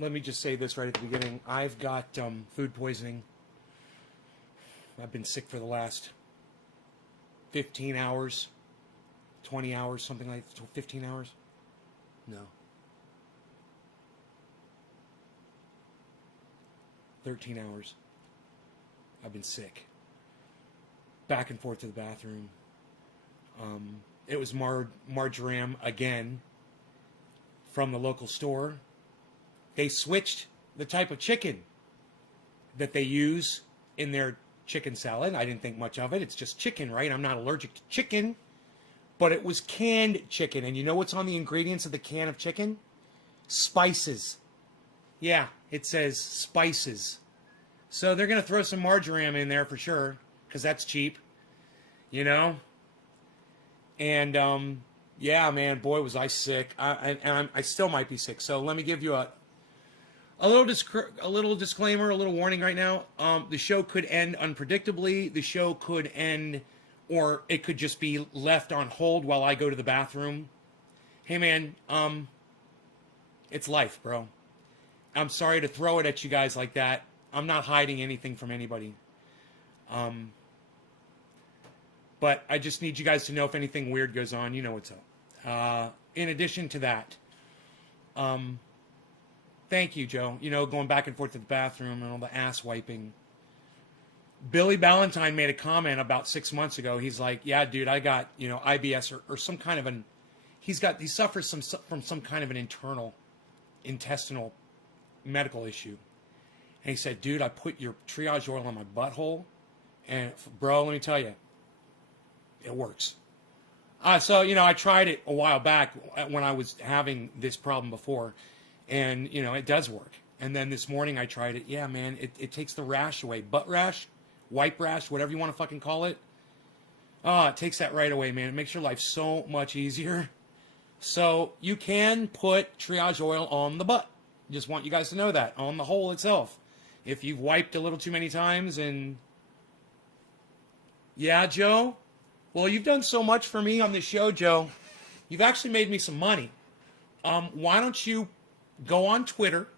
let me just say this right at the beginning. I've got food poisoning. I've been sick for the last 15 hours, 20 hours, something like 15 hours. No. 13 hours. I've been sick. Back and forth to the bathroom. It was marjoram again from the local store. They switched the type of chicken that they use in their chicken salad. I didn't think much of it. It's just chicken, right? I'm not allergic to chicken. But it was canned chicken. And you know what's on the ingredients of the can of chicken? Spices. Yeah, it says spices. So they're going to throw some marjoram in there for sure, because that's cheap, you know? And, yeah, man, boy, was I sick. I still might be sick. So let me give you a little disclaimer, a little warning right now. The show could end unpredictably. The show could end, or it could just be left on hold while I go to the bathroom. Hey, man, it's life, bro. I'm sorry to throw it at you guys like that. I'm not hiding anything from anybody. But I just need you guys to know if anything weird goes on, you know what's up. In addition to that, thank you, Joe. You know, going back and forth to the bathroom and all the ass wiping. Billy Ballantyne made a comment about 6 months ago. He's like, yeah, dude, I got, you know, IBS or some kind of an, he suffers from some kind of an internal intestinal medical issue. And he said, dude, I put your triage oil on my butthole. And bro, let me tell you, it works. So, you know, I tried it a while back when I was having this problem before. And, you know, it does work. And then this morning I tried it. Yeah, man, it takes the rash away. Butt rash, wipe rash, whatever you want to fucking call it. It takes that right away, man. It makes your life so much easier. So you can put triage oil on the butt. Just want you guys to know that. On the hole itself. If you've wiped a little too many times and... Yeah, Joe? Well, you've done so much for me on this show, Joe. You've actually made me some money. Why don't you go on Twitter?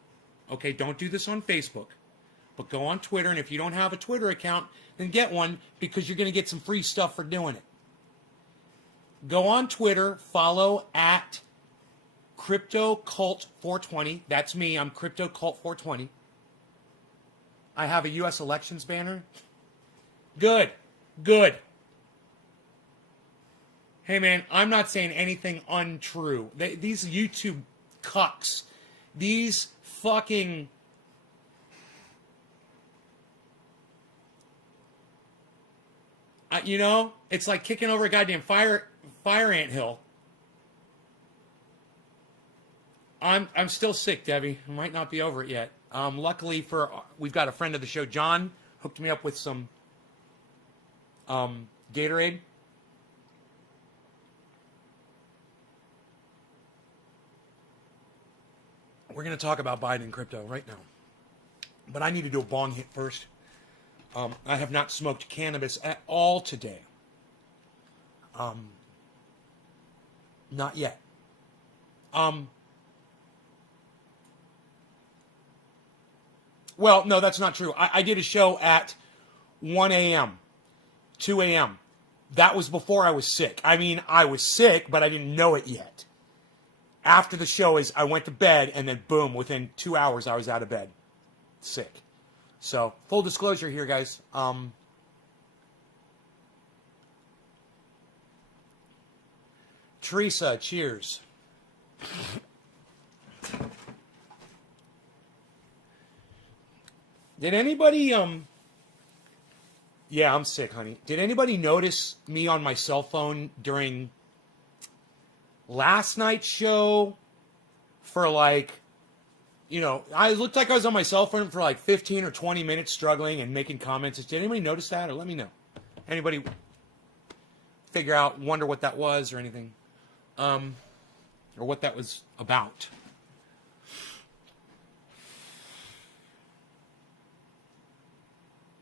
Okay, don't do this on Facebook. But go on Twitter, and if you don't have a Twitter account, then get one, because you're going to get some free stuff for doing it. Go on Twitter, follow at CryptoCult420. That's me. I'm CryptoCult420. I have a U.S. elections banner. Good. Good. Hey, man, I'm not saying anything untrue. These YouTube cucks, these fucking... you know, it's like kicking over a goddamn fire ant hill. I'm still sick, Debbie. I might not be over it yet. Luckily we've got a friend of the show, John, hooked me up with some Gatorade. We're going to talk about Biden and crypto right now. But I need to do a bong hit first. I have not smoked cannabis at all today. Not yet. Well, no, that's not true. I did a show at 1 a.m., 2 a.m. That was before I was sick. I mean, I was sick, but I didn't know it yet. After the show I went to bed, and then boom, within 2 hours I was out of bed. Sick. So, full disclosure here, guys. Teresa, cheers. Did anybody, yeah, I'm sick, honey. Did anybody notice me on my cell phone during last night's show for like, you know, I looked like I was on my cell phone for like 15 or 20 minutes struggling and making comments. Did anybody notice that? Or let me know. Anybody wonder what that was or anything? Or what that was about?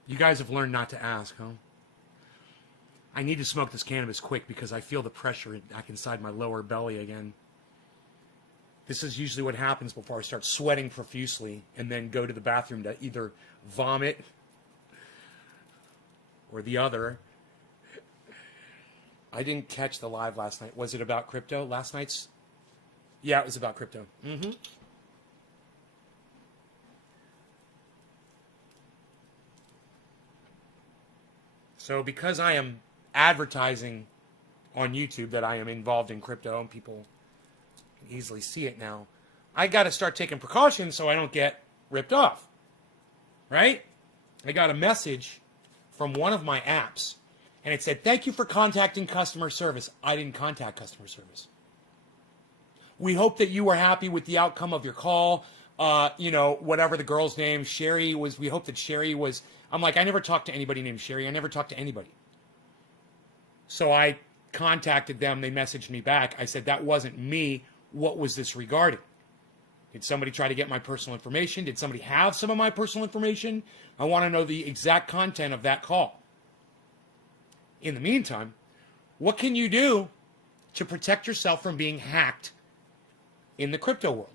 You guys have learned not to ask, huh? I need to smoke this cannabis quick because I feel the pressure back inside my lower belly again. This is usually what happens before I start sweating profusely and then go to the bathroom to either vomit or the other. I didn't catch the live last night. Was it about crypto? Last night's? Yeah, it was about crypto. Mm-hmm. So because I am advertising on YouTube that I am involved in crypto and people can easily see it now, I got to start taking precautions so I don't get ripped off. Right? I got a message from one of my apps, and it said, "Thank you for contacting customer service." I didn't contact customer service. "We hope that you were happy with the outcome of your call." Whatever the girl's name, Sherry was, we hope that Sherry was, I'm like, I never talked to anybody named Sherry. I never talked to anybody. So I contacted them. They messaged me back. I said, that wasn't me. What was this regarding? Did somebody try to get my personal information? Did somebody have some of my personal information? I want to know the exact content of that call. In the meantime, what can you do to protect yourself from being hacked in the crypto world?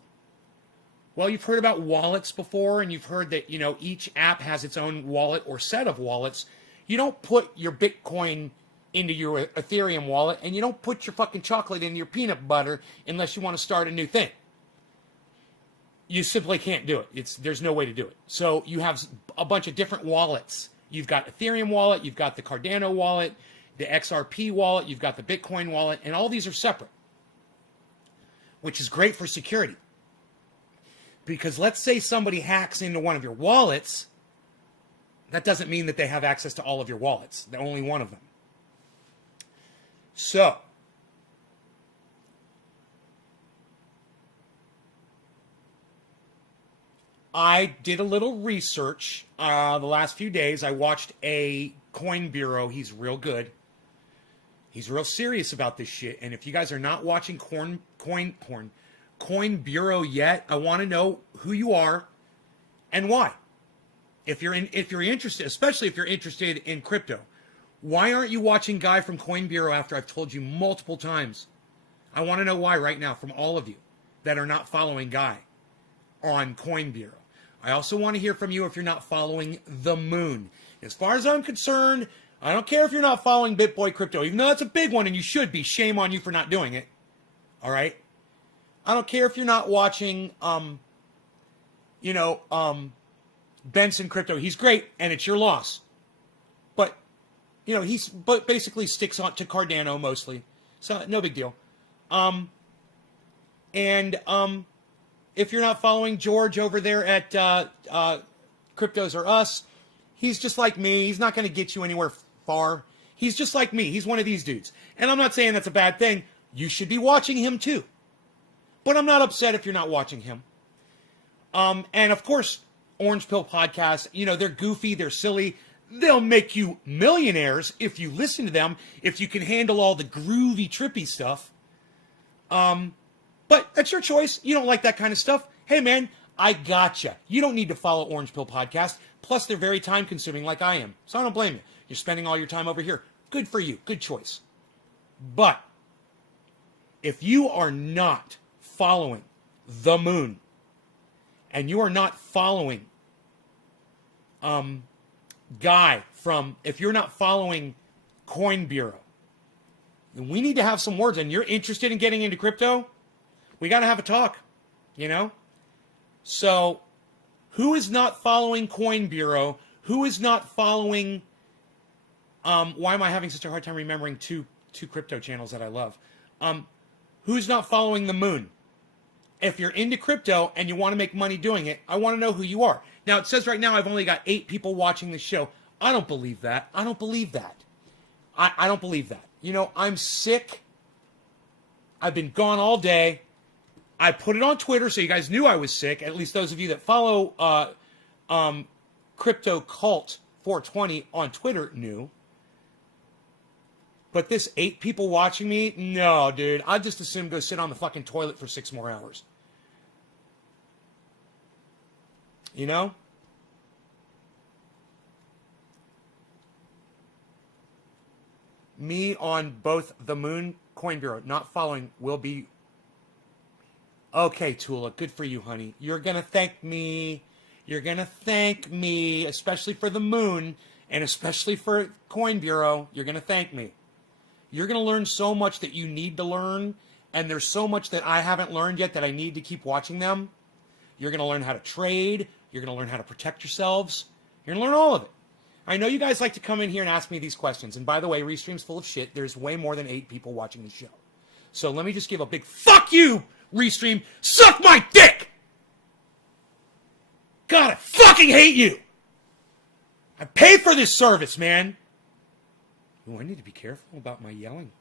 Well, you've heard about wallets before, and you've heard that, each app has its own wallet or set of wallets. You don't put your Bitcoin into your Ethereum wallet, and you don't put your fucking chocolate into your peanut butter unless you want to start a new thing. You simply can't do it. There's no way to do it. So you have a bunch of different wallets. You've got Ethereum wallet, you've got the Cardano wallet, the XRP wallet, you've got the Bitcoin wallet, and all these are separate, which is great for security. Because let's say somebody hacks into one of your wallets, that doesn't mean that they have access to all of your wallets. They're only one of them. So, I did a little research the last few days. I watched a Coin Bureau. He's real good. He's real serious about this shit. And if you guys are not watching Coin Bureau yet, I want to know who you are and why. If you're interested, especially if you're interested in crypto, why aren't you watching Guy from Coin Bureau after I've told you multiple times? I want to know why right now from all of you that are not following Guy on Coin Bureau. I also want to hear from you if you're not following The Moon. As far as I'm concerned, I don't care if you're not following BitBoy Crypto, even though that's a big one and you should be. Shame on you for not doing it. All right? I don't care if you're not watching, Benson Crypto. He's great, and it's your loss. But, but basically sticks on to Cardano mostly. So, no big deal. If you're not following George over there at Cryptos Are Us, he's just like me. He's not going to get you anywhere far. He's just like me. He's one of these dudes. And I'm not saying that's a bad thing. You should be watching him too. But I'm not upset if you're not watching him. And of course, Orange Pill Podcast, they're goofy, they're silly. They'll make you millionaires if you listen to them, if you can handle all the groovy, trippy stuff. But that's your choice. You don't like that kind of stuff. Hey, man, I gotcha. You don't need to follow Orange Pill Podcast. Plus, they're very time-consuming like I am. So I don't blame you. You're spending all your time over here. Good for you. Good choice. But if you are not following The Moon, and you are not following Guy from, if you're not following Coin Bureau, then we need to have some words. And you're interested in getting into crypto, we got to have a talk, So, who is not following Coin Bureau? Who is not following, why am I having such a hard time remembering two crypto channels that I love? Who's not following The Moon? If you're into crypto and you want to make money doing it, I want to know who you are. Now, it says right now I've only got 8 people watching the show. I don't believe that. I don't believe that. I don't believe that. I'm sick. I've been gone all day. I put it on Twitter so you guys knew I was sick. At least those of you that follow Crypto Cult 420 on Twitter knew. But this 8 people watching me, no, dude. I just assume go sit on the fucking toilet for 6 more hours. Me on both The Moon, Coin Bureau, not following, will be Okay, Tula, good for you, honey. You're going to thank me. You're going to thank me, especially for the moon and especially for Coin Bureau. You're going to thank me. You're going to learn so much that you need to learn, and there's so much that I haven't learned yet that I need to keep watching them. You're going to learn how to trade. You're going to learn how to protect yourselves. You're going to learn all of it. I know you guys like to come in here and ask me these questions. And by the way, Restream's full of shit. There's way more than 8 people watching the show. So let me just give a big fuck you, Restream. Suck my dick! God, I fucking hate you! I pay for this service, man. Oh, I need to be careful about my yelling.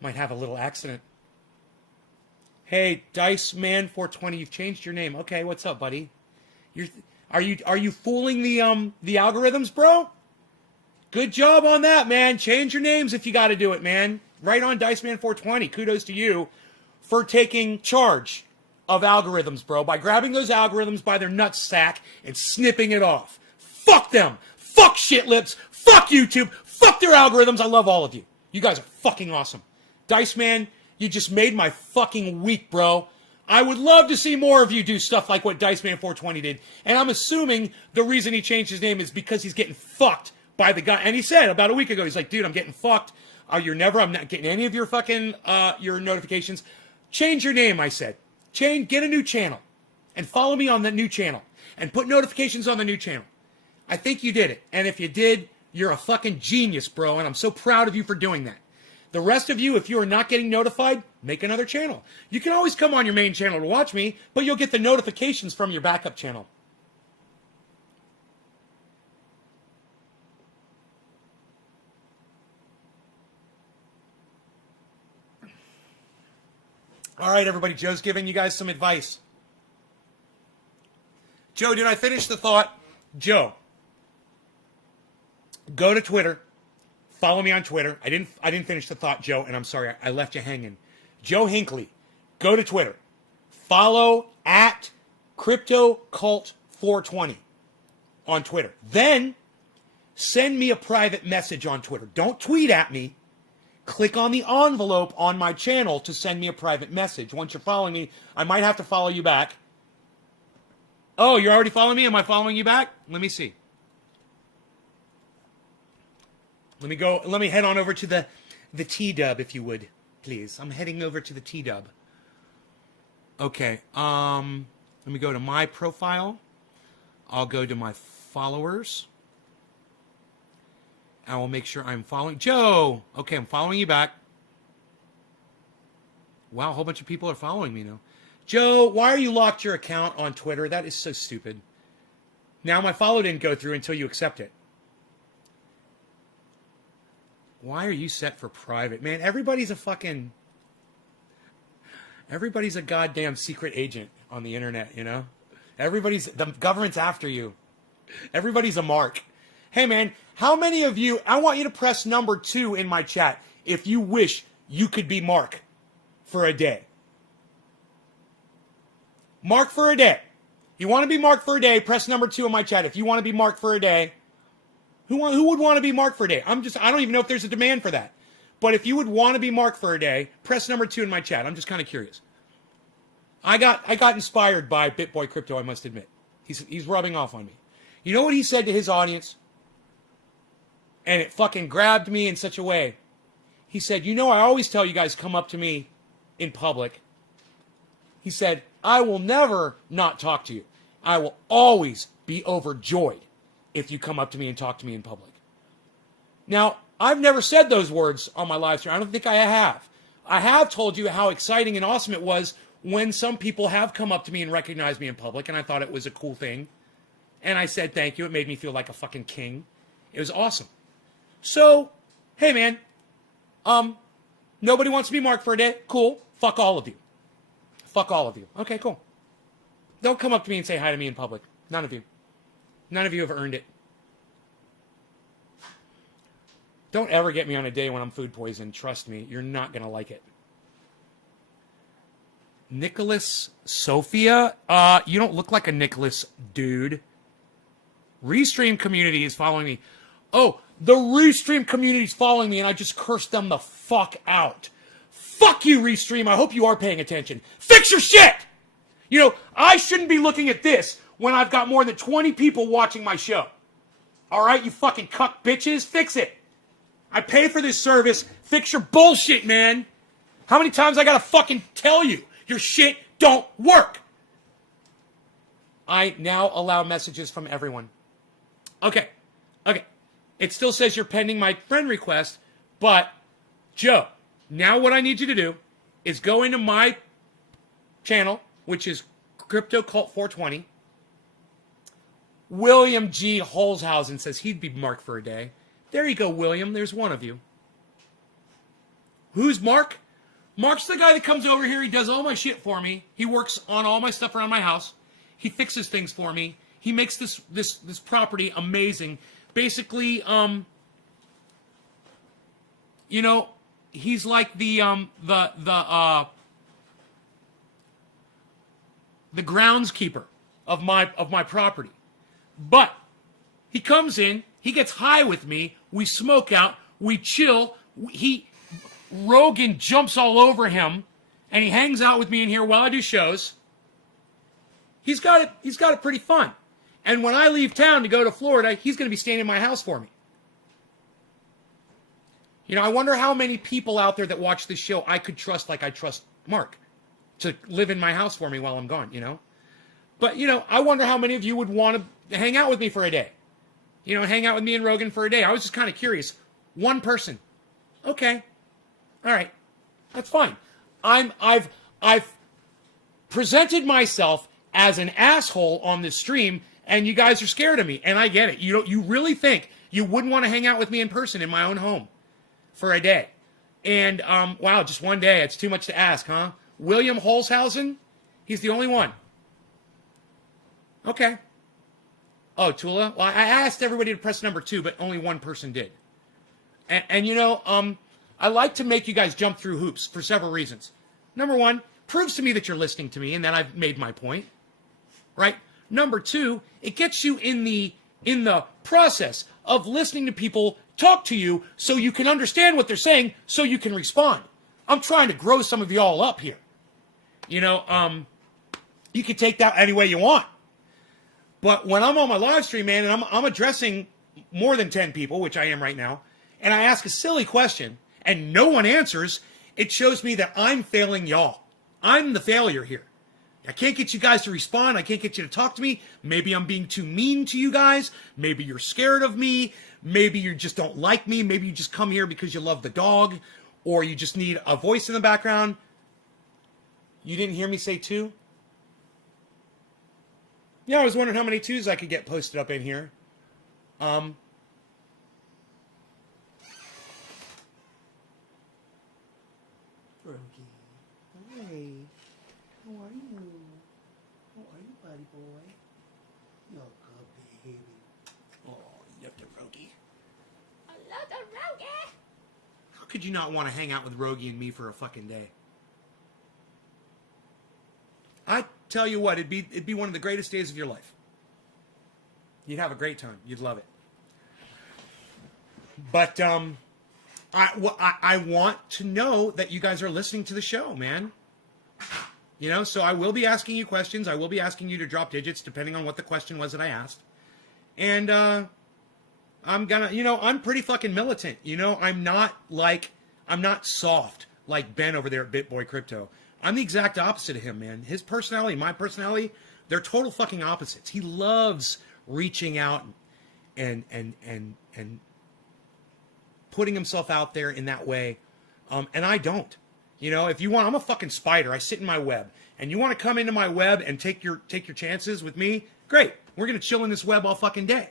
Might have a little accident. Hey, Dice Man 420, you've changed your name. Okay, what's up, buddy? Are you fooling the algorithms, bro? Good job on that, man. Change your names if you got to do it, man. Right on, Dice Man 420. Kudos to you for taking charge of algorithms, bro, by grabbing those algorithms by their nutsack and snipping it off. Fuck them. Fuck shit lips. Fuck YouTube. Fuck their algorithms. I love all of you. You guys are fucking awesome. Dice Man, you just made my fucking week, bro. I would love to see more of you do stuff like what Dice Man 420 did. And I'm assuming the reason he changed his name is because he's getting fucked by the guy. And he said about a week ago, he's like, dude, I'm getting fucked. I'm not getting any of your fucking, your notifications. Change your name, I said. Get a new channel. And follow me on the new channel. And put notifications on the new channel. I think you did it. And if you did, you're a fucking genius, bro. And I'm so proud of you for doing that. The rest of you, if you are not getting notified, make another channel. You can always come on your main channel to watch me, but you'll get the notifications from your backup channel. All right, everybody. Joe's giving you guys some advice. Joe, did I finish the thought? Joe, go to Twitter. Follow me on Twitter. I didn't finish the thought, Joe, and I'm sorry. I left you hanging. Joe Hinckley, go to Twitter. Follow at CryptoCult420 on Twitter. Then send me a private message on Twitter. Don't tweet at me. Click on the envelope on my channel to send me a private message. Once you're following me, I might have to follow you back. Oh, you're already following me? Am I following you back? Let me see. Let me head on over to the T-Dub, if you would, please. I'm heading over to the T-Dub. Okay, let me go to my profile. I'll go to my followers. I will make sure I'm following. Joe! Okay, I'm following you back. Wow, a whole bunch of people are following me now. Joe, why are you locked your account on Twitter? That is so stupid. Now my follow didn't go through until you accept it. Why are you set for private? Man, everybody's a goddamn secret agent on the internet, you know? The government's after you. Everybody's a mark. Hey, man, how many of you, I want you to press number 2 in my chat if you wish you could be Mark for a day. Mark for a day. You want to be Mark for a day, press number 2 in my chat. If you want to be Mark for a day, who would want to be Mark for a day? I don't even know if there's a demand for that. But if you would want to be Mark for a day, press number 2 in my chat. I'm just kind of curious. I got inspired by BitBoy Crypto, I must admit. He's rubbing off on me. You know what he said to his audience? And it fucking grabbed me in such a way. He said, you know, I always tell you guys come up to me in public. He said, I will never not talk to you. I will always be overjoyed if you come up to me and talk to me in public. Now, I've never said those words on my live stream. I don't think I have. I have told you how exciting and awesome it was when some people have come up to me and recognized me in public, and I thought it was a cool thing. And I said thank you. It made me feel like a fucking king. It was awesome. So, hey man, nobody wants to be Mark for a day? Cool. Fuck all of you. Fuck all of you. Okay, cool. Don't come up to me and say hi to me in public. None of you. None of you have earned it. Don't ever get me on a day when I'm food poisoned. Trust me, you're not going to like it. Nicholas Sophia? You don't look like a Nicholas, dude. Restream community is following me. Oh, the Restream community is following me, and I just cursed them the fuck out. Fuck you, Restream. I hope you are paying attention. Fix your shit! You know, I shouldn't be looking at this when I've got more than 20 people watching my show. All right, you fucking cuck bitches, fix it. I pay for this service. Fix your bullshit, man. How many times I gotta fucking tell you your shit don't work? I now allow messages from everyone. Okay. It still says you're pending my friend request, but Joe, now what I need you to do is go into my channel, which is Crypto Cult 420. William G. Holzhausen says he'd be Mark for a day. There you go, William. There's one of you. Who's Mark? Mark's the guy that comes over here. He does all my shit for me. He works on all my stuff around my house. He fixes things for me. He makes this property amazing. Basically, you know, he's like the groundskeeper of my property. But he comes in, he gets high with me, we smoke out, we chill. Rogan jumps all over him, and he hangs out with me in here while I do shows. He's got it pretty fun. And when I leave town to go to Florida, he's going to be staying in my house for me. You know, I wonder how many people out there that watch this show I could trust like I trust Mark to live in my house for me while I'm gone, you know? But, you know, I wonder how many of you would want to hang out with me for a day. You know, hang out with me and Rogan for a day. I was just kind of curious. One person. Okay. All right. That's fine. I've presented myself as an asshole on this stream, and you guys are scared of me, and I get it. You really think you wouldn't want to hang out with me in person in my own home for a day. And, wow, just one day. It's too much to ask, huh? William Holzhausen? He's the only one. Okay. Oh, Tula? Well, I asked everybody to press number 2, but only one person did. And you know, I like to make you guys jump through hoops for several reasons. Number 1, proves to me that you're listening to me, and that I've made my point. Right? Number 2, it gets you in the process of listening to people talk to you so you can understand what they're saying so you can respond. I'm trying to grow some of you all up here. You know, you can take that any way you want. But when I'm on my live stream, man, and I'm addressing more than 10 people, which I am right now, and I ask a silly question and no one answers, it shows me that I'm failing y'all. I'm the failure here. I can't get you guys to respond. I can't get you to talk to me. Maybe I'm being too mean to you guys. Maybe you're scared of me. Maybe you just don't like me. Maybe you just come here because you love the dog, or you just need a voice in the background. You didn't hear me say 2? Yeah, I was wondering how many 2s I could get posted up in here. Rogie, hey, how are you? How are you, buddy boy? You're good, baby. Oh, you love the Rogie. I love the Rogie. How could you not want to hang out with Rogie and me for a fucking day? I tell you what, it'd be one of the greatest days of your life. You'd have a great time. You'd love it. But I want to know that you guys are listening to the show, man. You know, so I will be asking you questions. I will be asking you to drop digits depending on what the question was that I asked. And I'm gonna, you know, I'm pretty fucking militant. You know, I'm not soft like Ben over there at BitBoy Crypto. I'm the exact opposite of him, man. His personality, my personality, they're total fucking opposites. He loves reaching out and putting himself out there in that way. And I don't. You know, if you want, I'm a fucking spider. I sit in my web. And you want to come into my web and take your chances with me? Great. We're going to chill in this web all fucking day.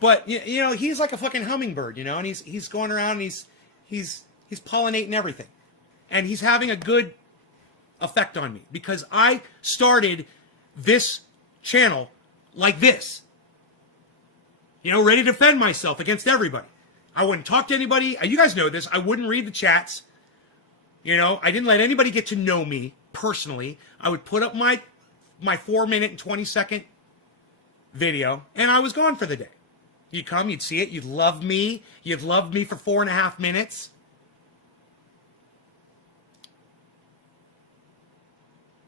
But, you know, he's like a fucking hummingbird, you know, and he's going around and he's pollinating everything. And he's having a good effect on me because I started this channel like this. You know, ready to defend myself against everybody. I wouldn't talk to anybody. You guys know this. I wouldn't read the chats. You know, I didn't let anybody get to know me personally. I would put up my 4-minute and 20-second video, and I was gone for the day. You'd come, you'd see it, you'd love me. You'd love me for 4.5 minutes.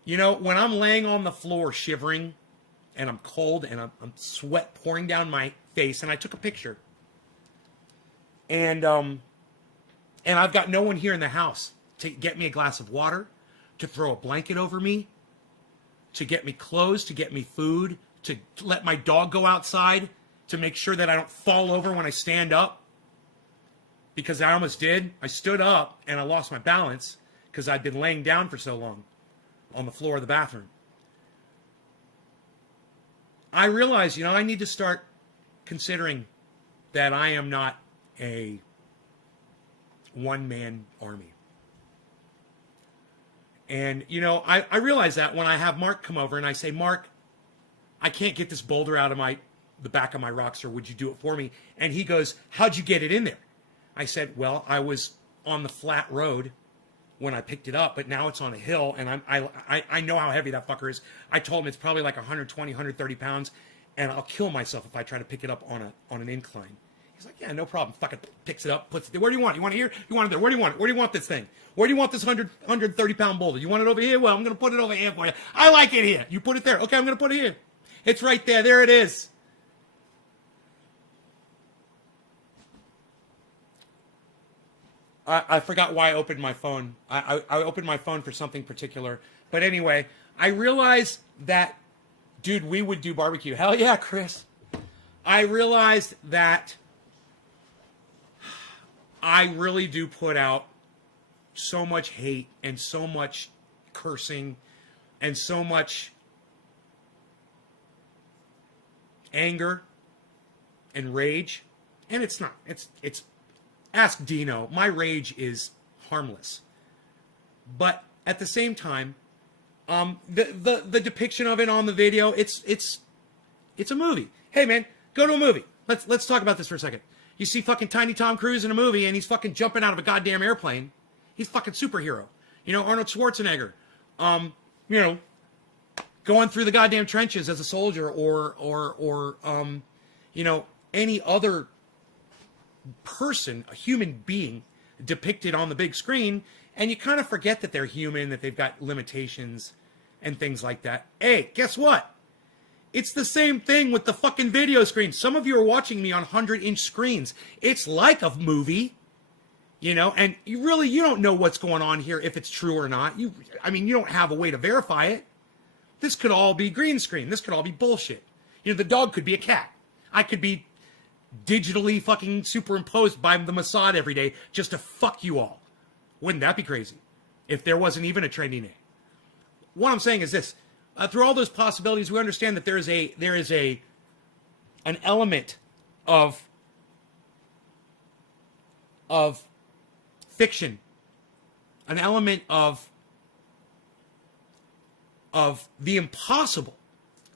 You know, when I'm laying on the floor shivering and I'm cold and I'm sweat pouring down my face, and I took a picture. And I've got no one here in the house to get me a glass of water, to throw a blanket over me, to get me clothes, to get me food, to let my dog go outside, to make sure that I don't fall over when I stand up. Because I almost did. I stood up and I lost my balance because I'd been laying down for so long on the floor of the bathroom. I realized, I need to start considering that I am not a one-man army. And, I realize that when I have Mark come over and I say, Mark, I can't get this boulder out of the back of my Rockster. Would you do it for me? And he goes, how'd you get it in there? I said, well, I was on the flat road when I picked it up, but now it's on a hill, and I know how heavy that fucker is. I told him it's probably like 120, 130 pounds, and I'll kill myself if I try to pick it up on an incline. He's like, yeah, no problem. Fucking picks it up, puts it there. Where do you want it? You want it here? You want it there? Where do you want it? Where do you want this thing? Where do you want this 130-pound boulder? You want it over here? Well, I'm going to put it over here for you. I like it here. You put it there. Okay, I'm going to put it here. It's right there. There it is. I forgot why I opened my phone. I opened my phone for something particular. But anyway, I realized that, dude, we would do barbecue. Hell yeah, Chris. I realized that I really do put out so much hate and so much cursing and so much anger and rage. And it's not. It's ask Dino. My rage is harmless. But at the same time, the depiction of it on the video, it's a movie. Hey man, go to a movie. Let's talk about this for a second. You see fucking Tiny Tom Cruise in a movie and he's fucking jumping out of a goddamn airplane. He's fucking superhero. Arnold Schwarzenegger. Going through the goddamn trenches as a soldier or any other person, a human being depicted on the big screen, and you kind of forget that they're human, that they've got limitations and things like that. Hey, guess what? It's the same thing with the fucking video screen. Some of you are watching me on 100-inch screens. It's like a movie, and you don't know what's going on here, if it's true or not. You don't have a way to verify it. This could all be green screen. This could all be bullshit. The dog could be a cat. I could be digitally fucking superimposed by the Mossad every day just to fuck you all. Wouldn't that be crazy? If there wasn't even a trending name. What I'm saying is this. Through all those possibilities, we understand that there is an element of fiction, an element of the impossible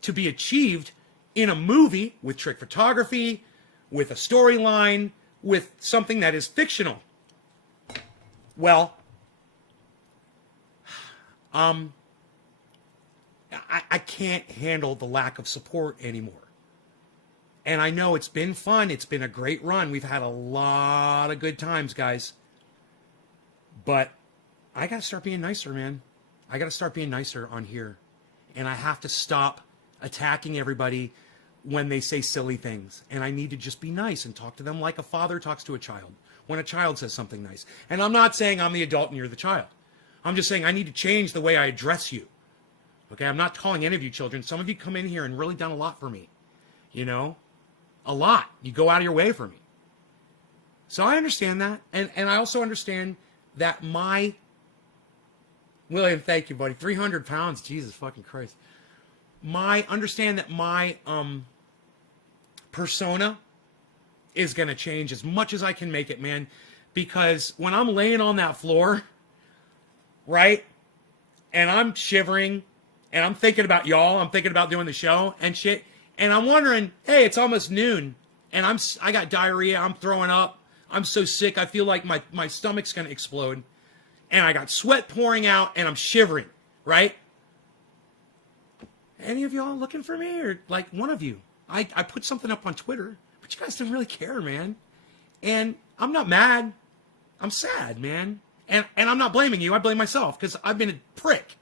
to be achieved in a movie with trick photography, with a storyline, with something that is fictional. Well, I can't handle the lack of support anymore. And I know it's been fun. It's been a great run. We've had a lot of good times, guys. But I got to start being nicer, man. I got to start being nicer on here. And I have to stop attacking everybody when they say silly things. And I need to just be nice and talk to them like a father talks to a child when a child says something nice. And I'm not saying I'm the adult and you're the child. I'm just saying I need to change the way I address you. Okay, I'm not calling any of you children. Some of you come in here and really done a lot for me. A lot. You go out of your way for me. So I understand that. And I also understand that William, thank you, buddy. 300 pounds. Jesus fucking Christ. Understand that my persona is going to change as much as I can make it, man. Because when I'm laying on that floor, right, and I'm shivering, and I'm thinking about y'all, I'm thinking about doing the show and shit, and I'm wondering, hey, it's almost noon, and I got diarrhea, I'm throwing up, I'm so sick, I feel like my stomach's going to explode, and I got sweat pouring out, and I'm shivering, right? Any of y'all looking for me? Or like one of you? I put something up on Twitter, but you guys didn't really care, man. And I'm not mad. I'm sad, man. And I'm not blaming you. I blame myself because I've been a prick.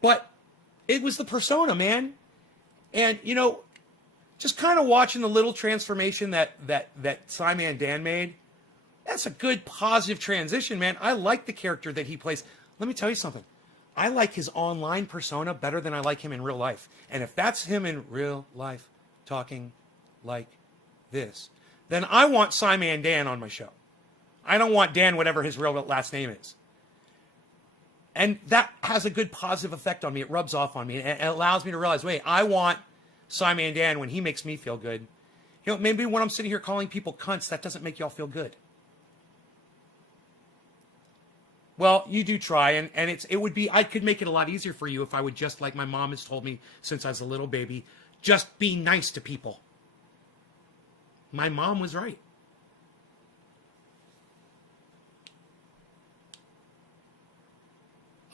But it was the persona, man. And, you know, just kind of watching the little transformation that Simon Dan made, that's a good positive transition, man. I like the character that he plays. Let me tell you something. I like his online persona better than I like him in real life. And if that's him in real life talking like this, then I want Simon Dan on my show. I don't want Dan, whatever his real last name is. And that has a good positive effect on me. It rubs off on me. And it allows me to realize, wait, I want Simon Dan when he makes me feel good. You know, maybe when I'm sitting here calling people cunts, that doesn't make y'all feel good. Well, you do try, and it would be, I could make it a lot easier for you if I would just, like my mom has told me since I was a little baby, just be nice to people. My mom was right.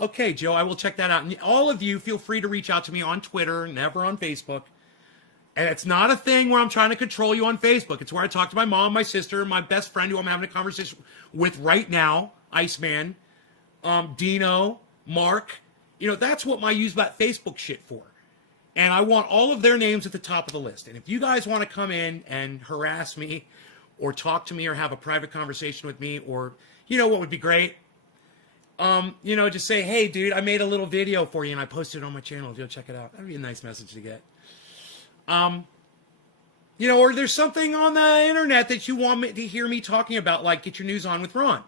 Okay, Joe, I will check that out. And all of you, feel free to reach out to me on Twitter, never on Facebook. And it's not a thing where I'm trying to control you on Facebook. It's where I talk to my mom, my sister, my best friend who I'm having a conversation with right now, Iceman, Dino, Mark. You know, that's what I use that Facebook shit for. And I want all of their names at the top of the list. And if you guys want to come in and harass me or talk to me or have a private conversation with me, or, you know what would be great? You know, just say, hey, dude, I made a little video for you and I posted it on my channel. Go check it out. That'd be a nice message to get. You know, or there's something on the internet that you want me to hear me talking about, like Get Your News On with Ron.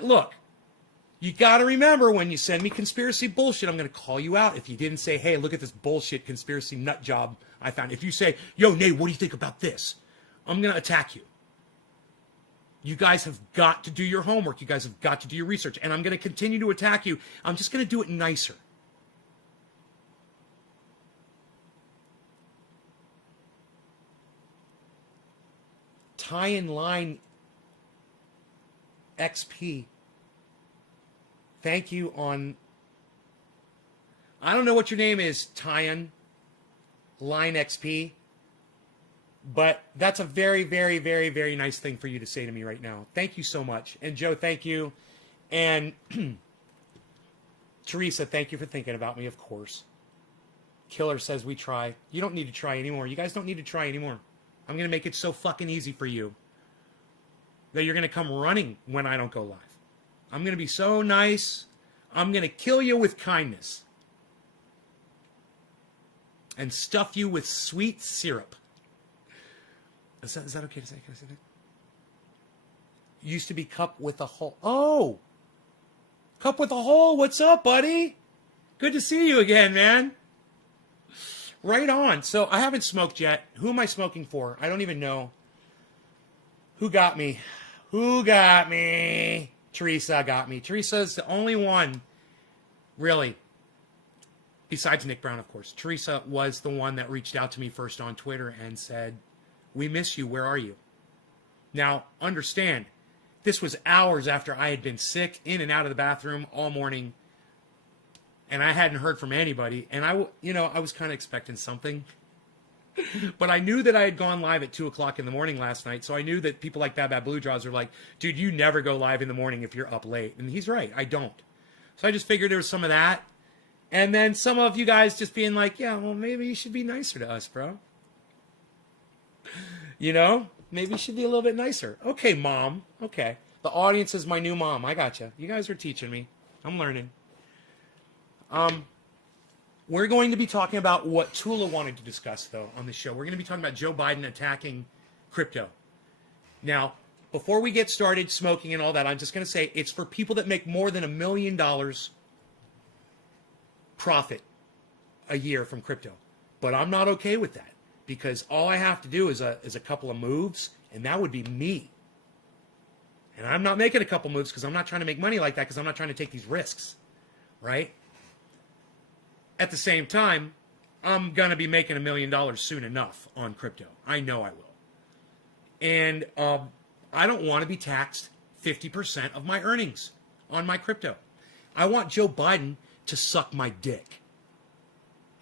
Look, you got to remember when you send me conspiracy bullshit, I'm going to call you out. If you didn't say, hey, look at this bullshit conspiracy nut job I found. If you say, yo, Nate, what do you think about this? I'm going to attack you. You guys have got to do your homework. You guys have got to do your research. And I'm going to continue to attack you. I'm just going to do it nicer. Tie in line XP. Thank you on, I don't know what your name is, Tyan Line XP, but that's a very, very, very, very nice thing for you to say to me right now. Thank you so much. And Joe, thank you. And Teresa, thank you for thinking about me, of course. Killer says we try. You don't need to try anymore. You guys don't need to try anymore. I'm going to make it so fucking easy for you that you're going to come running when I don't go live. I'm going to be so nice. I'm going to kill you with kindness. And stuff you with sweet syrup. Is that okay to say? Can I say that? Used to be cup with a hole. Oh! Cup with a hole. What's up, buddy? Good to see you again, man. Right on. So I haven't smoked yet. Who am I smoking for? I don't even know. Who got me? Who got me? Teresa got me. Teresa's the only one, really, besides Nick Brown, of course. Teresa was the one that reached out to me first on Twitter and said, we miss you. Where are you? Now, understand, this was hours after I had been sick, in and out of the bathroom all morning, and I hadn't heard from anybody. And I was kind of expecting something. But I knew that I had gone live at 2 o'clock in the morning last night, so I knew that people like Bad Bad Blue Jaws are like, dude, you never go live in the morning if you're up late. And he's right, I don't. So I just figured there was some of that. And then some of you guys just being like, yeah, well, maybe you should be nicer to us, bro. You know? Maybe you should be a little bit nicer. Okay, Mom. Okay. The audience is my new mom. I gotcha. You guys are teaching me. I'm learning. We're going to be talking about what Tula wanted to discuss, though, on the show. We're going to be talking about Joe Biden attacking crypto. Now, before we get started smoking and all that, I'm just going to say it's for people that make more than $1 million profit a year from crypto. But I'm not okay with that, because all I have to do is a couple of moves, and that would be me. And I'm not making a couple moves because I'm not trying to make money like that, because I'm not trying to take these risks, right? At the same time, I'm going to be making $1 million soon enough on crypto. I know I will. And I don't want to be taxed 50% of my earnings on my crypto. I want Joe Biden to suck my dick.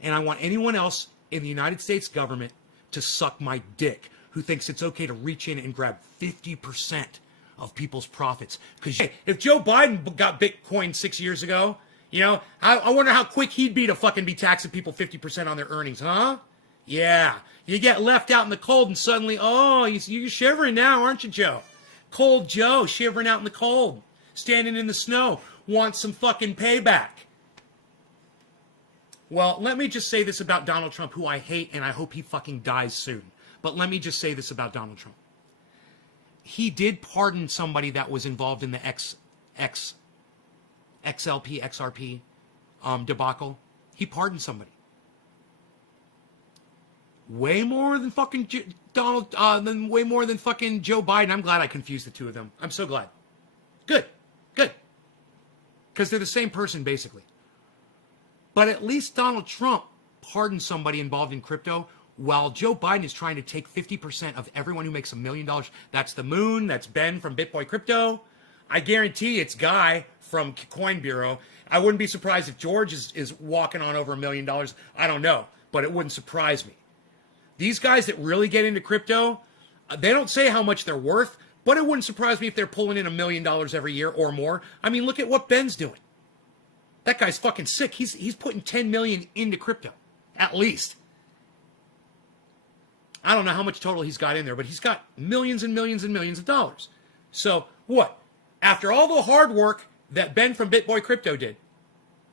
And I want anyone else in the United States government to suck my dick who thinks it's okay to reach in and grab 50% of people's profits. Because if Joe Biden got Bitcoin 6 years ago, You know, I wonder how quick he'd be to fucking be taxing people 50% on their earnings, huh? Yeah. You get left out in the cold and suddenly, oh, you're shivering now, aren't you, Joe? Cold Joe, shivering out in the cold, standing in the snow, wants some fucking payback. Well, let me just say this about Donald Trump, who I hate, and I hope he fucking dies soon. But let me just say this about Donald Trump. He did pardon somebody that was involved in the XRP debacle. He pardoned somebody. Way more than fucking way more than fucking Joe Biden. I'm glad I confused the two of them. I'm so glad. Good. Because they're the same person, basically. But at least Donald Trump pardoned somebody involved in crypto, while Joe Biden is trying to take 50% of everyone who makes $1 million. That's the Moon. That's Ben from BitBoy Crypto. I guarantee it's Guy from Coin Bureau. I wouldn't be surprised if George is walking on over $1 million. I don't know, but it wouldn't surprise me. These guys that really get into crypto, they don't say how much they're worth, but it wouldn't surprise me if they're pulling in $1 million every year or more. I mean, look at what Ben's doing. That guy's fucking sick. He's putting 10 million into crypto, at least. I don't know how much total he's got in there, but he's got millions and millions and millions of dollars. So what? After all the hard work that Ben from BitBoy Crypto did,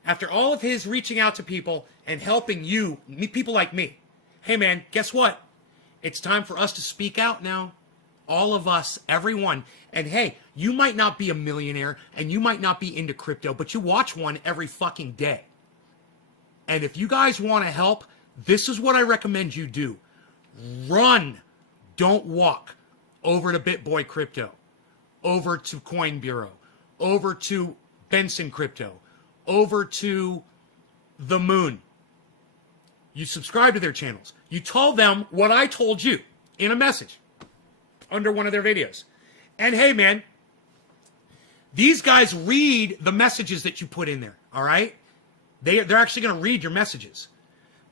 after all of his reaching out to people and helping you, people like me, hey man, guess what? It's time for us to speak out now. All of us, everyone. And hey, you might not be a millionaire and you might not be into crypto, but you watch one every fucking day. And if you guys want to help, this is what I recommend you do. Run, don't walk, over to BitBoy Crypto, over to Coin Bureau, over to Benson Crypto, over to The Moon. You subscribe to their channels. You told them what I told you in a message under one of their videos. And hey, man, these guys read the messages that you put in there, all right? They're actually going to read your messages.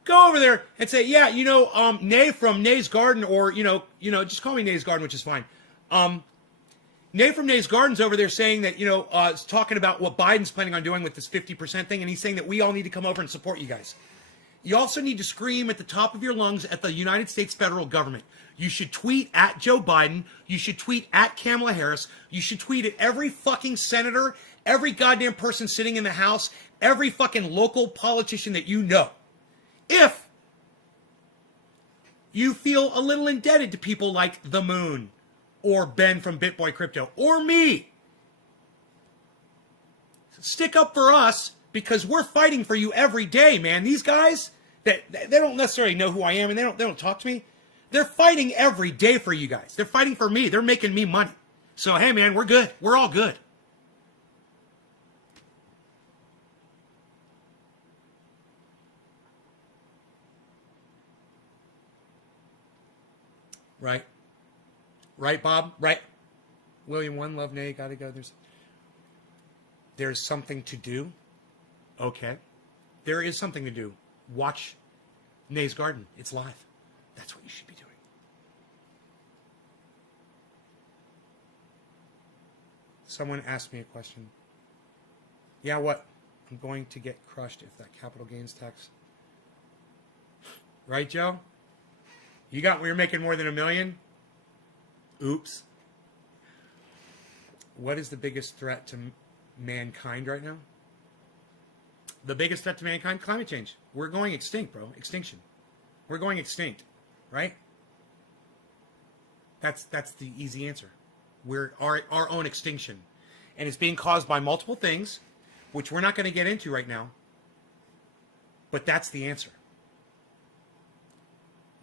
Go over there and say, yeah, Nay from Nay's Garden, or, just call me Nay's Garden, which is fine. Nay from Nay's Garden's over there saying that, is talking about what Biden's planning on doing with this 50% thing, and he's saying that we all need to come over and support you guys. You also need to scream at the top of your lungs at the United States federal government. You should tweet at Joe Biden. You should tweet at Kamala Harris. You should tweet at every fucking senator, every goddamn person sitting in the House, every fucking local politician that you know. If you feel a little indebted to people like The Moon or Ben from BitBoy Crypto or me, stick up for us because we're fighting for you every day, man. These guys, they don't necessarily know who I am and they don't talk to me. They're fighting every day for you guys. They're fighting for me. They're making me money. So, hey, man, we're good. We're all good. Right? Right, Bob? Right? William, one, love, nay, gotta go. There's something to do. Okay. There is something to do. Watch Nay's Garden. It's live. That's what you should be doing. Someone asked me a question. Yeah, what? I'm going to get crushed if that capital gains tax. Right, Joe? We're making more than $1 million? Oops. What is the biggest threat to mankind right now? The biggest threat to mankind? Climate change. We're going extinct, bro. Extinction. We're going extinct, right? That's the easy answer. We're our own extinction. And it's being caused by multiple things, which we're not going to get into right now. But that's the answer.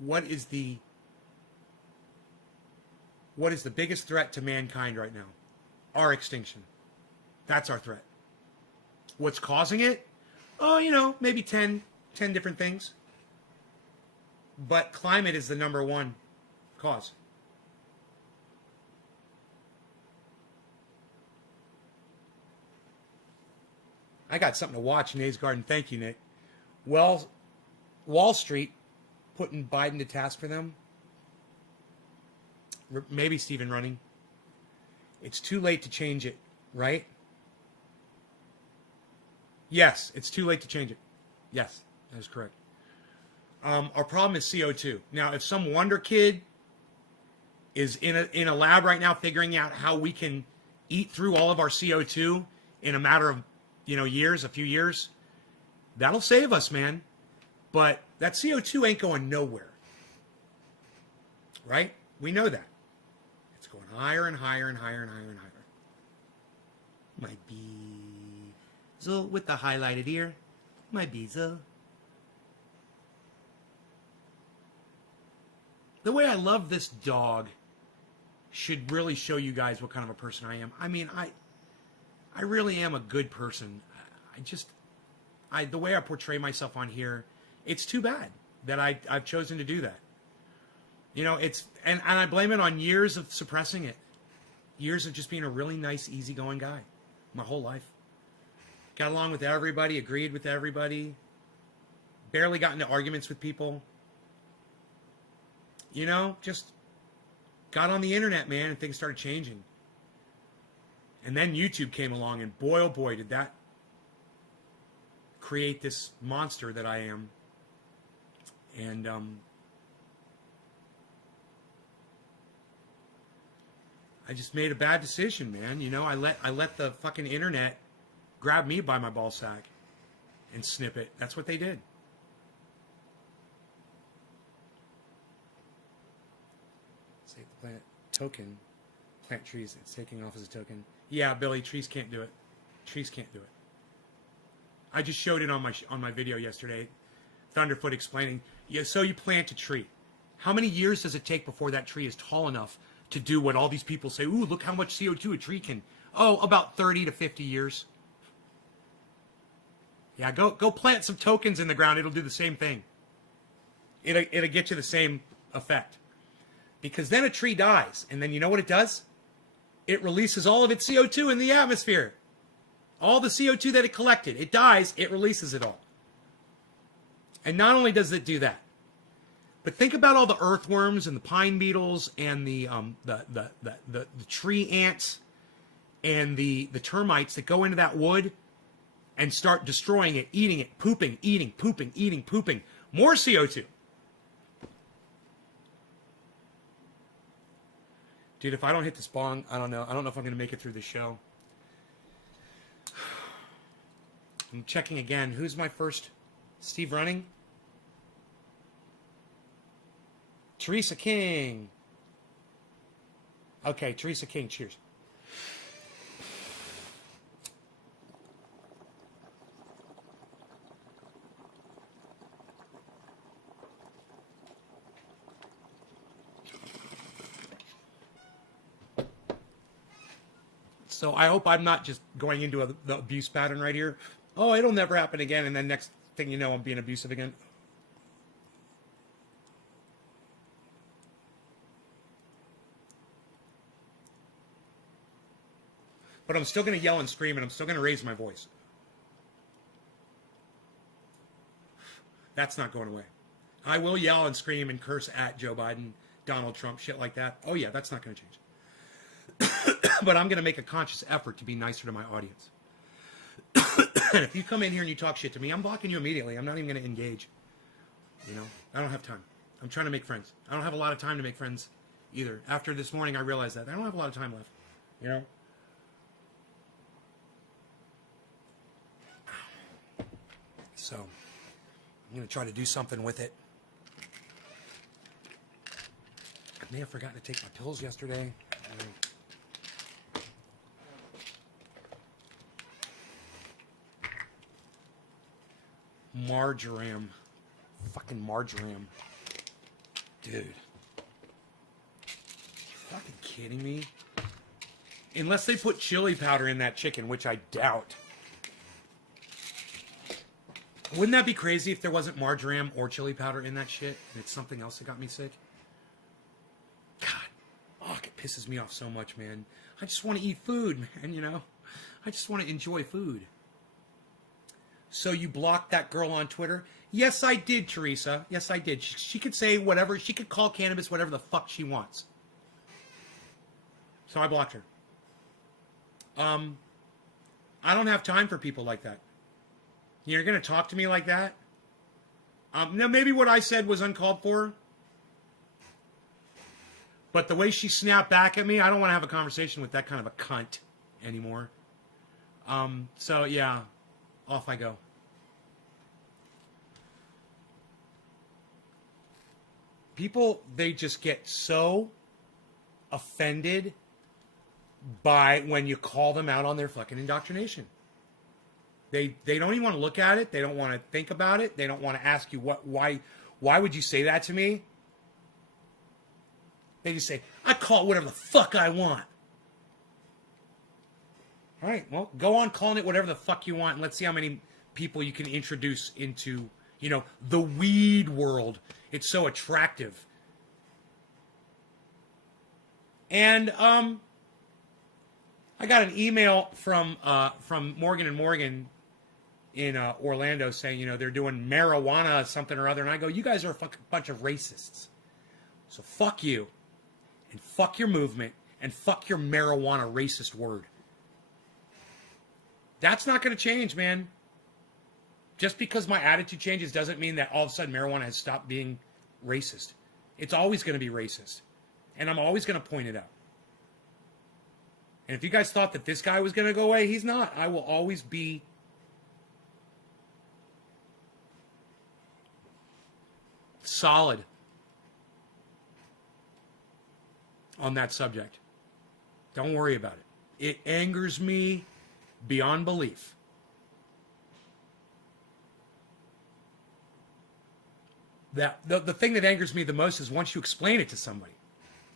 What is the biggest threat to mankind right now? Our extinction. That's our threat. What's causing it? Oh, maybe 10 different things. But climate is the number one cause. I got something to watch, Nay's Garden. Thank you, Nick. Well, Wall Street putting Biden to task for them. Maybe Stephen running. It's too late to change it, right? Yes, it's too late to change it. Yes, that is correct. Our problem is CO2. Now, if some wonder kid is in a lab right now figuring out how we can eat through all of our CO2 in a matter of, years, a few years, that'll save us, man. But that CO2 ain't going nowhere. Right? We know that. It's going higher and higher and higher and higher and higher. My bezel with the highlighted ear. My bezel. The way I love this dog should really show you guys what kind of a person I am. I mean, I really am a good person. The way I portray myself on here, it's too bad that I've chosen to do that. And I blame it on years of suppressing it. Years of just being a really nice, easygoing guy. My whole life. Got along with everybody, agreed with everybody. Barely got into arguments with people. Just got on the internet, man, and things started changing. And then YouTube came along, and boy, oh boy, did that create this monster that I am. And, I just made a bad decision, man. I let the fucking internet grab me by my ball sack and snip it. That's what they did. Save the planet token. Plant trees. It's taking off as a token. Yeah, Billy, trees can't do it. Trees can't do it. I just showed it on my video yesterday. Thunderfoot explaining. Yeah, so you plant a tree. How many years does it take before that tree is tall enough to do what all these people say? Ooh, look how much CO2 a tree can. Oh, about 30 to 50 years. Yeah, go plant some tokens in the ground. It'll do the same thing. It'll get you the same effect. Because then a tree dies, and then you know what it does? It releases all of its CO2 in the atmosphere. All the CO2 that it collected. It dies, it releases it all. And not only does it do that, but think about all the earthworms and the pine beetles and the tree ants and the termites that go into that wood and start destroying it, eating it, pooping, eating, pooping, eating, pooping. More CO2. Dude, if I don't hit this bong, I don't know. I don't know if I'm going to make it through the show. I'm checking again. Who's my first? Steve Running? Teresa King. Okay, Teresa King. Cheers. So I hope I'm not just going into the abuse pattern right here. Oh, it'll never happen again. And then next thing you know, I'm being abusive again. But I'm still going to yell and scream, and I'm still going to raise my voice. That's not going away. I will yell and scream and curse at Joe Biden, Donald Trump, shit like that. Oh, yeah, that's not going to change. But I'm going to make a conscious effort to be nicer to my audience. And if you come in here and you talk shit to me, I'm blocking you immediately. I'm not even going to engage. I don't have time. I'm trying to make friends. I don't have a lot of time to make friends either. After this morning, I realized that. I don't have a lot of time left. So, I'm going to try to do something with it. I may have forgotten to take my pills yesterday. Marjoram. Fucking marjoram. Dude. Fucking kidding me? Unless they put chili powder in that chicken, which I doubt. Wouldn't that be crazy if there wasn't marjoram or chili powder in that shit? And it's something else that got me sick? God. It pisses me off so much, man. I just want to eat food, man, I just want to enjoy food. So you blocked that girl on Twitter? Yes, I did, Teresa. Yes, I did. She could say whatever. She could call cannabis whatever the fuck she wants. So I blocked her. I don't have time for people like that. You're going to talk to me like that? Now, maybe what I said was uncalled for. But the way she snapped back at me, I don't want to have a conversation with that kind of a cunt anymore. So, yeah, off I go. People, they just get so offended by when you call them out on their fucking indoctrination. They don't even want to look at it. They don't want to think about it. They don't want to ask you why would you say that to me? They just say, I call it whatever the fuck I want. All right, well, go on calling it whatever the fuck you want, and let's see how many people you can introduce into, the weed world. It's so attractive. And I got an email from Morgan & Morgan in Orlando saying, they're doing marijuana something or other. And I go, you guys are a bunch of racists. So fuck you. And fuck your movement. And fuck your marijuana racist word. That's not going to change, man. Just because my attitude changes doesn't mean that all of a sudden marijuana has stopped being racist. It's always going to be racist. And I'm always going to point it out. And if you guys thought that this guy was going to go away, he's not. I will always be solid on that subject. Don't worry about it. It angers me beyond belief. That the thing that angers me the most is once you explain it to somebody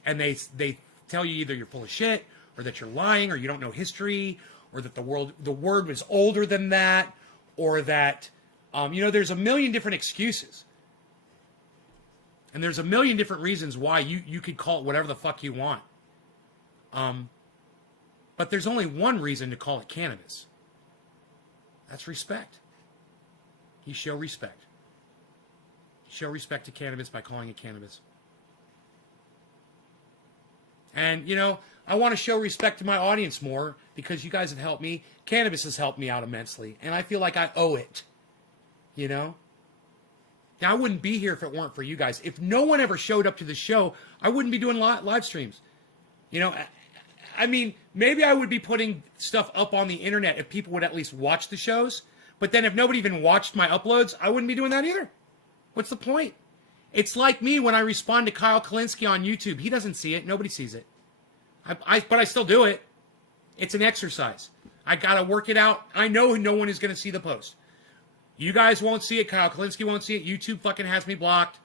and they tell you either you're full of shit or that you're lying or you don't know history or that the word was older than that or that there's a million different excuses. And there's a million different reasons why you could call it whatever the fuck you want. But there's only one reason to call it cannabis. That's respect. You show respect. You show respect to cannabis by calling it cannabis. And, I want to show respect to my audience more because you guys have helped me. Cannabis has helped me out immensely. And I feel like I owe it. Now, I wouldn't be here if it weren't for you guys. If no one ever showed up to the show, I wouldn't be doing live streams. I mean, maybe I would be putting stuff up on the internet if people would at least watch the shows. But then if nobody even watched my uploads, I wouldn't be doing that either. What's the point? It's like me when I respond to Kyle Kalinske on YouTube. He doesn't see it. Nobody sees it. But I still do it. It's an exercise. I got to work it out. I know no one is going to see the post. You guys won't see it. Kyle Kalinske won't see it. YouTube fucking has me blocked.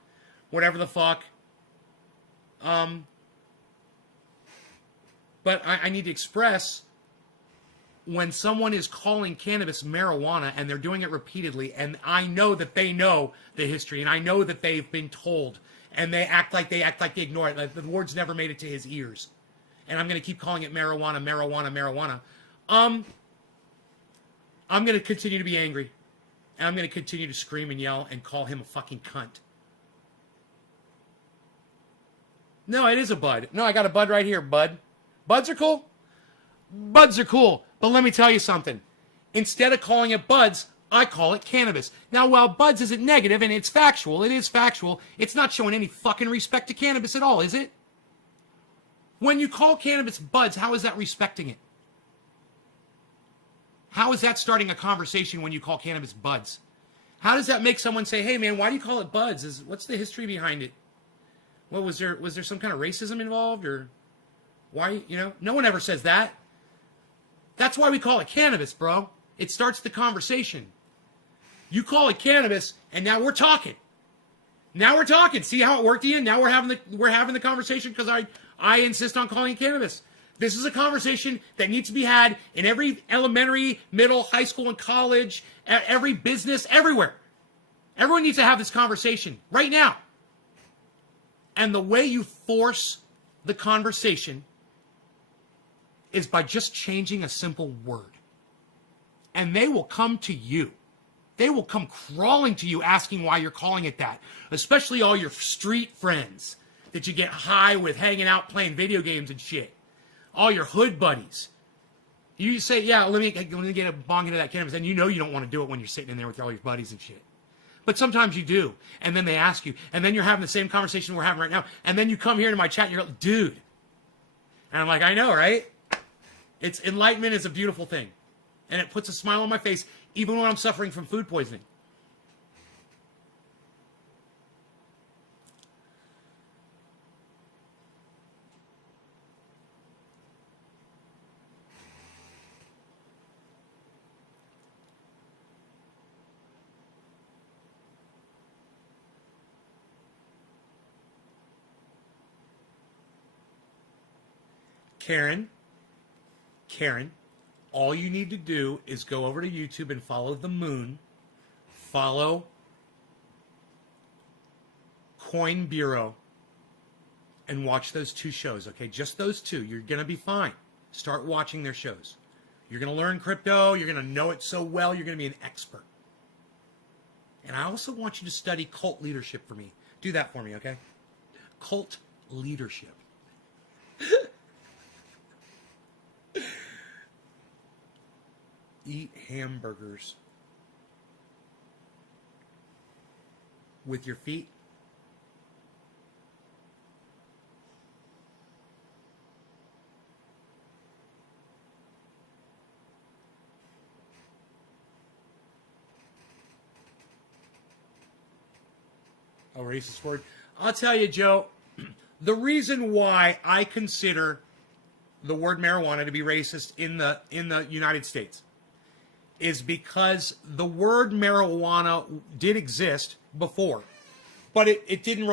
Whatever the fuck. But I need to express when someone is calling cannabis marijuana and they're doing it repeatedly, and I know that they know the history, and I know that they've been told, and they act like they ignore it. Like the words never made it to his ears. And I'm going to keep calling it marijuana. I'm going to continue to be angry. And I'm going to continue to scream and yell and call him a fucking cunt. No, it is a bud. No, I got a bud right here, bud. Buds are cool. Buds are cool. But let me tell you something. Instead of calling it buds, I call it cannabis. Now, while buds isn't negative and it's factual, it is factual, it's not showing any fucking respect to cannabis at all, is it? When you call cannabis buds, how is that respecting it? How is that starting a conversation when you call cannabis buds? How does that make someone say, hey man, why do you call it buds? What's the history behind it? What was there some kind of racism involved or why, no one ever says that. That's why we call it cannabis, bro. It starts the conversation. You call it cannabis and now we're talking. See how it worked, Ian? Now we're having the conversation because I insist on calling it cannabis. This is a conversation that needs to be had in every elementary, middle, high school, and college, every business, everywhere. Everyone needs to have this conversation right now. And the way you force the conversation is by just changing a simple word. And they will come to you. They will come crawling to you asking why you're calling it that. Especially all your street friends that you get high with hanging out playing video games and shit. All your hood buddies. You say, yeah, let me get a bong into that cannabis, and you know you don't want to do it when you're sitting in there with all your buddies and shit. But sometimes you do, and then they ask you, and then you're having the same conversation we're having right now, and then you come here to my chat, and you're like, dude. And I'm like, I know, right? It's enlightenment is a beautiful thing, and it puts a smile on my face, even when I'm suffering from food poisoning. Karen, all you need to do is go over to YouTube and follow the moon, follow Coin Bureau, and watch those 2 shows, okay? Just those 2. You're going to be fine. Start watching their shows. You're going to learn crypto. You're going to know it so well. You're going to be an expert. And I also want you to study cult leadership for me. Do that for me, okay? Cult leadership. Eat hamburgers with your feet. A racist word. I'll tell you, Joe, the reason why I consider the word marijuana to be racist in the United States is because the word marijuana did exist before, but it didn't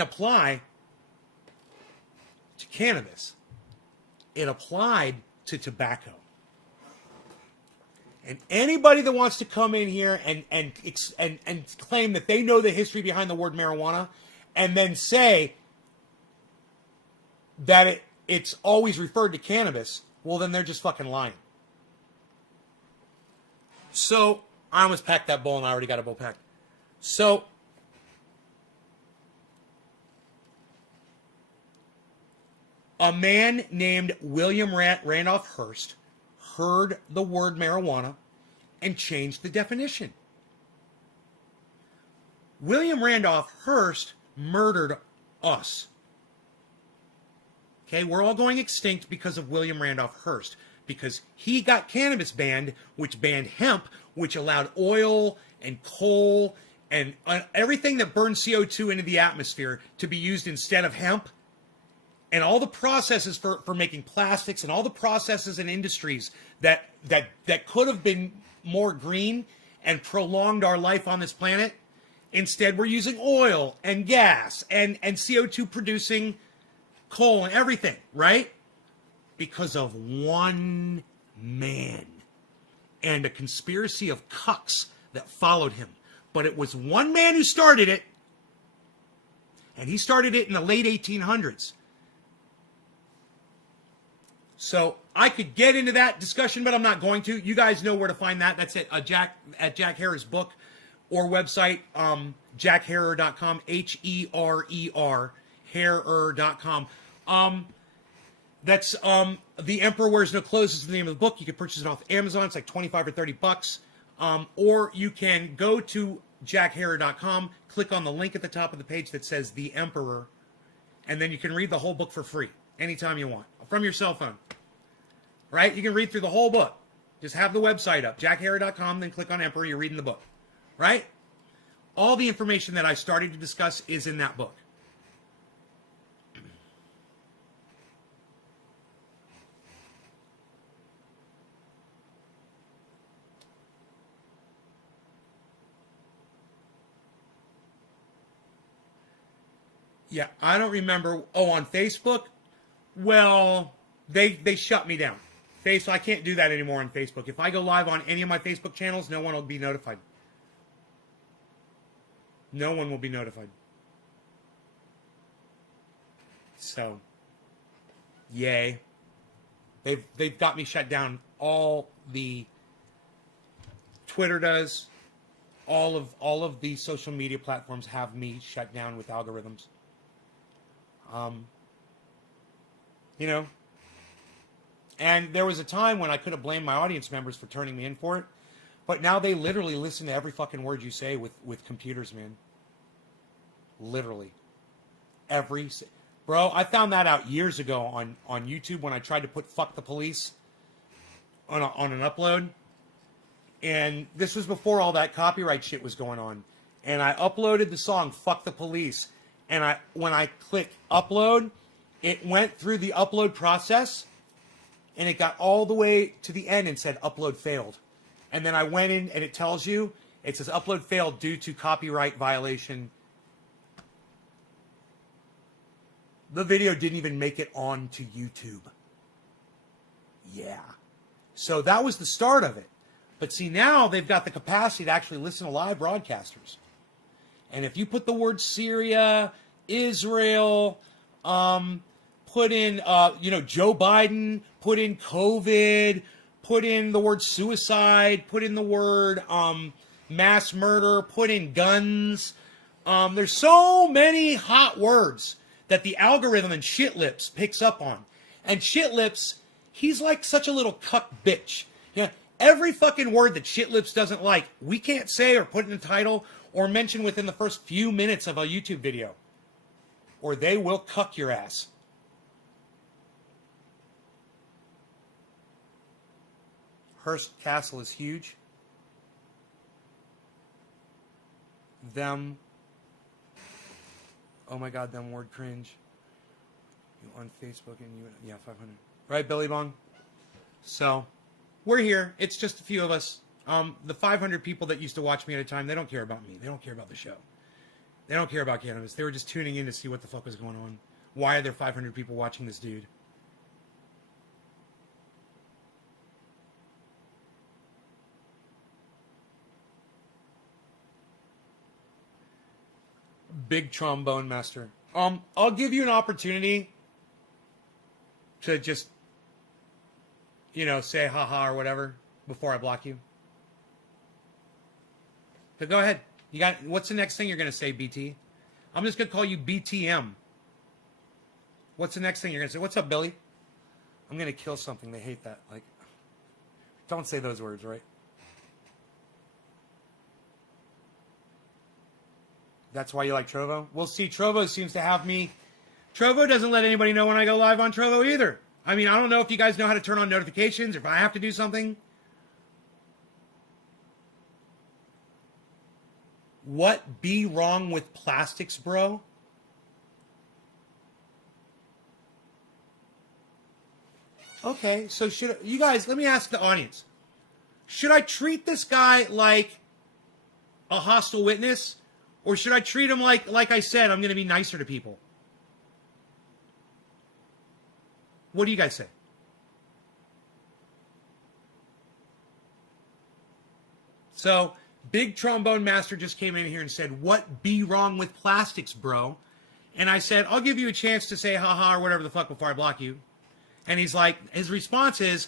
apply to cannabis. It applied to tobacco. And anybody that wants to come in here and claim that they know the history behind the word marijuana, and then say that it's always referred to cannabis, well, then they're just fucking lying. So, I almost packed that bowl, and I already got a bowl packed. So, a man named William Randolph Hearst heard the word marijuana and changed the definition. William Randolph Hearst murdered us. Okay, we're all going extinct because of William Randolph Hearst, because he got cannabis banned, which banned hemp, which allowed oil and coal and everything that burns CO2 into the atmosphere to be used instead of hemp. And all the processes for making plastics and all the processes and industries that could have been more green and prolonged our life on this planet, instead we're using oil and gas and CO2 producing coal and everything, right? Because of one man and a conspiracy of cucks that followed him. But it was one man who started it, and he started it in the late 1800s. So I could get into that discussion, but I'm not going to. You guys know where to find that. That's at Jack Herer's book or website, jackherer.com, H-E-R-E-R, Herer.com. That's The Emperor Wears No Clothes is the name of the book. You can purchase it off Amazon. It's like $25 or $30. Or you can go to jackherer.com, click on the link at the top of the page that says The Emperor, and then you can read the whole book for free anytime you want from your cell phone. Right? You can read through the whole book. Just have the website up, jackherer.com, then click on Emperor, you're reading the book. Right? All the information that I started to discuss is in that book. Yeah, I don't remember. Oh, on Facebook? Well, they shut me down. Facebook, I can't do that anymore on Facebook. If I go live on any of my Facebook channels, no one will be notified. No one will be notified. So, yay. They've got me shut down. All the Twitter does. All of the social media platforms have me shut down with algorithms. You know? And there was a time when I could have blamed my audience members for turning me in for it. But now they literally listen to every fucking word you say with computers, man. Literally. Bro, I found that out years ago on YouTube when I tried to put "fuck the police" on an upload. And this was before all that copyright shit was going on. And I uploaded the song "Fuck the Police." And when I clicked upload, it went through the upload process. And it got all the way to the end and said upload failed. And then I went in and it tells you, it says upload failed due to copyright violation. The video didn't even make it onto YouTube. Yeah. So that was the start of it. But see, now they've got the capacity to actually listen to live broadcasters. And if you put the word Syria, Israel, put in, Joe Biden, put in COVID, put in the word suicide, put in the word mass murder, put in guns. There's so many hot words that the algorithm and Shitlips picks up on. And Shitlips, he's like such a little cuck bitch. Yeah, every fucking word that Shitlips doesn't like, we can't say or put in the title or mention within the first few minutes of a YouTube video. Or they will cuck your ass. Hearst Castle is huge. Them. Oh my God, them word cringe. You on Facebook and you, yeah, 500. Right, Billy Bong? So, we're here. It's just a few of us. The 500 people that used to watch me at a time, they don't care about me. They don't care about the show. They don't care about cannabis. They were just tuning in to see what the fuck was going on. Why are there 500 people watching this dude? Big Trombone Master. I'll give you an opportunity to just, say haha or whatever before I block you. So go ahead. What's the next thing you're going to say, BT? I'm just going to call you BTM. What's the next thing you're going to say? What's up, Billy? I'm going to kill something. They hate that. Like, don't say those words, right? That's why you like Trovo? Well, see, Trovo seems to have me. Trovo doesn't let anybody know when I go live on Trovo either. I mean, I don't know if you guys know how to turn on notifications or if I have to do something. What be wrong with plastics, bro? Okay, so you guys, let me ask the audience. Should I treat this guy like a hostile witness? Or should I treat him like I said, I'm going to be nicer to people? What do you guys say? So, Big Trombone Master just came in here and said, what be wrong with plastics, bro? And I said, I'll give you a chance to say haha or whatever the fuck before I block you. And he's like, his response is,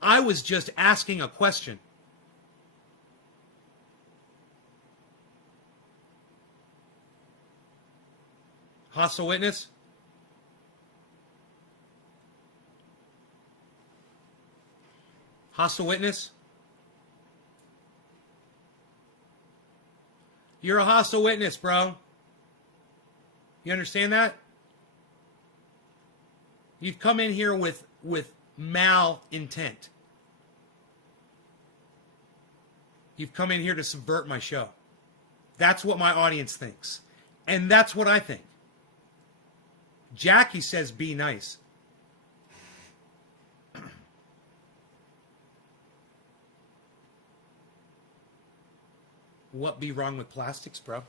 I was just asking a question. Hostile witness? Hostile witness? You're a hostile witness, bro. You understand that? You've come in here with mal intent. You've come in here to subvert my show. That's what my audience thinks. And that's what I think. Jackie says be nice. What be wrong with plastics, bro?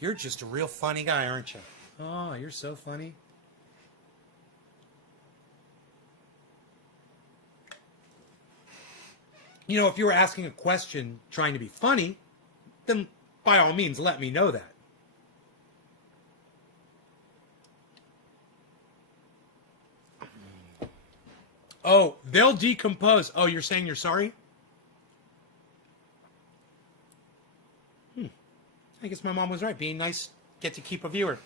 You're just a real funny guy, aren't you? Oh, you're so funny. If you were asking a question trying to be funny, then by all means, let me know that. Oh, they'll decompose. Oh, you're saying you're sorry? I guess my mom was right. Being nice, get to keep a viewer.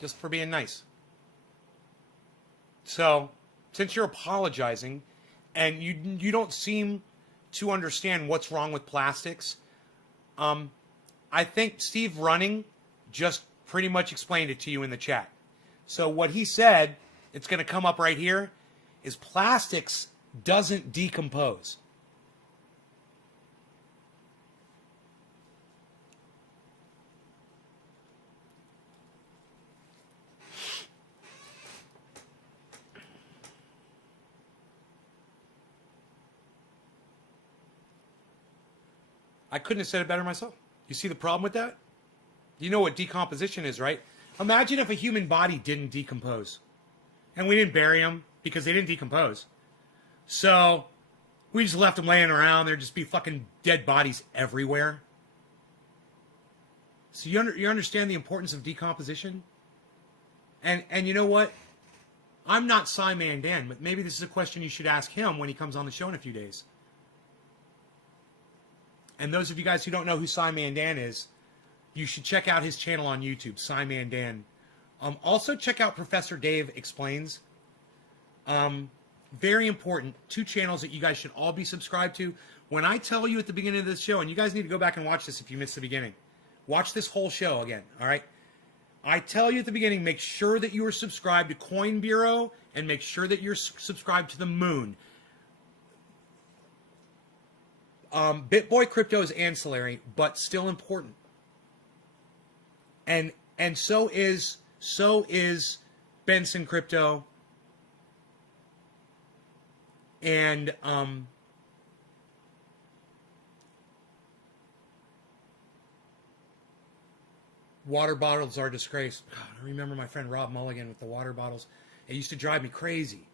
Just for being nice. So, since you're apologizing and you don't seem to understand what's wrong with plastics, I think Steve Running just pretty much explained it to you in the chat. So what he said, it's going to come up right here, is plastics doesn't decompose. I couldn't have said it better myself. You see the problem with that? You know what decomposition is, right? Imagine if a human body didn't decompose. And we didn't bury them because they didn't decompose. So we just left them laying around. There'd just be fucking dead bodies everywhere. So you understand the importance of decomposition? And you know what? I'm not Cy Mandan, but maybe this is a question you should ask him when he comes on the show in a few days. And those of you guys who don't know who Cy Mandan is, you should check out his channel on YouTube, Cy Mandan. Also check out Professor Dave Explains. Very important. 2 channels that you guys should all be subscribed to. When I tell you at the beginning of this show, and you guys need to go back and watch this if you missed the beginning. Watch this whole show again, all right? I tell you at the beginning, make sure that you are subscribed to Coin Bureau and make sure that you're subscribed to the Moon. BitBoy Crypto is ancillary, but still important. And so is Benson Crypto. And water bottles are a disgrace. God, I remember my friend Rob Mulligan with the water bottles. It used to drive me crazy.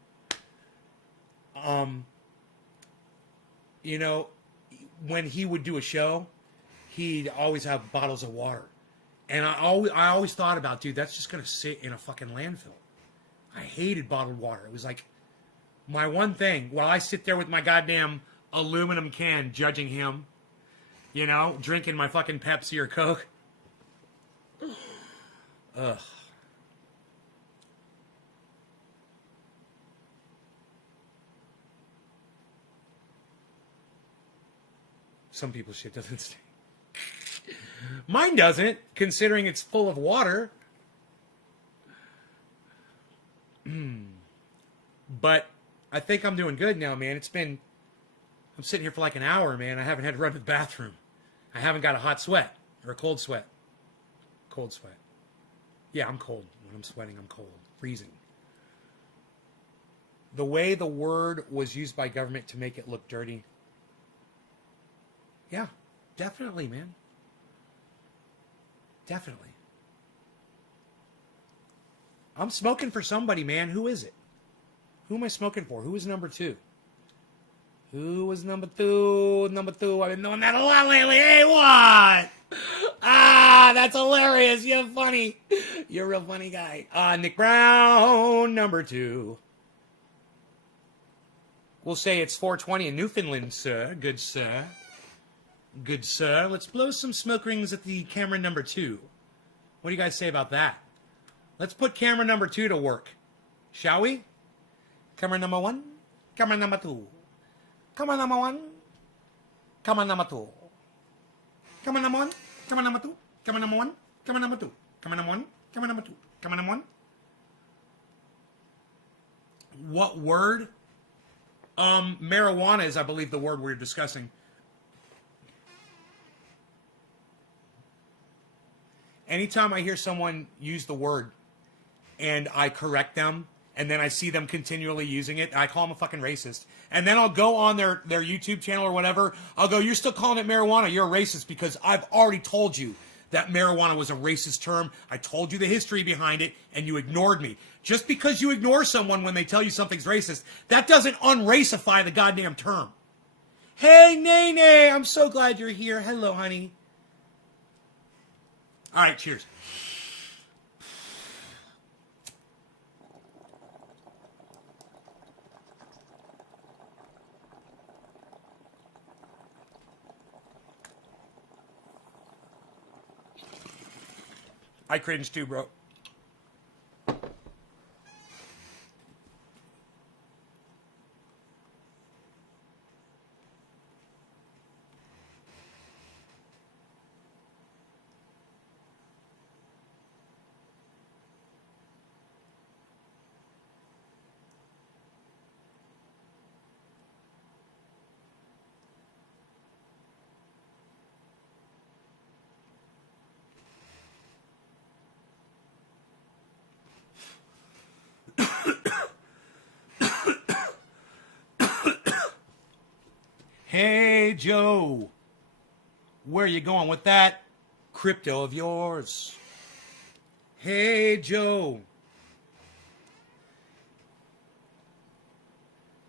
You know, when he would do a show, he'd always have bottles of water. And I always thought about, dude, that's just going to sit in a fucking landfill. I hated bottled water. It was like my one thing. While I sit there with my goddamn aluminum can judging him, you know, drinking my fucking Pepsi or Coke. Ugh. Some people's shit doesn't stink. Mine doesn't, considering it's full of water. But I think I'm doing good now, man. I'm sitting here for like an hour, man. I haven't had to run to the bathroom. I haven't got a hot sweat or a cold sweat. Cold sweat. Yeah, I'm cold. When I'm sweating, I'm cold. Freezing. The way the word was used by government to make it look dirty. Yeah, definitely, man. Definitely. I'm smoking for somebody, man. Who is it? Who am I smoking for? Who is number 2? Who was number 2? Number 2. I've been doing that a lot lately. Hey, what? Ah, that's hilarious. You're funny. You're a real funny guy. Nick Brown, number 2. We'll say it's 4:20 in Newfoundland, sir. Good sir. Good sir. Let's blow some smoke rings at the camera number 2. What do you guys say about that? Let's put camera number 2 to work. Shall we? Camera number 1. Camera number 2. Camera number 1. Camera number 2. Camera number 1. Camera number 2. Camera number 1. Camera number 2. Camera number 1. Camera number 2. Camera number 1. What word? Marijuana is, I believe, the word we're discussing. Anytime I hear someone use the word and I correct them and then I see them continually using it, I call them a fucking racist. And then I'll go on their YouTube channel or whatever. I'll go, you're still calling it marijuana. You're a racist because I've already told you that marijuana was a racist term. I told you the history behind it and you ignored me. Just because you ignore someone when they tell you something's racist, that doesn't unracify the goddamn term. Hey, Nene, I'm so glad you're here. Hello, honey. All right, cheers. I cringe too, bro. Hey, Joe. Where are you going with that crypto of yours? Hey, Joe.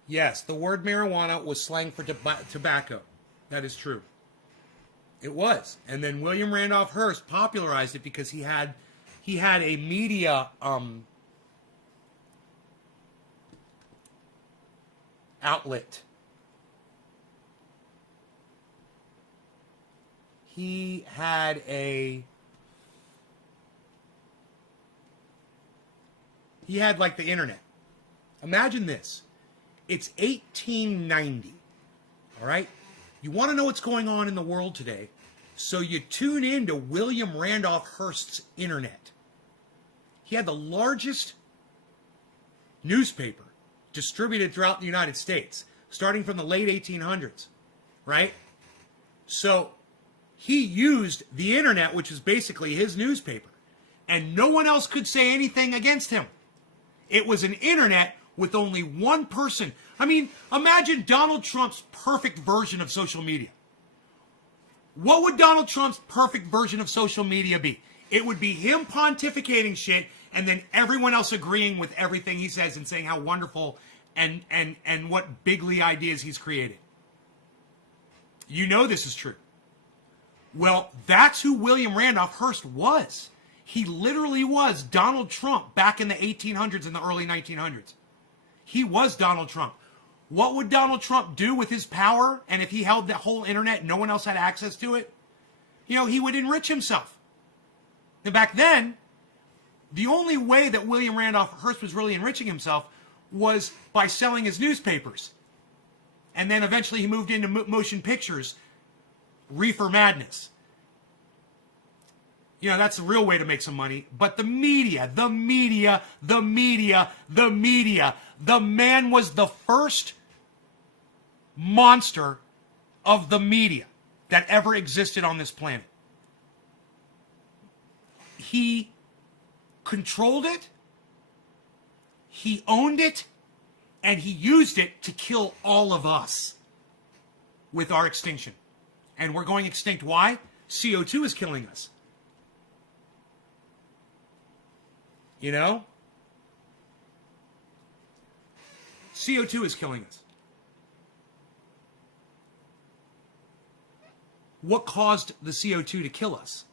Yes, the word marijuana was slang for tobacco. That is true. It was. And then William Randolph Hearst popularized it because he had a media outlet. He had like the internet. Imagine this. It's 1890. All right? You want to know what's going on in the world today, so you tune in to William Randolph Hearst's internet. He had the largest newspaper distributed throughout the United States, starting from the late 1800s, right? So he used the internet, which is basically his newspaper, and no one else could say anything against him. It was an internet with only one person. I mean, imagine Donald Trump's perfect version of social media. What would Donald Trump's perfect version of social media be? It would be him pontificating shit and then everyone else agreeing with everything he says and saying how wonderful and what bigly ideas he's created. You know this is true. Well, that's who William Randolph Hearst was. He literally was Donald Trump back in the 1800s and the early 1900s. He was Donald Trump. What would Donald Trump do with his power? And if he held the whole internet, no one else had access to it? You know, he would enrich himself. And back then, the only way that William Randolph Hearst was really enriching himself was by selling his newspapers. And then eventually he moved into motion pictures, Reefer Madness. You know, that's the real way to make some money. But the media, the man was the first monster of the media that ever existed on this planet. He controlled it, he owned it, and he used it to kill all of us with our extinction. And we're going extinct. Why? CO2 is killing us. You know? CO2 is killing us. What caused the CO2 to kill us?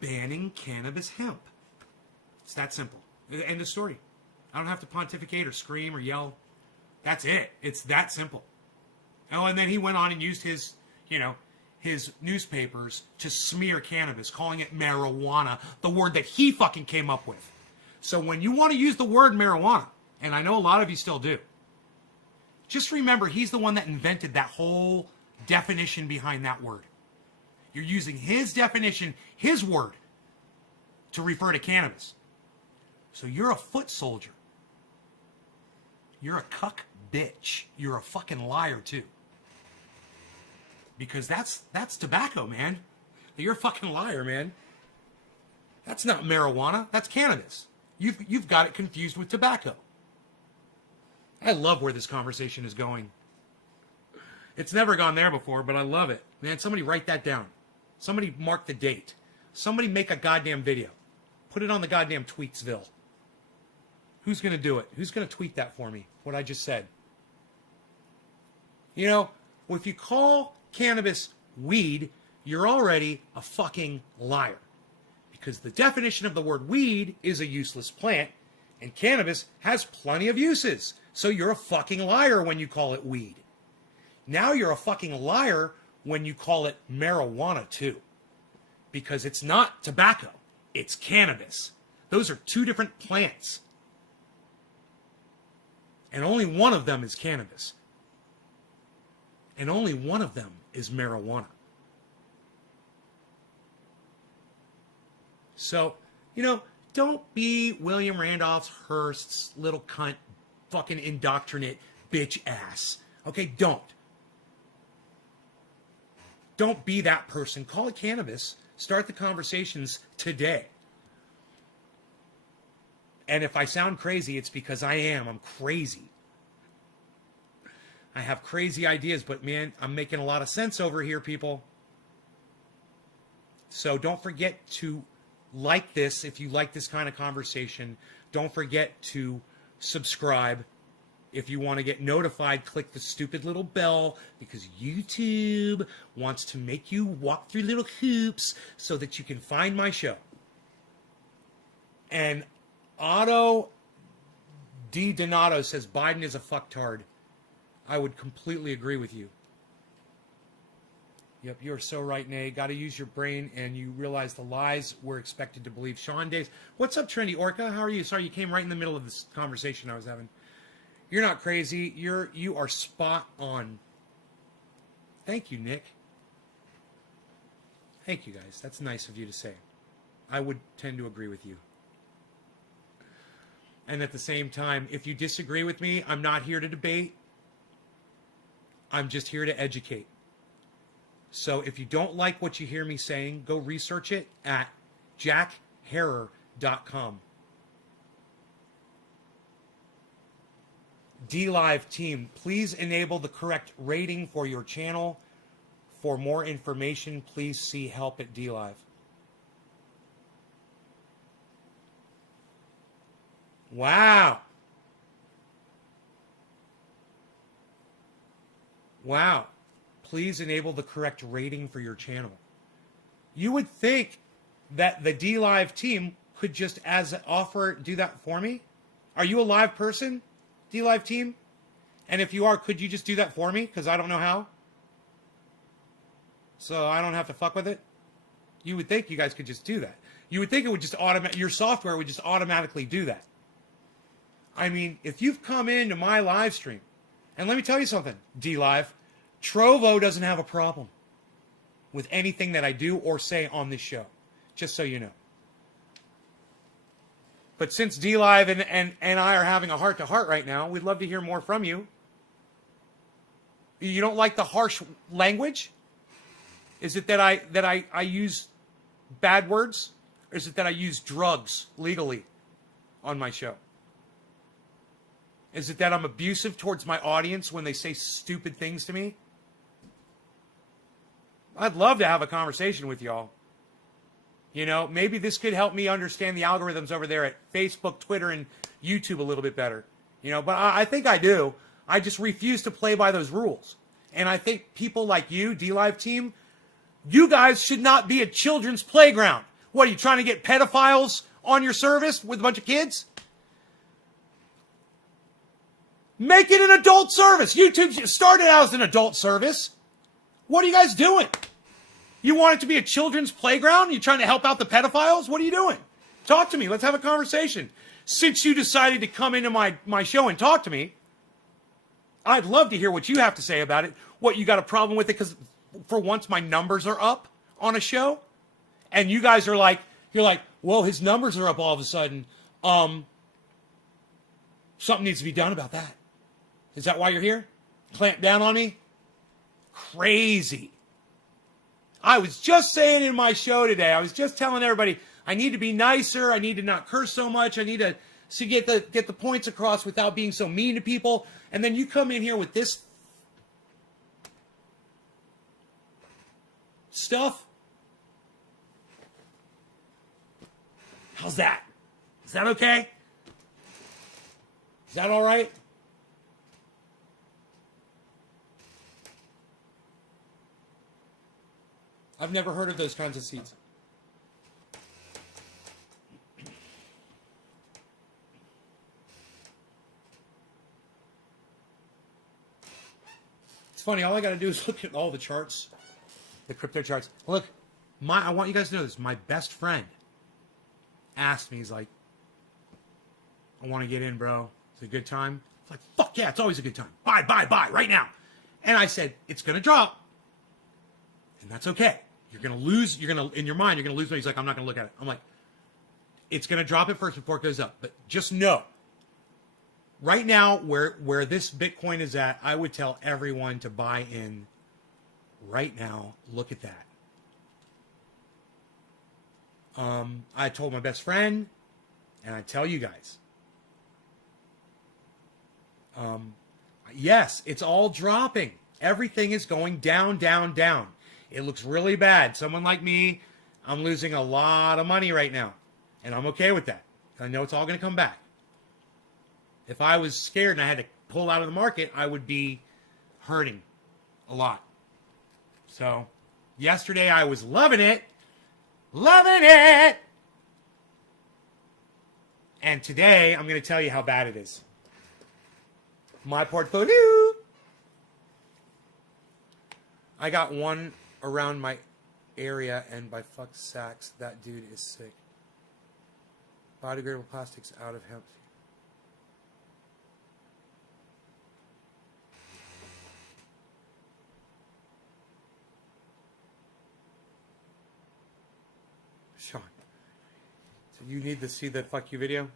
Banning cannabis hemp. It's that simple. End of story. I don't have to pontificate or scream or yell. That's it. It's that simple. Oh, and then he went on and used his, his newspapers to smear cannabis, calling it marijuana, the word that he fucking came up with. So when you want to use the word marijuana, and I know a lot of you still do, just remember he's the one that invented that whole definition behind that word. You're using his definition, his word, to refer to cannabis. So you're a foot soldier. You're a cuck bitch. You're a fucking liar too. Because that's tobacco, man. You're a fucking liar, man. That's not marijuana. That's cannabis. You've got it confused with tobacco. I love where this conversation is going. It's never gone there before, but I love it. Man, somebody write that down. Somebody mark the date. Somebody make a goddamn video. Put it on the goddamn Tweetsville. Who's going to do it? Who's going to tweet that for me? What I just said. You know, if you call cannabis weed, you're already a fucking liar. Because the definition of the word weed is a useless plant, and cannabis has plenty of uses. So you're a fucking liar when you call it weed. Now you're a fucking liar when you call it marijuana too. Because it's not tobacco, it's cannabis. Those are two different plants. And only one of them is cannabis. And only one of them is marijuana. So, don't be William Randolph Hearst's little cunt, fucking indoctrinate bitch ass. Okay, don't. Don't be that person. Call it cannabis. Start the conversations today. And if I sound crazy, it's because I am. I'm crazy. I have crazy ideas, but man, I'm making a lot of sense over here, people. So don't forget to like this if you like this kind of conversation. Don't forget to subscribe. If you want to get notified, click the stupid little bell because YouTube wants to make you walk through little hoops so that you can find my show. And Otto D. Donato says Biden is a fucktard. I would completely agree with you. Yep, you're so right, Nay. Got to use your brain, and you realize the lies we're expected to believe. Sean Days, what's up, Trendy Orca? How are you? Sorry, you came right in the middle of this conversation I was having. You're not crazy. You are spot on. Thank you, Nick. Thank you, guys. That's nice of you to say. I would tend to agree with you. And at the same time, if you disagree with me, I'm not here to debate. I'm just here to educate. So if you don't like what you hear me saying, go research it at jackharrer.com. DLive team, please enable the correct rating for your channel. For more information, please see help at DLive. Wow. Wow. Please enable the correct rating for your channel. You would think that the DLive team could just as offer do that for me. Are you a live person, DLive team? And if you are, could you just do that for me? Because I don't know how. So I don't have to fuck with it. You would think you guys could just do that. You would think it would just your software would just automatically do that. I mean, if you've come into my live stream, and let me tell you something, DLive, Trovo doesn't have a problem with anything that I do or say on this show, just so you know. But since DLive and I are having a heart-to-heart right now, we'd love to hear more from you. You don't like the harsh language? Is it that I use bad words? Or is it that I use drugs legally on my show? Is it that I'm abusive towards my audience when they say stupid things to me? I'd love to have a conversation with y'all. You know, maybe this could help me understand the algorithms over there at Facebook, Twitter, and YouTube a little bit better. You know, but I think I do. I just refuse to play by those rules. And I think people like you, DLive team, you guys should not be a children's playground. What, are you trying to get pedophiles on your service with a bunch of kids? Make it an adult service. YouTube started out as an adult service. What are you guys doing? You want it to be a children's playground? You trying to help out the pedophiles? What are you doing? Talk to me. Let's have a conversation. Since you decided to come into my show and talk to me, I'd love to hear what you have to say about it. What, you got a problem with it because for once my numbers are up on a show? And you guys are like, you're like, well, his numbers are up all of a sudden. Something needs to be done about that. Is that why you're here? Clamp down on me? Crazy. I was just saying in my show today, I was just telling everybody, I need to be nicer. I need to not curse so much. I need to get the points across without being so mean to people. And then you come in here with this stuff. How's that? Is that okay? Is that all right? I've never heard of those kinds of seeds. It's funny, all I got to do is look at all the charts, the crypto charts. Look, I want you guys to know this. My best friend asked me, he's like, I want to get in, bro. It's a good time. It's like, fuck yeah, it's always a good time. Buy, right now. And I said, it's going to drop. And that's okay. You're going to lose, in your mind, you're going to lose money. He's like, I'm not going to look at it. I'm like, it's going to drop at first before it goes up. But just know, right now, where this Bitcoin is at, I would tell everyone to buy in right now. Look at that. I told my best friend, and I tell you guys, Yes, it's all dropping. Everything is going down, down, down. It looks really bad. Someone like me, I'm losing a lot of money right now. And I'm okay with that. I know it's all going to come back. If I was scared and I had to pull out of the market, I would be hurting a lot. So, yesterday I was loving it. Loving it! And today, I'm going to tell you how bad it is. My portfolio. I got one around my area, and by fuck sacks, that dude is sick. Biodegradable plastics out of hemp. Sean. So you need to see the fuck you video?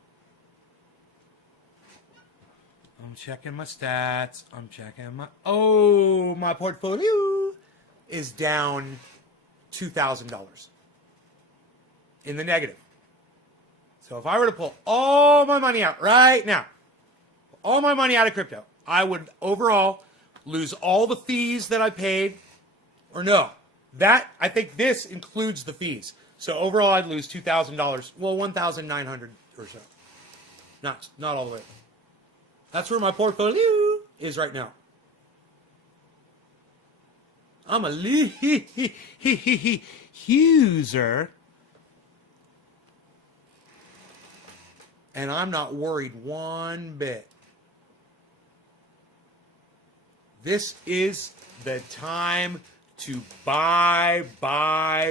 I'm checking my stats. I'm checking my... Oh, my portfolio is down $2,000 in the negative. So if I were to pull all my money out right now, all my money out of crypto, I would overall lose all the fees that I paid. Or no, that, I think this includes the fees. So overall, I'd lose $2,000. Well, $1,900 or so. Not all the way. That's where my portfolio is right now. I'm a user. And I'm not worried one bit. This is the time to buy. I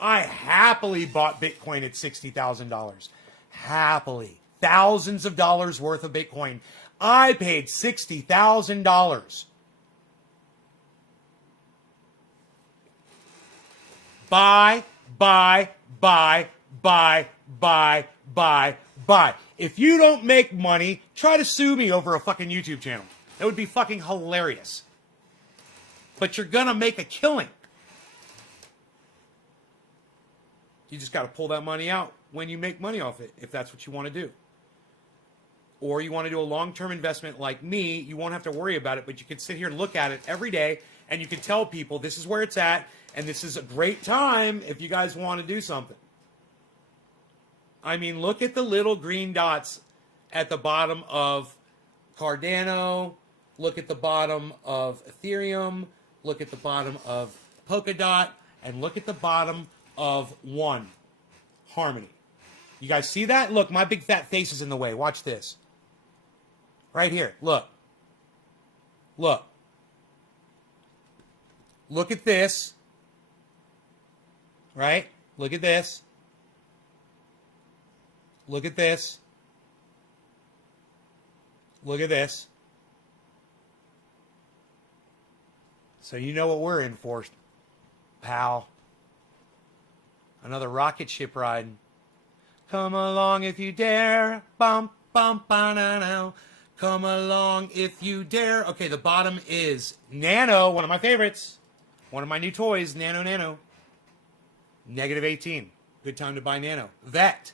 happily bought Bitcoin at $60,000. Happily. Thousands of dollars worth of Bitcoin. I paid $60,000. Buy. If you don't make money, try to sue me over a fucking YouTube channel. That would be fucking hilarious. But you're gonna make a killing. You just got to pull that money out when you make money off it, if that's what you want to do. Or you want to do a long-term investment like me, you won't have to worry about it, but you can sit here and look at it every day, and you can tell people this is where it's at, and this is a great time if you guys want to do something. I mean, look at the little green dots at the bottom of Cardano. Look at the bottom of Ethereum. Look at the bottom of Polkadot. And look at the bottom of One, Harmony. You guys see that? Look, my big fat face is in the way. Watch this. Right here. Look. Look. Look at this. Right? Look at this. Look at this. Look at this. So you know what we're in for, pal. Another rocket ship ride. Come along if you dare. Bum, bum, ba-na-na. Come along if you dare. Okay, the bottom is Nano, one of my favorites. One of my new toys, Nano. Negative 18. Good time to buy Nano. Vet.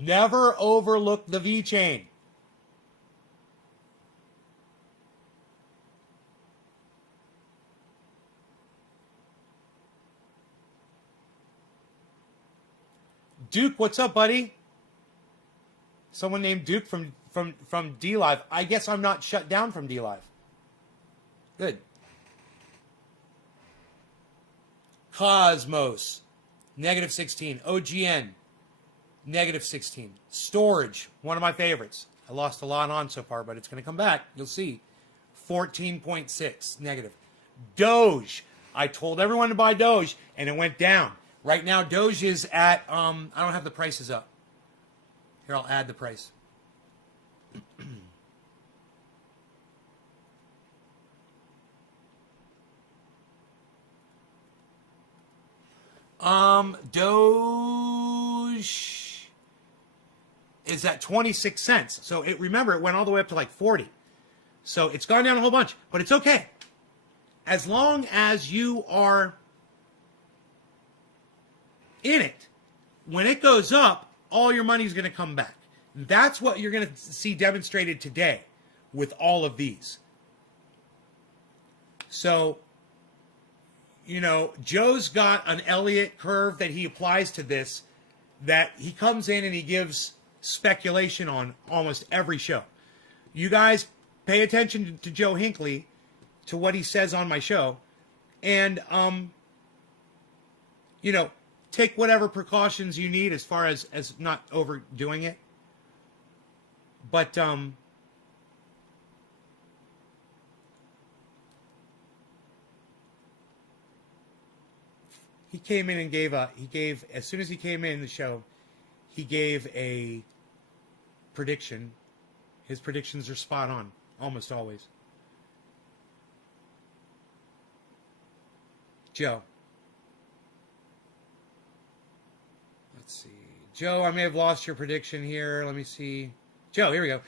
Never overlook the V-chain. Duke, what's up, buddy? Someone named Duke from DLive. I guess I'm not shut down from DLive. Good. Cosmos, negative 16. OGN, negative 16. Storage, one of my favorites. I lost a lot on so far, but it's going to come back. You'll see. 14.6, negative. Doge. I told everyone to buy Doge, and it went down. Right now, Doge is at, I don't have the prices up. Here, I'll add the price. Doge is at 26 cents. So remember, it went all the way up to like 40. So it's gone down a whole bunch, but it's okay. As long as you are in it, when it goes up, all your money is going to come back. That's what you're going to see demonstrated today with all of these. So, you know, Joe's got an Elliott curve that he applies to this, that he comes in and he gives speculation on almost every show. You guys pay attention to Joe Hinckley, to what he says on my show, and, you know, take whatever precautions you need as far as not overdoing it. But, he came in and as soon as he came in the show, he gave a prediction. His predictions are spot on, almost always. Joe. Let's see. Joe, I may have lost your prediction here. Let me see. Joe, here we go.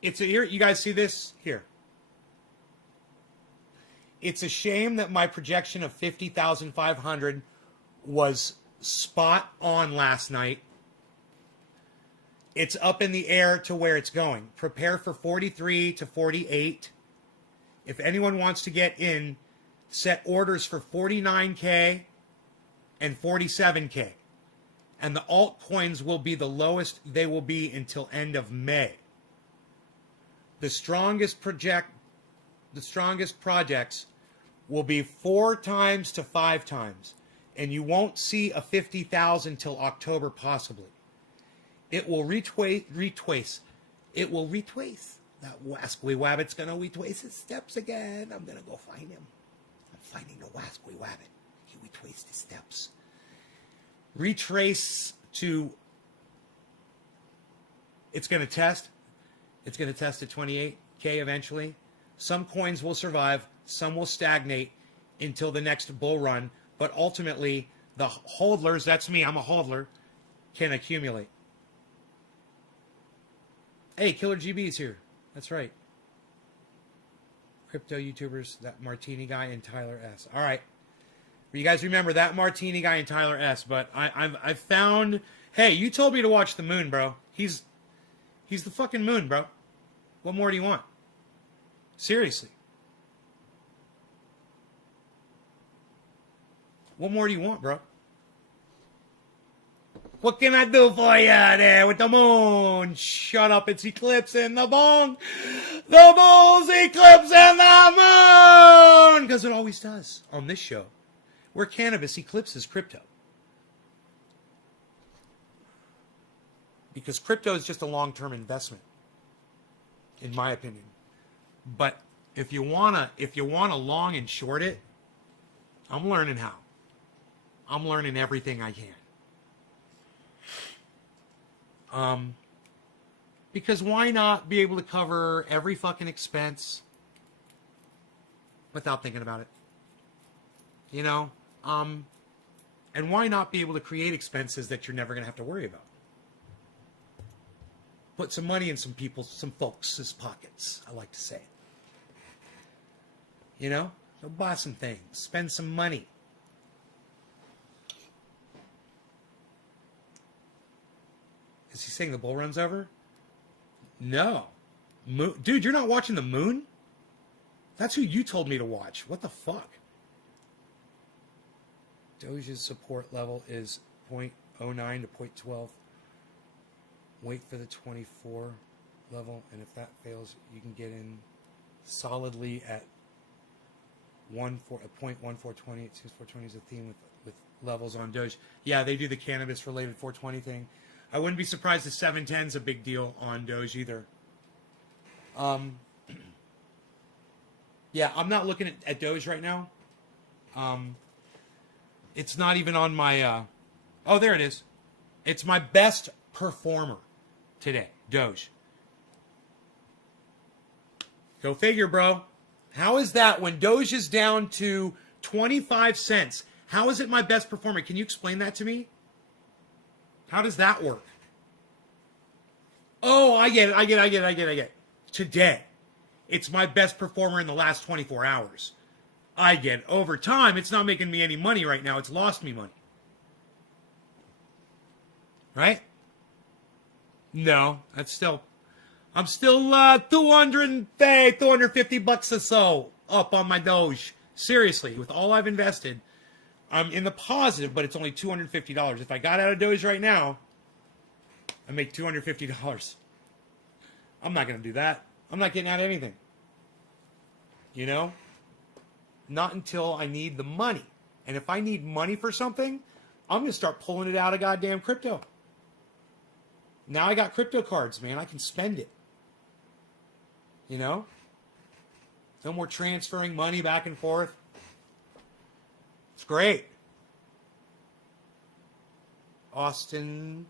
Here, you guys see this? Here. It's a shame that my projection of 50,500 was spot on last night. It's up in the air to where it's going. Prepare for 43 to 48. If anyone wants to get in, set orders for 49K and 47K. And the altcoins will be the lowest they will be until end of May. The strongest projects will be 4 times to 5 times. And you won't see a 50,000 till October possibly. It will retwace. It will retwace. That Wascally Wabbit's going to retrace his steps again. I'm going to go find him. I'm finding the Wascally Wabbit. He retraced his steps. Retrace to... It's going to test. It's going to test at 28K eventually. Some coins will survive. Some will stagnate until the next bull run. But ultimately, the hodlers, that's me, I'm a hodler, can accumulate. Hey, Killer GB's here. That's right. Crypto YouTubers, that Martini guy and Tyler S. All right. You guys remember that Martini guy and Tyler S. But I've found... Hey, you told me to watch the moon, bro. He's the fucking moon, bro. What more do you want? Seriously. What more do you want, bro? What can I do for you there with the moon? Shut up, it's eclipsing the bong. The bull's eclipsing the moon! Because it always does on this show, where cannabis eclipses crypto. Because crypto is just a long-term investment, in my opinion. But if you wanna long and short it, I'm learning how. I'm learning everything I can. Because why not be able to cover every fucking expense without thinking about it? You know? And why not be able to create expenses that you're never going to have to worry about? Put some money in some folks' pockets, I like to say. You know? Go buy some things. Spend some money. Is he saying the bull run's over? No. Dude, you're not watching the moon? That's who you told me to watch. What the fuck? Doge's support level is 0.09 to 0.12. Wait for the 24 level, and if that fails, you can get in solidly at 0.1420. It seems 420 is a theme with levels on Doge. Yeah, they do the cannabis-related 420 thing. I wouldn't be surprised if 710 is a big deal on Doge either. Yeah, I'm not looking at Doge right now. It's not even on my... oh, there it is. It's my best performer today, Doge. Go figure, bro. How is that when Doge is down to 25 cents? How is it my best performer? Can you explain that to me? How does that work? Oh, I get it. Today, it's my best performer in the last 24 hours. I get it. Over time, it's not making me any money right now. It's lost me money. Right? No, that's still. I'm still 250 bucks or so up on my Doge. Seriously, with all I've invested, I'm in the positive, but it's only $250. If I got out of Doge right now, I make $250. I'm not going to do that. I'm not getting out of anything. You know? Not until I need the money. And if I need money for something, I'm going to start pulling it out of goddamn crypto. Now I got crypto cards, man. I can spend it. You know? No more transferring money back and forth. It's great. Austin.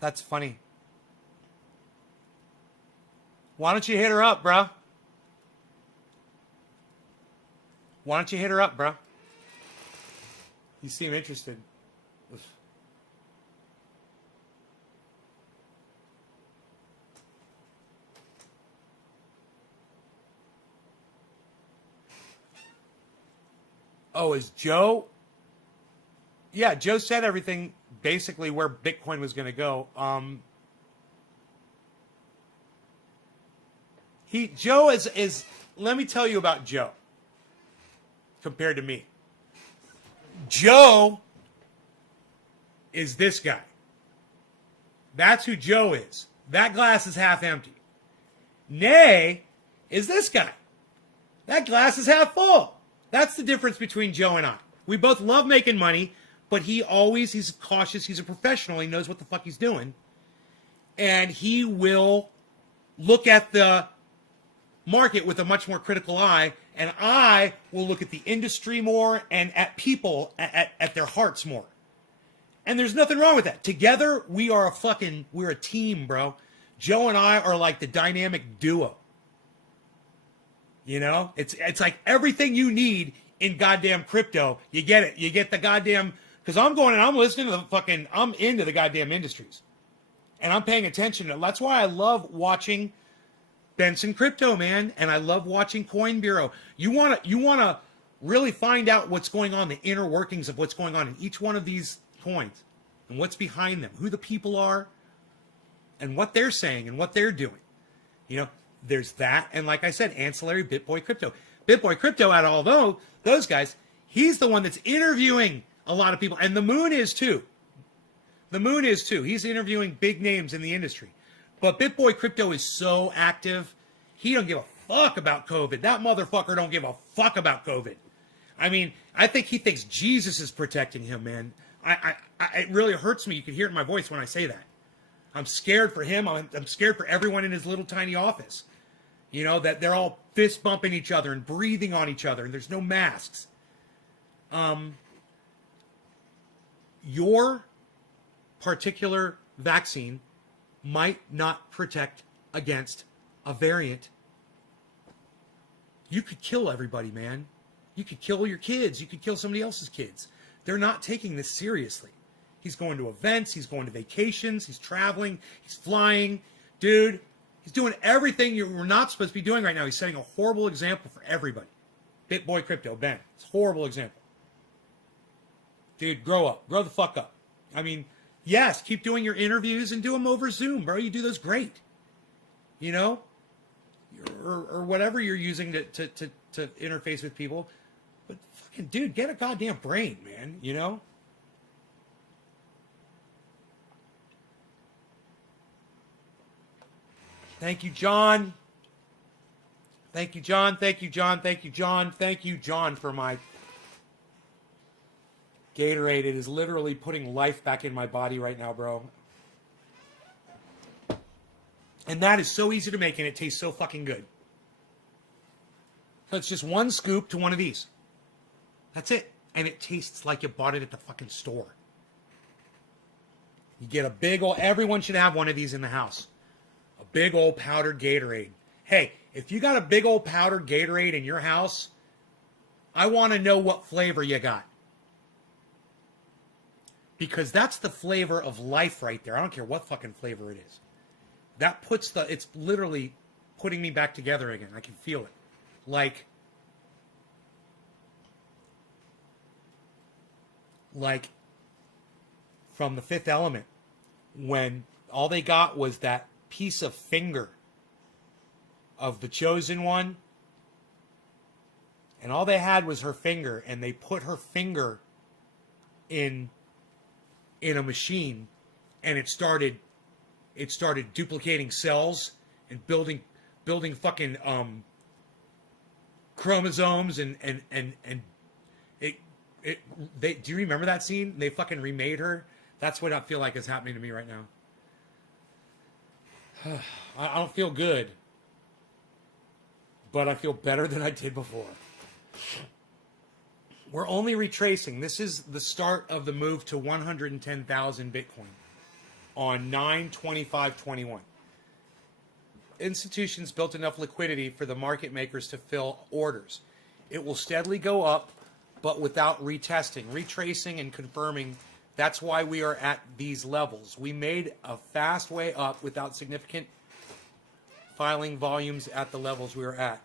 That's funny. Why don't you hit her up, bro? Why don't you hit her up, bro? You seem interested. Oh, is Joe? Yeah, Joe said everything basically where Bitcoin was going to go. Joe is. Let me tell you about Joe. Compared to me, Joe is this guy. That's who Joe is. That glass is half empty. Nay is this guy. That glass is half full. That's the difference between Joe and I. We both love making money, but he's cautious, he's a professional, he knows what the fuck he's doing. And he will look at the market with a much more critical eye, and I will look at the industry more and at people, at their hearts more. And there's nothing wrong with that. Together, we're a team, bro. Joe and I are like the dynamic duo. You know, it's like everything you need in goddamn crypto. You get it. You get the goddamn, because I'm going and I'm listening to I'm into the goddamn industries. And I'm paying attention to it. That's why I love watching Benson Crypto, man. And I love watching Coin Bureau. You wanna really find out what's going on, the inner workings of what's going on in each one of these coins and what's behind them, who the people are, and what they're saying and what they're doing. You know, there's that, and like I said, ancillary BitBoy Crypto. BitBoy Crypto, out of all those guys, he's the one that's interviewing a lot of people, and the Moon is too. The Moon is too. He's interviewing big names in the industry. But BitBoy Crypto is so active, he don't give a fuck about COVID. That motherfucker don't give a fuck about COVID. I mean, I think he thinks Jesus is protecting him, man. It really hurts me. You can hear it in my voice when I say that. I'm scared for him. I'm scared for everyone in his little tiny office. You know, that they're all fist bumping each other and breathing on each other, and there's no masks. Your particular vaccine might not protect against a variant. You could kill everybody, man. You could kill your kids. You could kill somebody else's kids. They're not taking this seriously. He's going to events. He's going to vacations. He's traveling. He's flying. Dude, he's doing everything we're not supposed to be doing right now. He's setting a horrible example for everybody. BitBoy Crypto, Ben. It's a horrible example. Dude, grow up. Grow the fuck up. I mean, yes, keep doing your interviews and do them over Zoom, bro. You do those great. You know? Or whatever you're using to interface with people. But fucking, dude, get a goddamn brain, man. You know? Thank you, John. Thank you, John. Thank you, John. Thank you, John. Thank you, John, for my Gatorade. It is literally putting life back in my body right now, bro. And that is so easy to make, and it tastes so fucking good. So it's just one scoop to one of these. That's it. And it tastes like you bought it at the fucking store. You get a big old... Everyone should have one of these in the house. A big old powdered Gatorade. Hey, if you got a big old powdered Gatorade in your house, I want to know what flavor you got. Because that's the flavor of life right there. I don't care what fucking flavor it is. That puts it's literally putting me back together again. I can feel it. Like from The Fifth Element, when all they got was that piece of finger of the chosen one, and all they had was her finger, and they put her finger in a machine, and it started duplicating cells and building fucking chromosomes and do you remember that scene? They fucking remade her. That's what I feel like is happening to me right now. I don't feel good, but I feel better than I did before. We're only retracing. This is the start of the move to 110,000 Bitcoin on 9/25/21. Institutions built enough liquidity for the market makers to fill orders. It will steadily go up, but without retesting, retracing, and confirming. That's why we are at these levels. We made a fast way up without significant filing volumes at the levels we were at.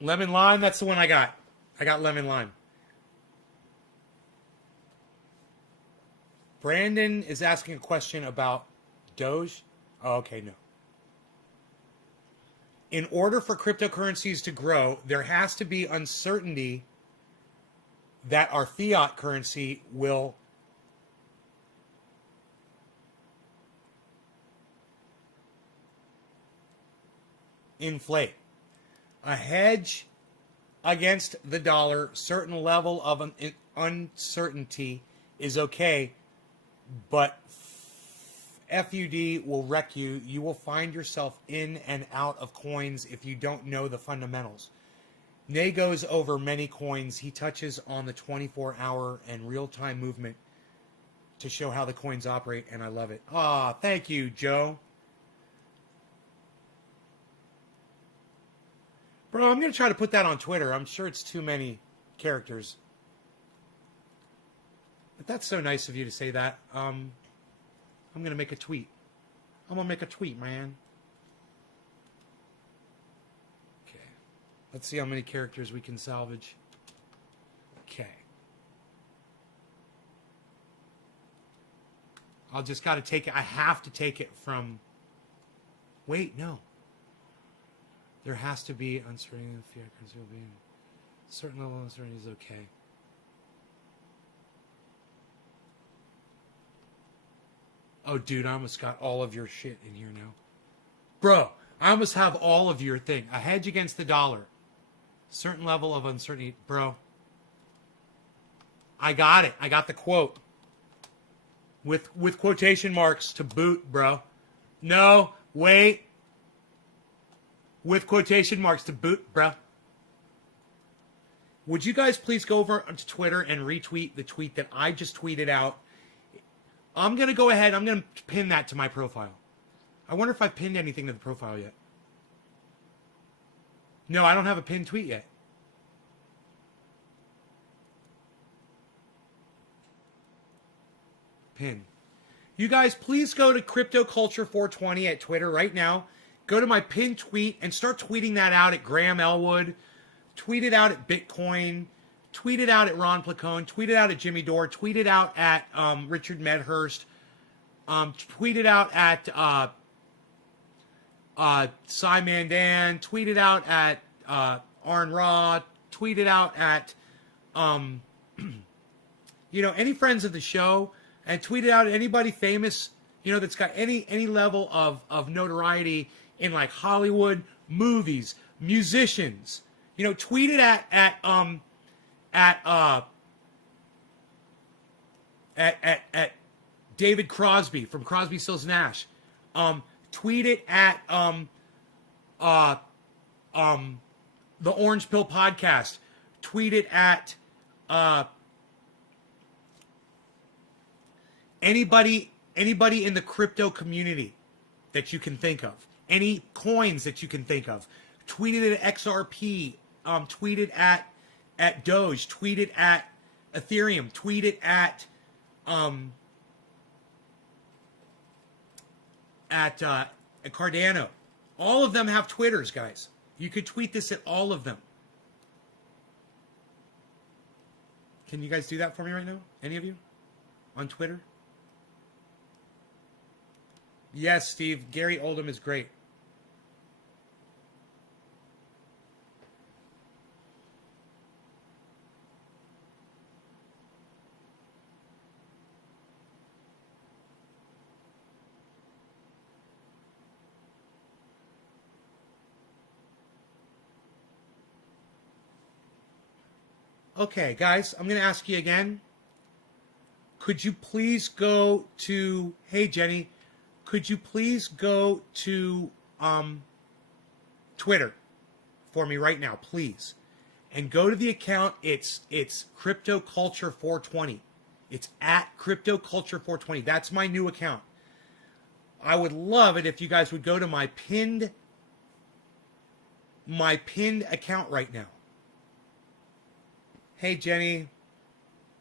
Lemon lime, that's the one I got. I got lemon lime. Brandon is asking a question about Doge. Oh, okay, no. In order for cryptocurrencies to grow, there has to be uncertainty that our fiat currency will inflate. A hedge against the dollar, certain level of uncertainty is okay, but FUD will wreck you. You will find yourself in and out of coins if you don't know the fundamentals. Nay goes over many coins. He touches on the 24-hour and real-time movement to show how the coins operate, and I love it. Ah, thank you, Joe. Bro, I'm going to try to put that on Twitter. I'm sure it's too many characters. But that's so nice of you to say that. I'm going to make a tweet. I'm going to make a tweet, man. Okay. Let's see how many characters we can salvage. Okay. I'll just got to take it. I have to take it from... Wait, no. There has to be uncertainty in the fiat currency will be a certain level of uncertainty is okay. Oh, dude, I almost got all of your shit in here now. Bro, I almost have all of your thing. A hedge against the dollar. Certain level of uncertainty. Bro, I got it. I got the quote. With quotation marks to boot, bro. No, wait. With quotation marks to boot, bro. Would you guys please go over to Twitter and retweet the tweet that I just tweeted out? I'm going to go ahead. I'm going to pin that to my profile. I wonder if I've pinned anything to the profile yet. No, I don't have a pinned tweet yet. Pin. You guys, please go to Crypto Culture 420 at Twitter right now. Go to my pinned tweet and start tweeting that out at Graham Elwood. Tweet it out at Bitcoin. Tweet it out at Ron Placone. Tweet it out at Jimmy Dore. Tweet it out at Richard Medhurst. Tweet it out at Cy Mandan. Tweet it out at Arn Ra. Tweet it out at any friends of the show, and tweet it out at anybody famous, that's got any level of notoriety in like Hollywood, movies, musicians. Tweet it at David Crosby from Crosby, Stills, Nash. Tweet it at the Orange Pill Podcast. Tweet it at anybody in the crypto community that you can think of. Any coins that you can think of. Tweet it at XRP. Tweet it at Doge. Tweet it at Ethereum. Tweet it at Cardano. All of them have Twitters, guys. You could tweet this at all of them. Can you guys do that for me right now? Any of you? On Twitter? Yes, Steve. Gary Oldham is great. Okay, guys, I'm going to ask you again. Could you please go to... Hey, Jenny. Could you please go to Twitter for me right now, please? And go to the account. It's Crypto Culture 420. It's at Crypto Culture 420. That's my new account. I would love it if you guys would go to my pinned account right now. Hey, Jenny.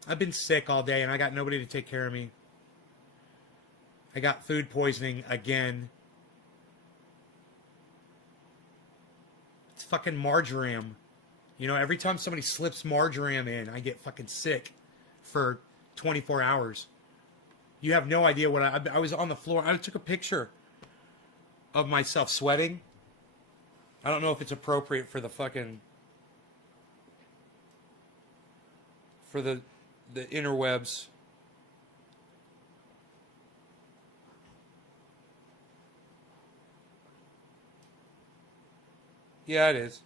I've been sick all day and I got nobody to take care of me. I got food poisoning again. It's fucking marjoram. You know, every time somebody slips marjoram in, I get fucking sick for 24 hours. You have no idea what I was on the floor. I took a picture of myself sweating. I don't know if it's appropriate for the fucking... for the interwebs. Yeah, it is.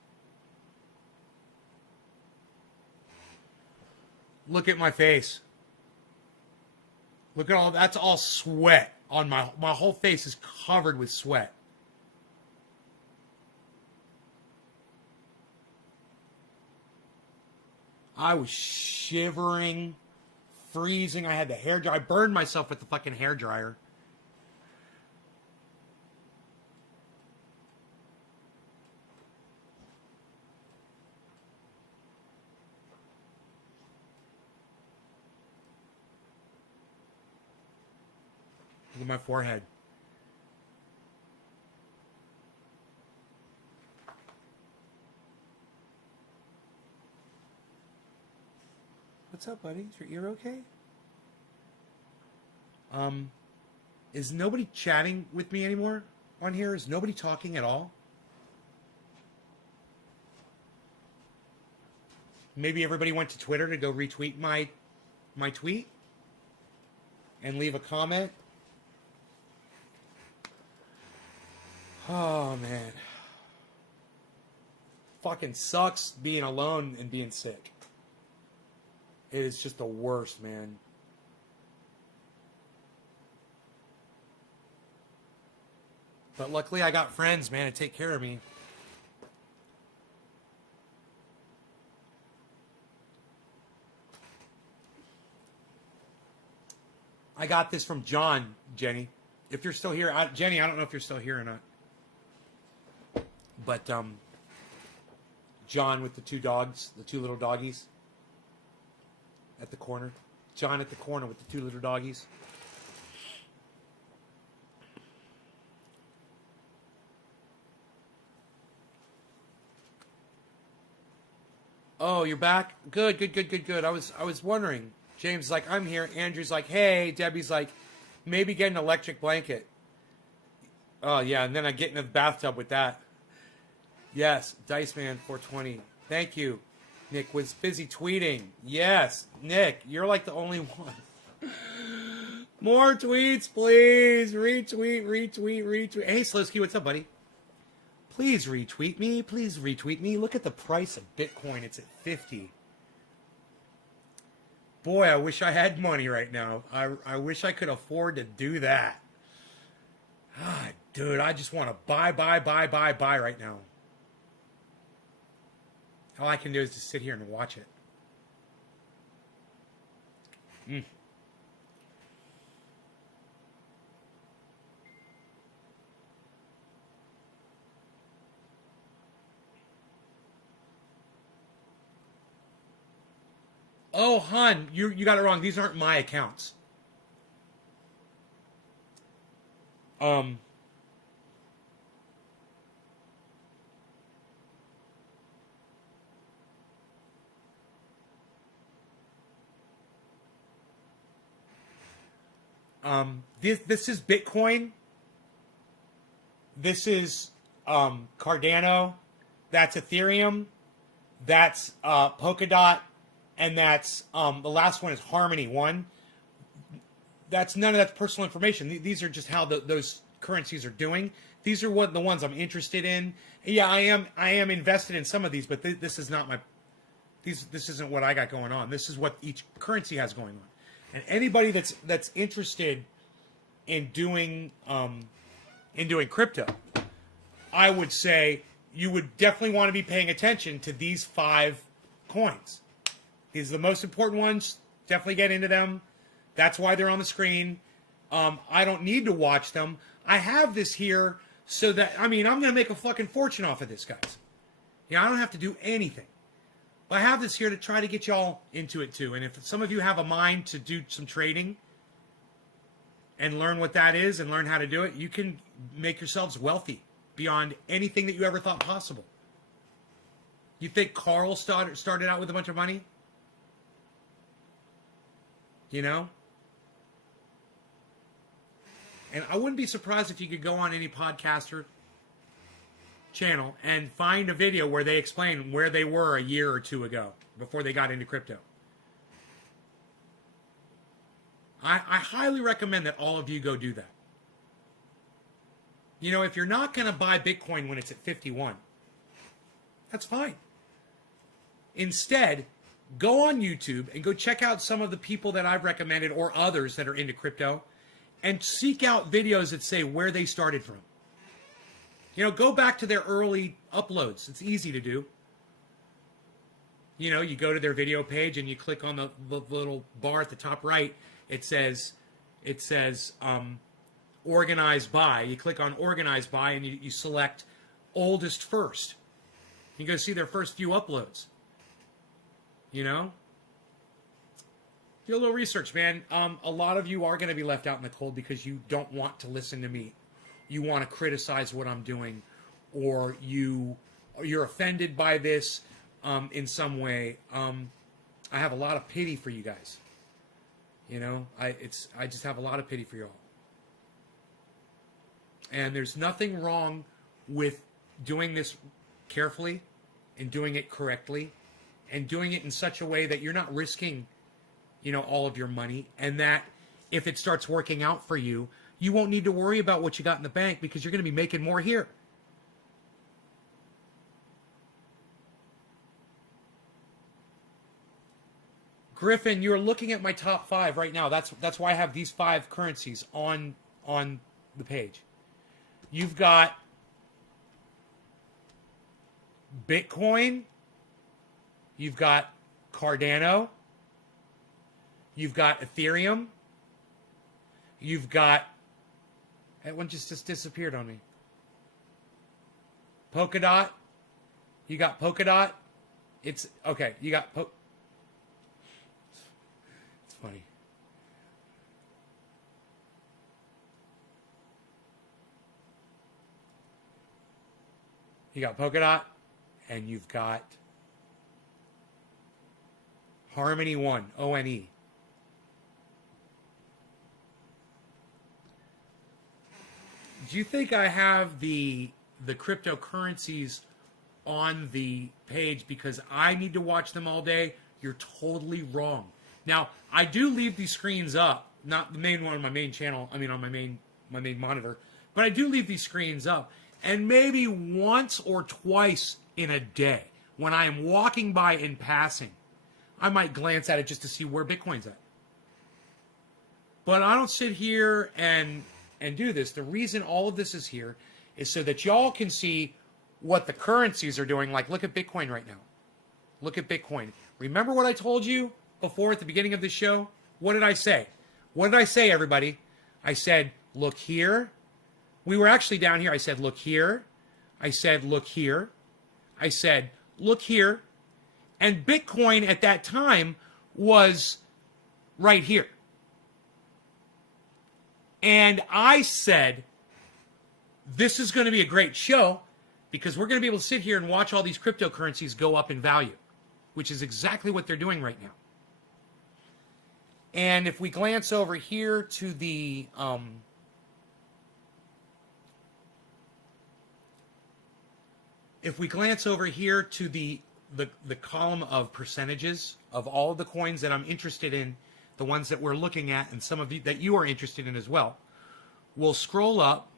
Look at my face. Look at all, that's all sweat on my whole face is covered with sweat. I was shivering, freezing. I had the hair dryer. I burned myself with the fucking hair dryer. Look at my forehead. What's up, buddy? Is your ear okay? Is nobody chatting with me anymore on here? Is nobody talking at all? Maybe everybody went to Twitter to go retweet my tweet and leave a comment. Oh, man. Fucking sucks being alone and being sick. It is just the worst, man. But luckily I got friends, man, to take care of me. I got this from John, Jenny. If you're still here, Jenny, I don't know if you're still here or not. But John with the two dogs, the two little doggies at the corner. John at the corner with the two little doggies. Oh, you're back? Good. I was wondering. James is like, I'm here. Andrew's like, hey. Debbie's like, maybe get an electric blanket. Oh, yeah, and then I get in the bathtub with that. Yes, Diceman 420. Thank you. Nick was busy tweeting. Yes, Nick, you're like the only one. More tweets, please. Retweet. Hey, Slowski, what's up, buddy? Please retweet me. Please retweet me. Look at the price of Bitcoin. It's at 50. Boy, I wish I had money right now. I wish I could afford to do that. Ah, dude, I just want to buy right now. All I can do is just sit here and watch it. Oh, hun, you got it wrong. These aren't my accounts. This is Bitcoin. This is Cardano. That's Ethereum. That's Polkadot. And that's the last one is Harmony One. That's none of that's personal information. These are just how those currencies are doing. These are the ones I'm interested in. Yeah, I am invested in some of these, but this is not my. This isn't what I got going on. This is what each currency has going on. And anybody that's interested in doing crypto, I would say you would definitely want to be paying attention to these 5 coins. These are the most important ones. Definitely get into them. That's why they're on the screen. I don't need to watch them. I have this here so that, I'm going to make a fucking fortune off of this, guys. Yeah, I don't have to do anything. But I have this here to try to get y'all into it too. And if some of you have a mind to do some trading and learn what that is and learn how to do it, you can make yourselves wealthy beyond anything that you ever thought possible. You think Carl started out with a bunch of money? You know? And I wouldn't be surprised if you could go on any podcaster channel and find a video where they explain where they were a year or 2 ago before they got into crypto. I highly recommend that all of you go do that. You know, if you're not going to buy Bitcoin when it's at 51, that's fine. Instead, go on YouTube and go check out some of the people that I've recommended or others that are into crypto and seek out videos that say where they started from. You know, go back to their early uploads. It's easy to do. You know, you go to their video page and you click on the little bar at the top right. It says organized by. You click on organized by and you select oldest first. You go see their first few uploads. You know? Do a little research, man. A lot of you are going to be left out in the cold because you don't want to listen to me. You want to criticize what I'm doing, or you're offended by this in some way. I have a lot of pity for you guys. You know, I just have a lot of pity for you all. And there's nothing wrong with doing this carefully and doing it correctly and doing it in such a way that you're not risking, you know, all of your money, and that if it starts working out for you, you won't need to worry about what you got in the bank because you're going to be making more here. Griffin, you're looking at my top 5 right now. That's why I have these 5 currencies on the page. You've got Bitcoin. You've got Cardano. You've got Ethereum. You've got... That one just disappeared on me. Polkadot. You got Polkadot. It's... Okay, you got... It's funny. You got Polkadot. And you've got... Harmony One. O-N-E. Do you think I have the cryptocurrencies on the page because I need to watch them all day? You're totally wrong. Now, I do leave these screens up, not the main one on my main channel, on my main monitor, but I do leave these screens up. And maybe once or twice in a day, when I am walking by in passing, I might glance at it just to see where Bitcoin's at. But I don't sit here and do this. The reason all of this is here is so that y'all can see what the currencies are doing. Like, look at Bitcoin right now. Look at Bitcoin. Remember what I told you before at the beginning of the show? What did I say? What did I say, everybody? I said, look here. We were actually down here. I said, look here. I said, look here. I said, look here. And Bitcoin at that time was right here. And I said, this is going to be a great show because we're going to be able to sit here and watch all these cryptocurrencies go up in value, which is exactly what they're doing right now. And if we glance over here to the the column of percentages of all of the coins that I'm interested in, the ones that we're looking at, and some of you that you are interested in as well, we'll scroll up,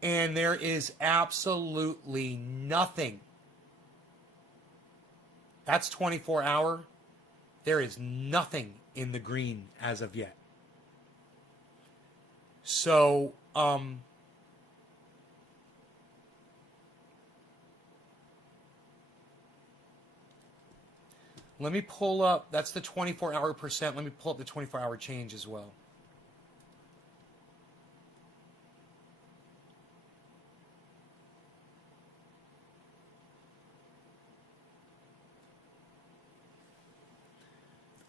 and there is absolutely nothing. That's 24-hour. There is nothing in the green as of yet. So, let me pull up, that's the 24-hour percent. Let me pull up the 24-hour change as well.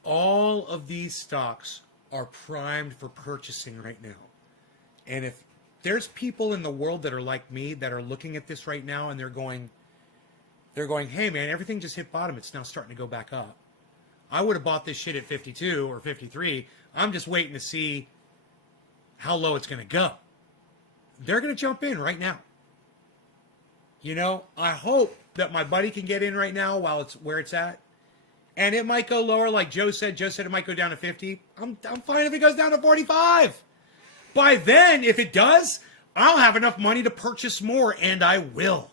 All of these stocks are primed for purchasing right now. And if there's people in the world that are like me that are looking at this right now and they're going, hey man, everything just hit bottom. It's now starting to go back up. I would have bought this shit at 52 or 53. I'm just waiting to see how low it's going to go. They're going to jump in right now. You know, I hope that my buddy can get in right now while it's where it's at. And it might go lower, like Joe said. Joe said it might go down to 50. I'm fine if it goes down to 45. By then, if it does, I'll have enough money to purchase more, and I will.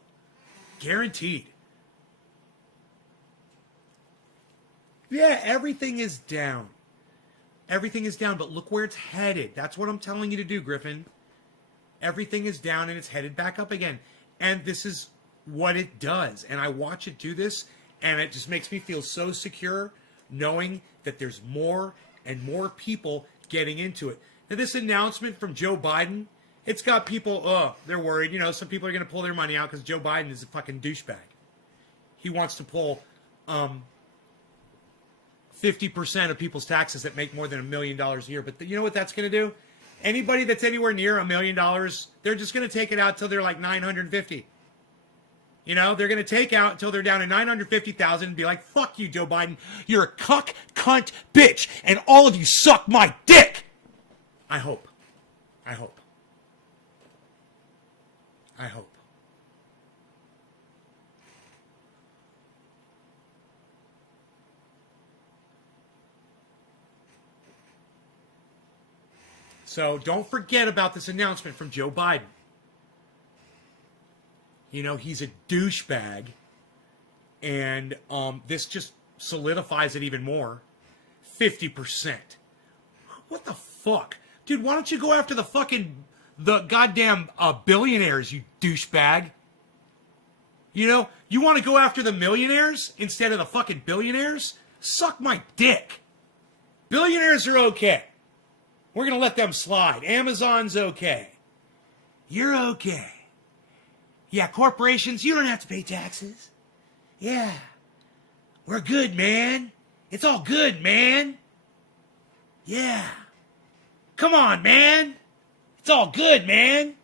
Guaranteed. Yeah, everything is down. Everything is down, but look where it's headed. That's what I'm telling you to do, Griffin. Everything is down, and it's headed back up again. And this is what it does. And I watch it do this, and it just makes me feel so secure knowing that there's more and more people getting into it. Now, this announcement from Joe Biden, it's got people, they're worried. You know, some people are going to pull their money out because Joe Biden is a fucking douchebag. He wants to pull 50% of people's taxes that make more than $1 million a year. But you know what that's going to do? Anybody that's anywhere near $1 million, they're just going to take it out till they're like 950. You know, they're going to take out until they're down to 950,000 and be like, fuck you, Joe Biden. You're a cuck, cunt, bitch, and all of you suck my dick. I hope. I hope. I hope. So don't forget about this announcement from Joe Biden. You know, he's a douchebag. And this just solidifies it even more. 50%. What the fuck? Dude, why don't you go after the goddamn billionaires, you douchebag? You know, you want to go after the millionaires instead of the fucking billionaires? Suck my dick. Billionaires are okay. We're going to let them slide. Amazon's okay. You're okay. Yeah, corporations, you don't have to pay taxes. Yeah. We're good, man. It's all good, man. Yeah. Come on, man. It's all good, man.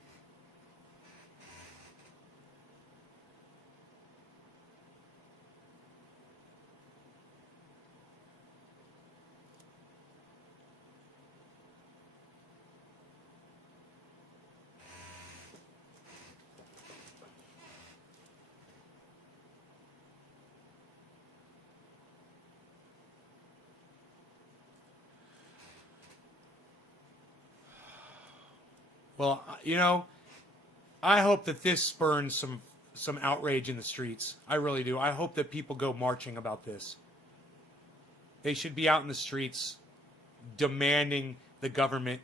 Well, you know, I hope that this spurns some outrage in the streets. I really do. I hope that people go marching about this. They should be out in the streets demanding the government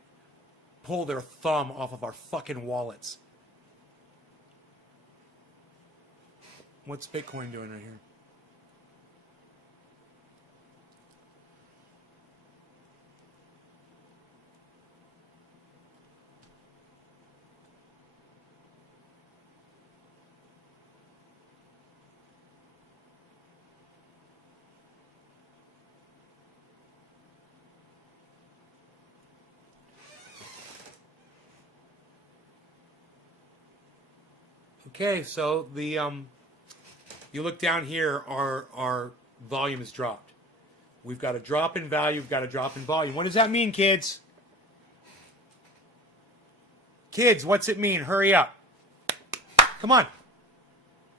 pull their thumb off of our fucking wallets. What's Bitcoin doing right here? Okay, so the you look down here, our volume has dropped. We've got a drop in value. We've got a drop in volume. What does that mean, kids? Kids, what's it mean? Hurry up. Come on.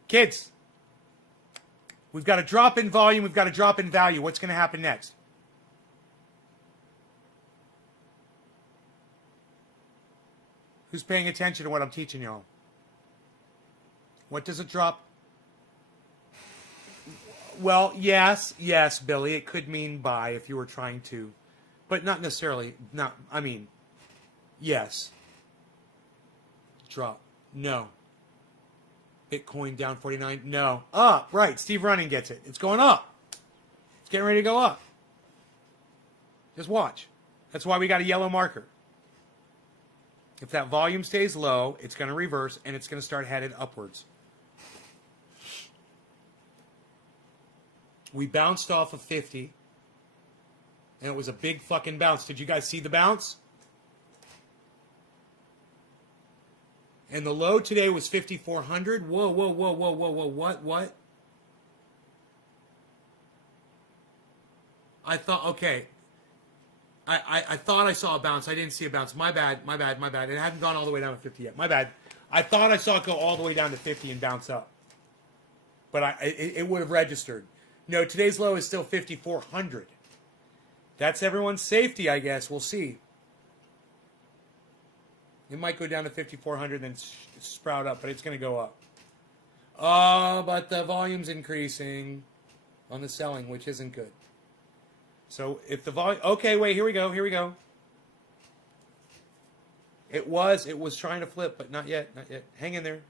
Kids. We've got a drop in volume. We've got a drop in value. What's going to happen next? Who's paying attention to what I'm teaching y'all? What does a drop? Well, yes, Billy. It could mean buy if you were trying to, but not necessarily. Yes. Drop. No. Bitcoin down 49. No. Up. Right. Steve Running gets it. It's going up. It's getting ready to go up. Just watch. That's why we got a yellow marker. If that volume stays low, it's going to reverse and it's going to start headed upwards. We bounced off of 50. And it was a big fucking bounce. Did you guys see the bounce? And the low today was 5,400. Whoa. What? I thought, okay. I thought I saw a bounce. I didn't see a bounce. My bad. It hadn't gone all the way down to 50 yet. My bad. I thought I saw it go all the way down to 50 and bounce up. But it would have registered. No, today's low is still 5,400. That's everyone's safety, I guess. We'll see. It might go down to 5,400 and then sprout up, but it's going to go up. Oh, but the volume's increasing on the selling, which isn't good. So if the volume... Okay, wait, here we go. It was trying to flip, but not yet. Hang in there.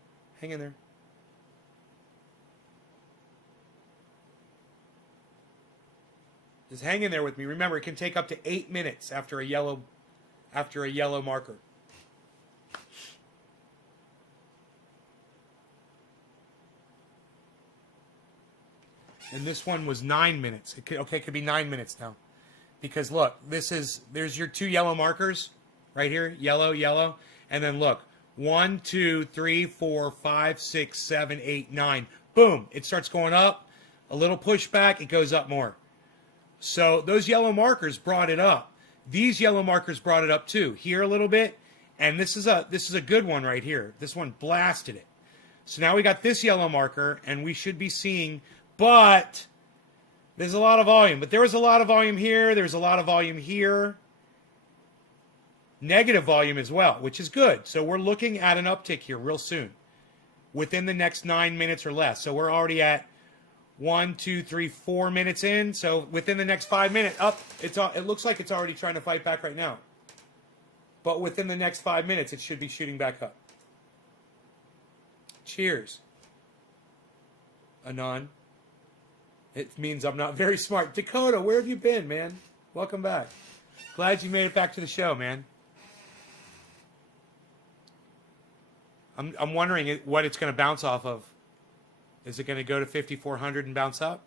Just hang in there with me. Remember, it can take up to 8 minutes after a yellow marker. And this one was 9 minutes. It could be 9 minutes now. Because look, there's your two yellow markers right here. Yellow. And then look, 1, 2, 3, 4, 5, 6, 7, 8, 9. Boom. It starts going up. A little pushback. It goes up more. So those yellow markers brought it up. These yellow markers brought it up too. Here a little bit. And this is a good one right here. This one blasted it. So now we got this yellow marker, and we should be seeing... But there's a lot of volume. But there was a lot of volume here. There's a lot of volume here. Negative volume as well, which is good. So we're looking at an uptick here real soon. Within the next 9 minutes or less. So we're already at 1, 2, 3, 4 minutes in. So within the next 5 minutes, it looks like it's already trying to fight back right now. But within the next 5 minutes, it should be shooting back up. Cheers. Anon. It means I'm not very smart. Dakota, where have you been, man? Welcome back. Glad you made it back to the show, man. I'm wondering what it's going to bounce off of. Is it going to go to 5,400 and bounce up?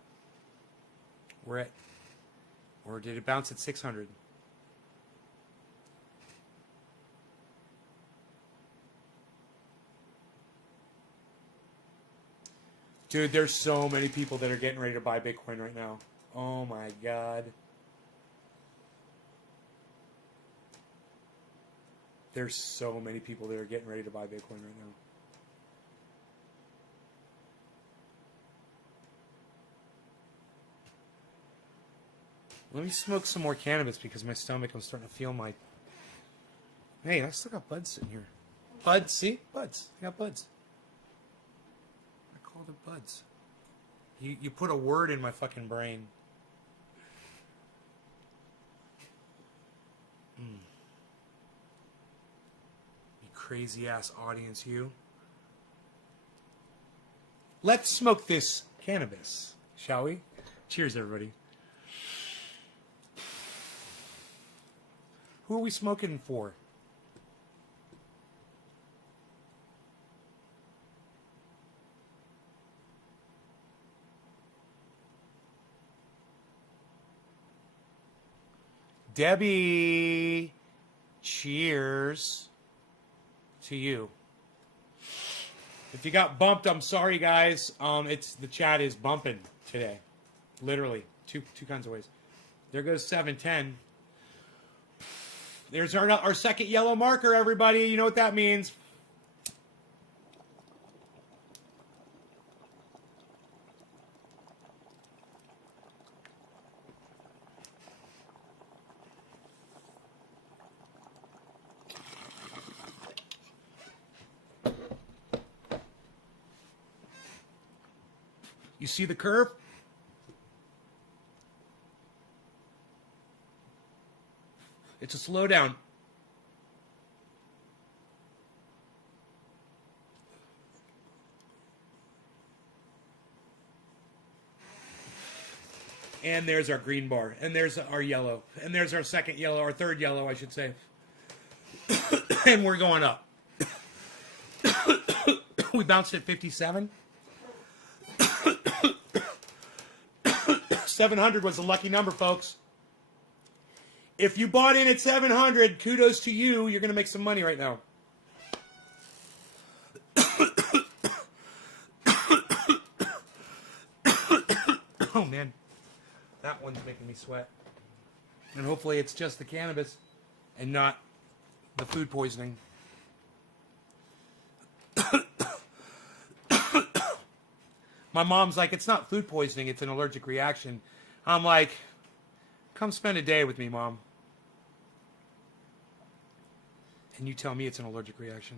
Or did it bounce at 600? Dude, there's so many people that are getting ready to buy Bitcoin right now. Oh my God. There's so many people that are getting ready to buy Bitcoin right now. Let me smoke some more cannabis because my stomach, I'm starting to feel my... Hey, I still got buds in here. Buds, see? Buds. I got buds. I call it buds. You put a word in my fucking brain. You crazy ass audience, you. Let's smoke this cannabis, shall we? Cheers, everybody. Who are we smoking for? Debbie, cheers to you. If you got bumped, I'm sorry, guys. The chat is bumping today, literally two kinds of ways. There goes 710. There's our second yellow marker, everybody. You know what that means. You see the curve? It's a slowdown. And there's our green bar. And there's our yellow. And there's our second yellow, our third yellow, I should say. And we're going up. We bounced at 57. 700 was a lucky number, folks. If you bought in at 700, kudos to you. You're going to make some money right now. Oh, man. That one's making me sweat. And hopefully it's just the cannabis and not the food poisoning. My mom's like, it's not food poisoning, it's an allergic reaction. I'm like, come spend a day with me, Mom. And you tell me it's an allergic reaction.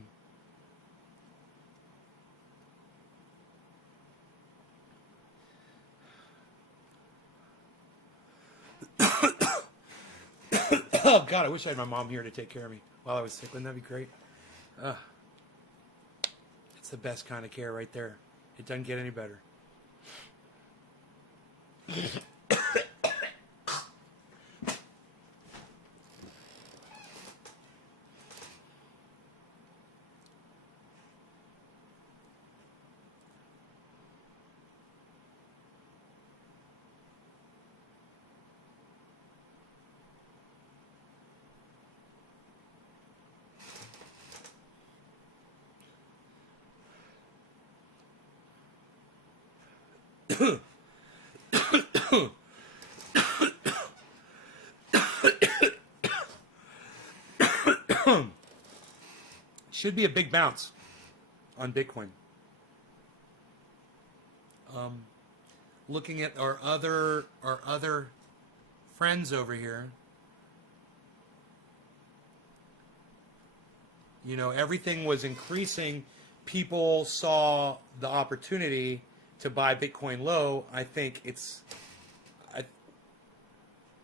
Oh, God, I wish I had my mom here to take care of me while I was sick. Wouldn't that be great? It's the best kind of care right there. It doesn't get any better. Should be a big bounce on Bitcoin. Looking at our other friends over here, you know, everything was increasing. People saw the opportunity to buy Bitcoin low. I think it's...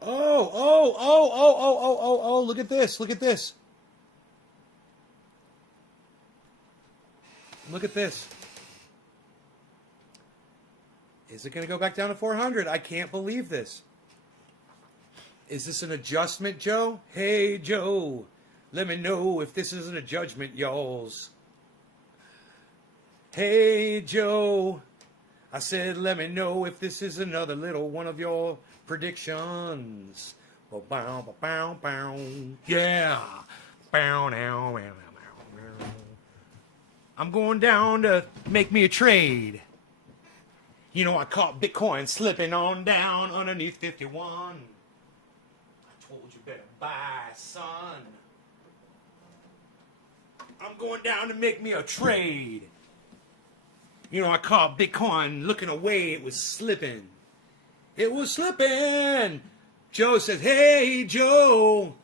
Oh, look at this. Look at this. Look at this. Is it going to go back down to 400? I can't believe this. Is this an adjustment, Joe? Hey, Joe. Let me know if this isn't a judgment, y'alls. Hey, Joe. I said, let me know if this is another little one of your predictions. Ba-bow, ba-bow, bow. Yeah. Bow, now, bow, bow, bow. I'm going down to make me a trade. You know, I caught Bitcoin slipping on down underneath 51. I told you better buy, son. I'm going down to make me a trade. You know, I caught Bitcoin looking away. It was slipping. It was slipping. Joe says, hey, Joe.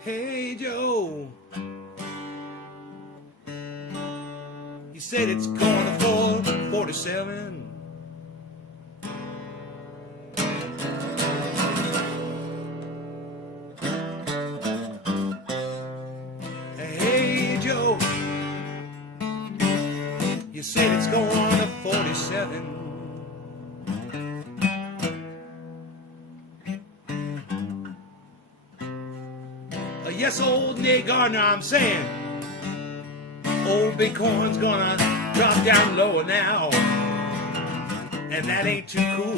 Hey, Joe. You said it's going to 447. Hey, Joe. You said it's going to 47. Yes, old Nick Gardner, I'm saying, old Bitcoin's gonna drop down lower now, and that ain't too cool.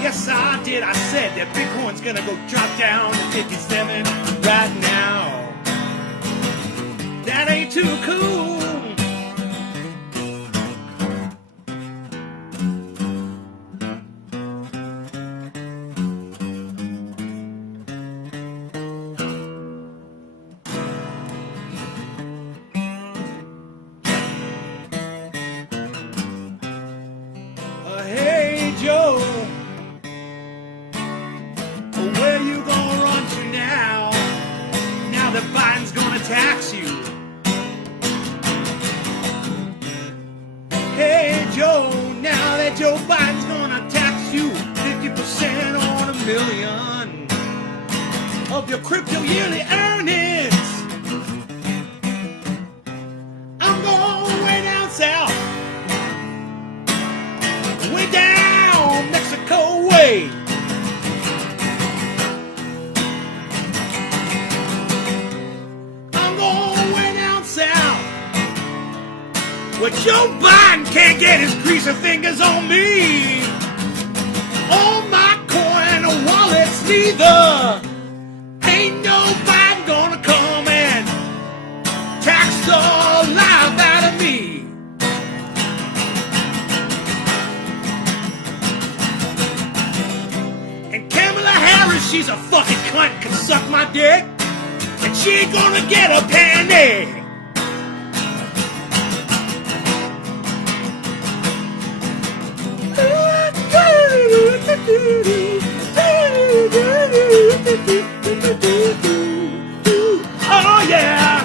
Yes, I did. I said that Bitcoin's gonna go drop down to 57 right now. That ain't too cool. Hey, Joe. Where you gonna run to now? Now that Biden's gonna tax you. Hey Joe, now that Joe Biden's gonna tax you 50% on $1 million of your crypto yearly earnings. I'm going way down south, way down Mexico way. But Joe Biden can't get his greasy fingers on me, on my coin or wallets neither. Ain't no Biden gonna come and tax the life out of me. And Kamala Harris, she's a fucking cunt, can suck my dick, and she ain't gonna get a penny. Oh yeah!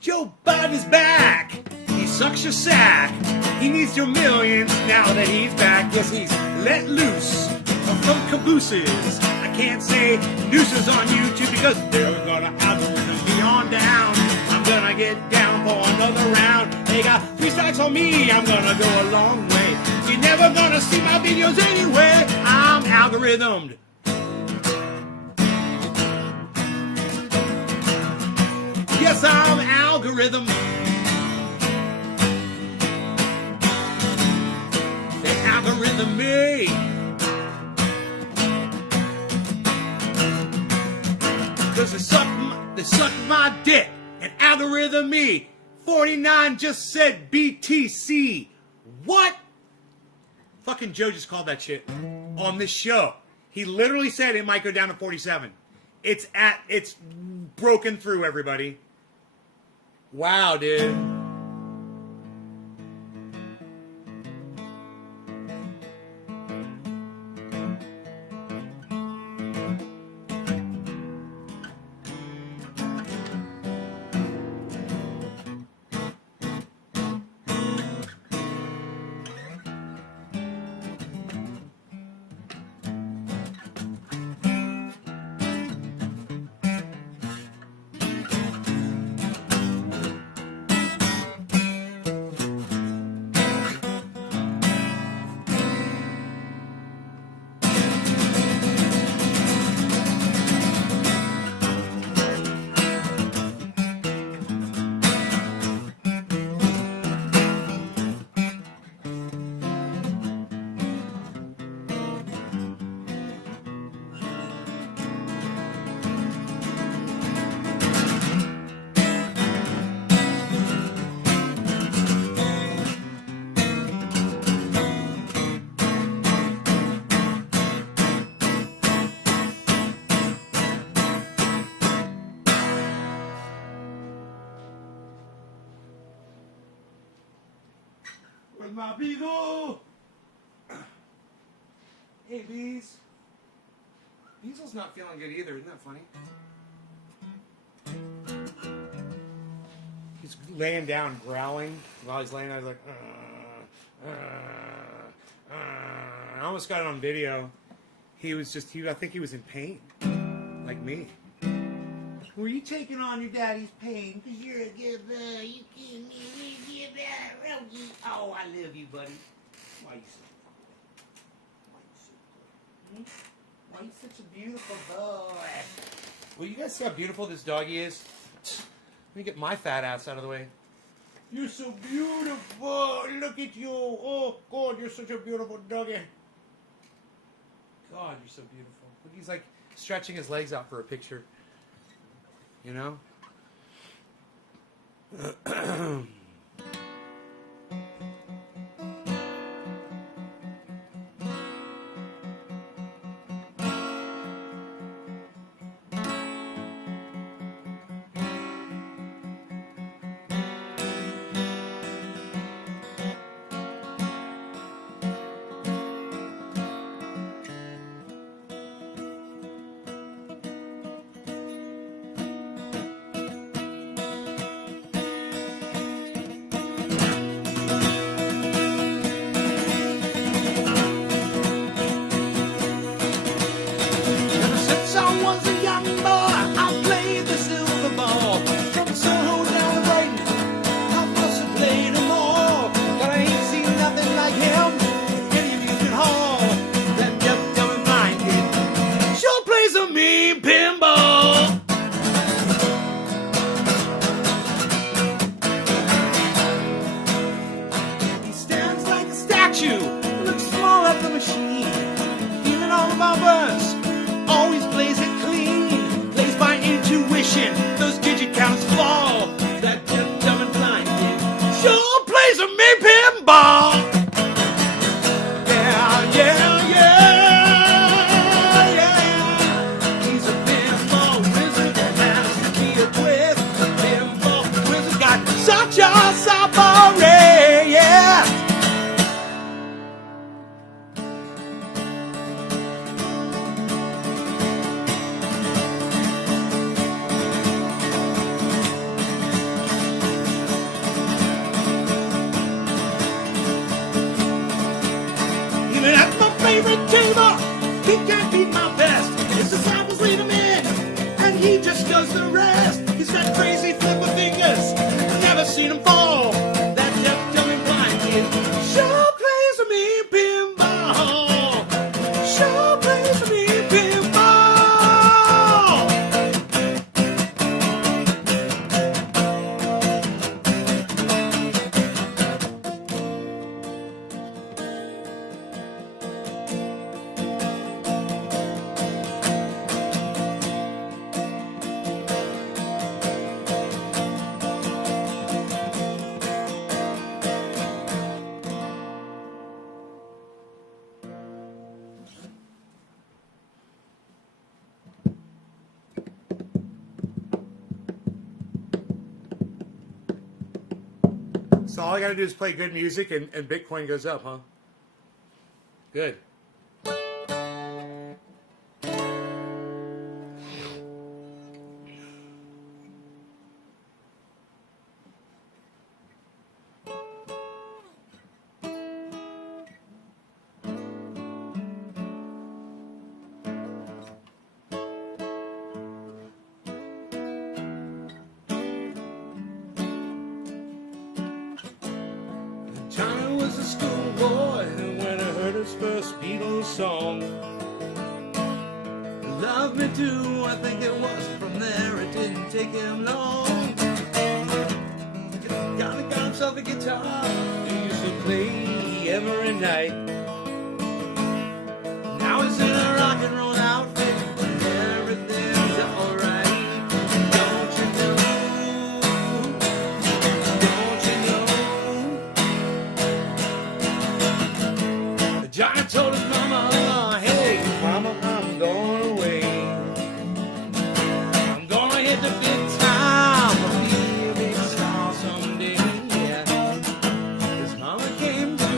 Joe Biden is back. He sucks your sack. He needs your millions now that he's back. Yes, he's let loose from cabooses. I can't say nooses on YouTube because they're gonna algorithm me on down. I'm gonna get down for another round. They got 3 stacks on me. I'm gonna go a long way. You're never gonna see my videos anyway. I'm algorithmed. Yes, I'm algorithm. They algorithm me. Cause they suck my dick and algorithm me. 49 just said BTC. What? Fucking Joe just called that shit on this show. He literally said it might go down to 47. It's broken through, everybody. Wow, dude. my beagle. Hey, Bees. Beasel's not feeling good either. Isn't that funny? He's laying down, growling. While he's laying down, he's like, I almost got it on video. He was just, I think he was in pain. Like me. Were you taking on your daddy's pain? Because you're a good boy. You can't give that. Oh, I love you, buddy. Why you so good? Why you such a beautiful boy? Well, you guys see how beautiful this doggy is? Let me get my fat ass out of the way. You're so beautiful. Look at you. Oh, God, you're such a beautiful doggy. God, you're so beautiful. Look, he's like stretching his legs out for a picture. You know? So all I gotta do is play good music and Bitcoin goes up, huh? Good. Johnny was a schoolboy when I heard his first Beatles song. Love Me Do, I think it was. From there it didn't take him long. Johnny got himself a guitar, he used to play every night. Now he's in a rock and roll outfit, and everything's alright. Don't you know? Johnny told his mama, hey, mama, I'm going away. I'm gonna hit the big time. I'll be a big star someday. Yeah. His mama came to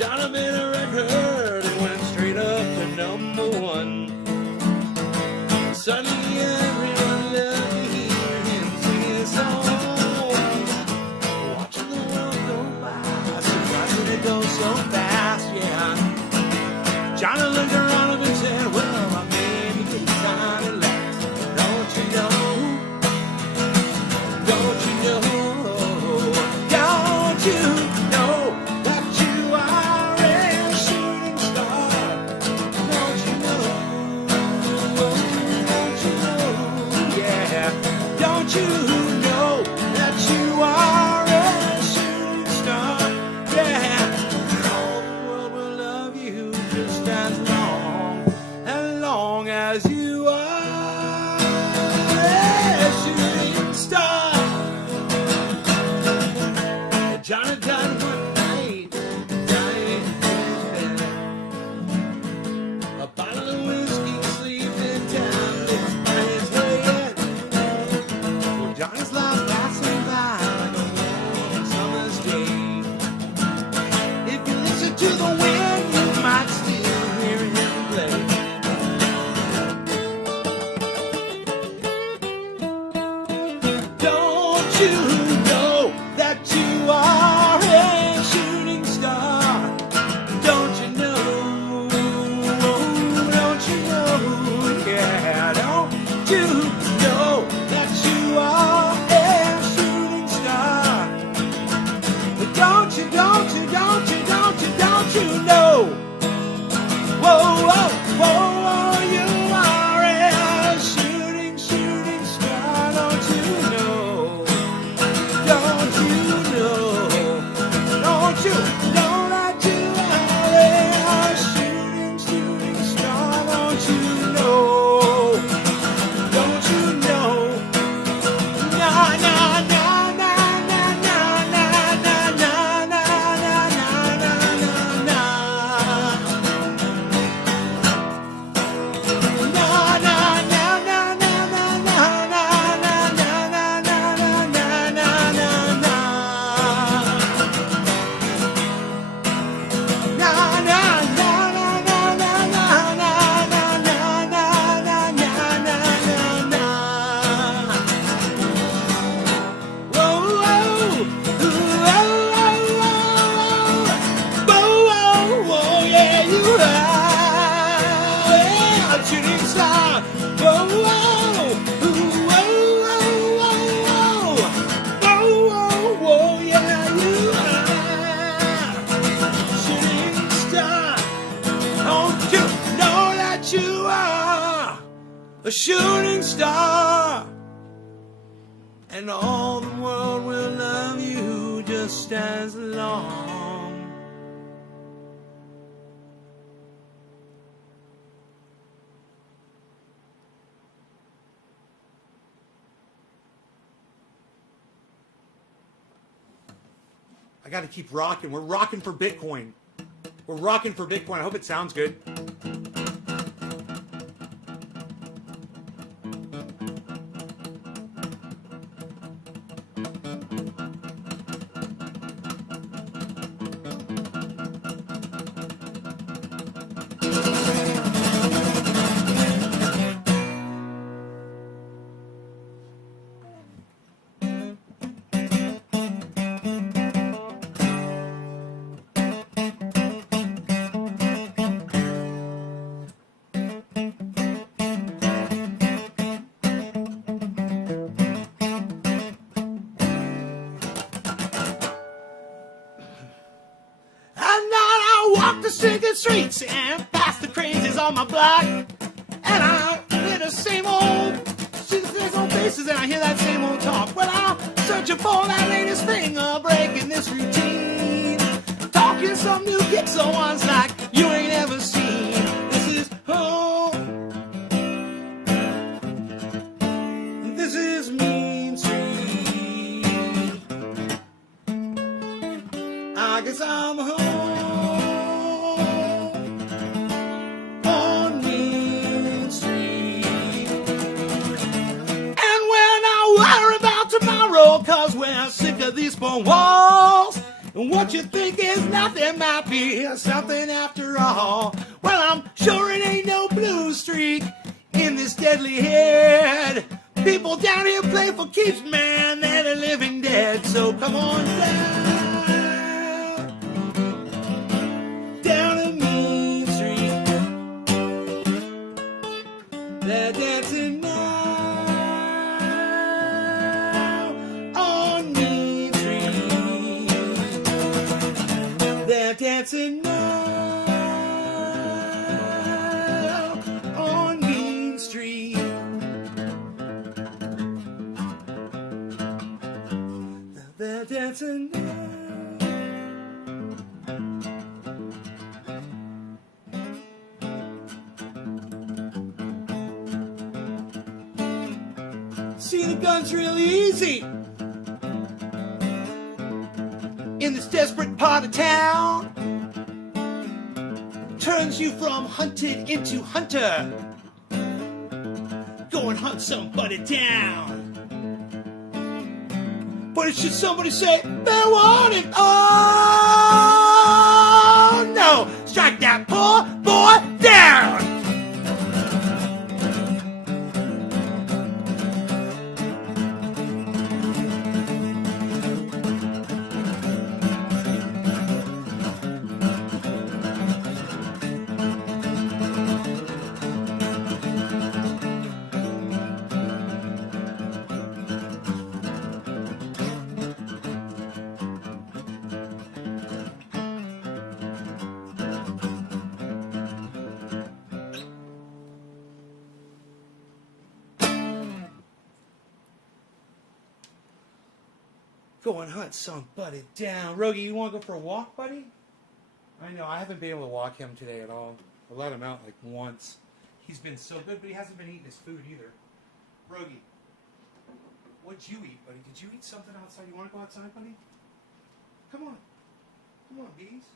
John made a record and went straight up to #1. Suddenly everyone loved to hear him sing his song. Watching the world go by, surprised that it goes so fast, yeah. Johnny looked around him and said, well, I may be getting time at last. Don't you know? Don't you know? Don't you know that you are a shooting star? Don't you know? Don't you know? Yeah. Don't you know that you are a shooting star? Yeah. All the world will love you just as long as you are a shooting star. Johnny died one night, dying in his bed. A bottle of whiskey sleeping down by his head. Well, Johnny's life passing by like a warm summer's day. If you listen to the wind, you might still hear him play. Don't you know that you are a shooting star? Don't you know? Don't you know? Yeah, don't you know that you are a shooting star? Don't you know? Whoa, whoa, whoa, you are a shooting star. Don't you know? Don't you know? Don't you know that you are a shooting star? Don't you know? Don't you know? Na na na na na na na na na na na na na na. Shooting star, whoa, whoa, whoa, whoa, whoa, yeah, you are shooting star. Don't you know that you are a shooting star? And all the world will love you just as long. I got to keep rocking. We're rocking for Bitcoin. We're rocking for Bitcoin. I hope it sounds good. Singing streets and past the crazies on my block, and I hear the same old faces, and I hear that same old talk. Well, I'm searching for that latest thing, breaking this routine, talking some new kick, so one's like you ain't ever seen. This is home. This is Mean Street. I guess I'm home. Cause we're sick of these four walls. What you think is nothing might be something after all. Well, I'm sure it ain't no blue streak in this deadly head. People down here play for keeps, man, they're the living dead. So come on down to Mean Street. They're dancing now on Mean Street. They're dancing now on Mean Street. They're dancing now. See, the gun's really easy in this desperate part of town. Turns you from hunted into hunter. Go and hunt somebody down. But it should somebody say, they want it. Oh, no. Strike that poor boy down. Go and hunt somebody down. Rogie, you want to go for a walk, buddy? I know, I haven't been able to walk him today at all. I let him out like once. He's been so good, but he hasn't been eating his food either. Rogie, what'd you eat, buddy? Did you eat something outside? You want to go outside, buddy? Come on. Come on, bees.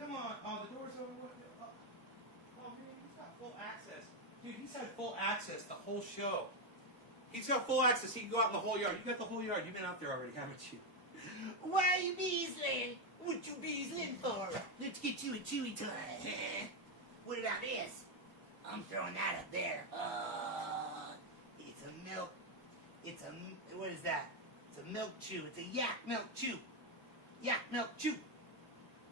Come on. Oh, the door's open. Oh, man, he's got full access. Dude, he's had full access the whole show. He's got full access. He can go out in the whole yard. You got the whole yard. You've been out there already, haven't you? Why are you beesling? What you beesling for? Let's get you a chewy toy. What about this? I'm throwing that up there. It's a milk. It's a, what is that? It's a milk chew. It's a yak milk chew. Yak milk chew.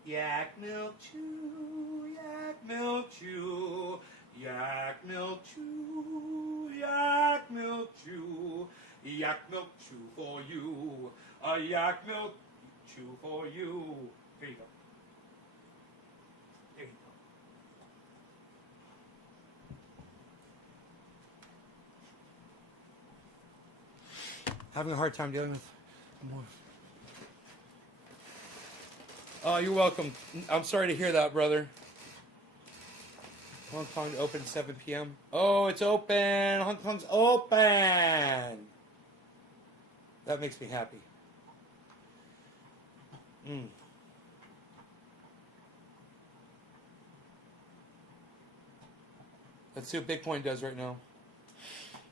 Yak milk chew, yak milk chew, yak milk chew, yak milk chew, yak milk chew for you, a yak milk chew for you. Here you go. There you go. Having a hard time dealing with more. Oh, you're welcome. I'm sorry to hear that, brother. Hong Kong open 7 p.m. Oh, it's open. Hong Kong's open. That makes me happy. Let's see what Bitcoin does right now.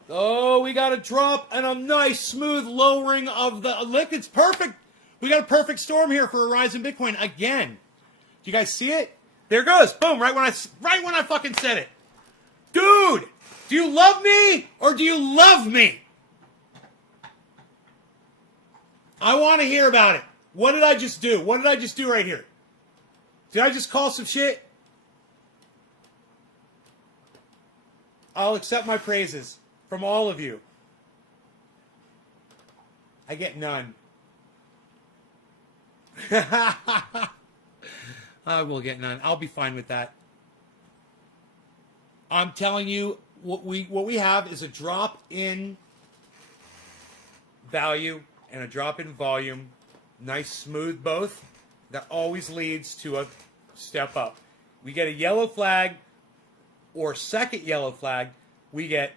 Oh, we got a drop and a nice smooth lowering of the lick. It's perfect. We got a perfect storm here for a rise in Bitcoin again. Do you guys see it? There it goes. Boom. Right when I fucking said it. Dude, do you love me or do you love me? I want to hear about it. What did I just do? What did I just do right here? Did I just call some shit? I'll accept my praises from all of you. I get none. I will get none. I'll be fine with that. I'm telling you, what we have is a drop in value and a drop in volume. Nice, smooth both. That always leads to a step up. We get a yellow flag or second yellow flag. We get,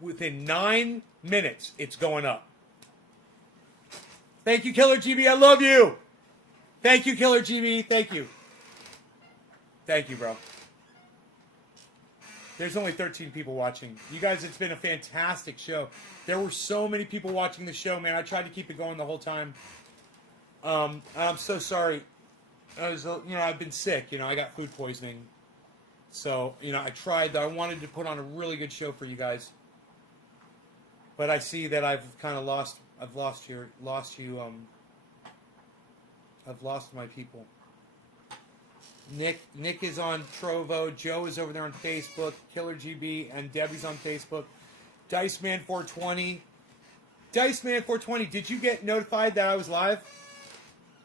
within 9 minutes, it's going up. Thank you, Killer GB. I love you. Thank you, Killer GB. Thank you. Thank you, bro. There's only 13 people watching. You guys, it's been a fantastic show. There were so many people watching the show, man. I tried to keep it going the whole time. I'm so sorry. I've been sick. I got food poisoning. So, I tried. I wanted to put on a really good show for you guys. But I see that I've kind of lost my people. Nick is on Trovo. Joe is over there on Facebook. Killer GB and Debbie's on Facebook. Diceman420. Diceman420, did you get notified that I was live?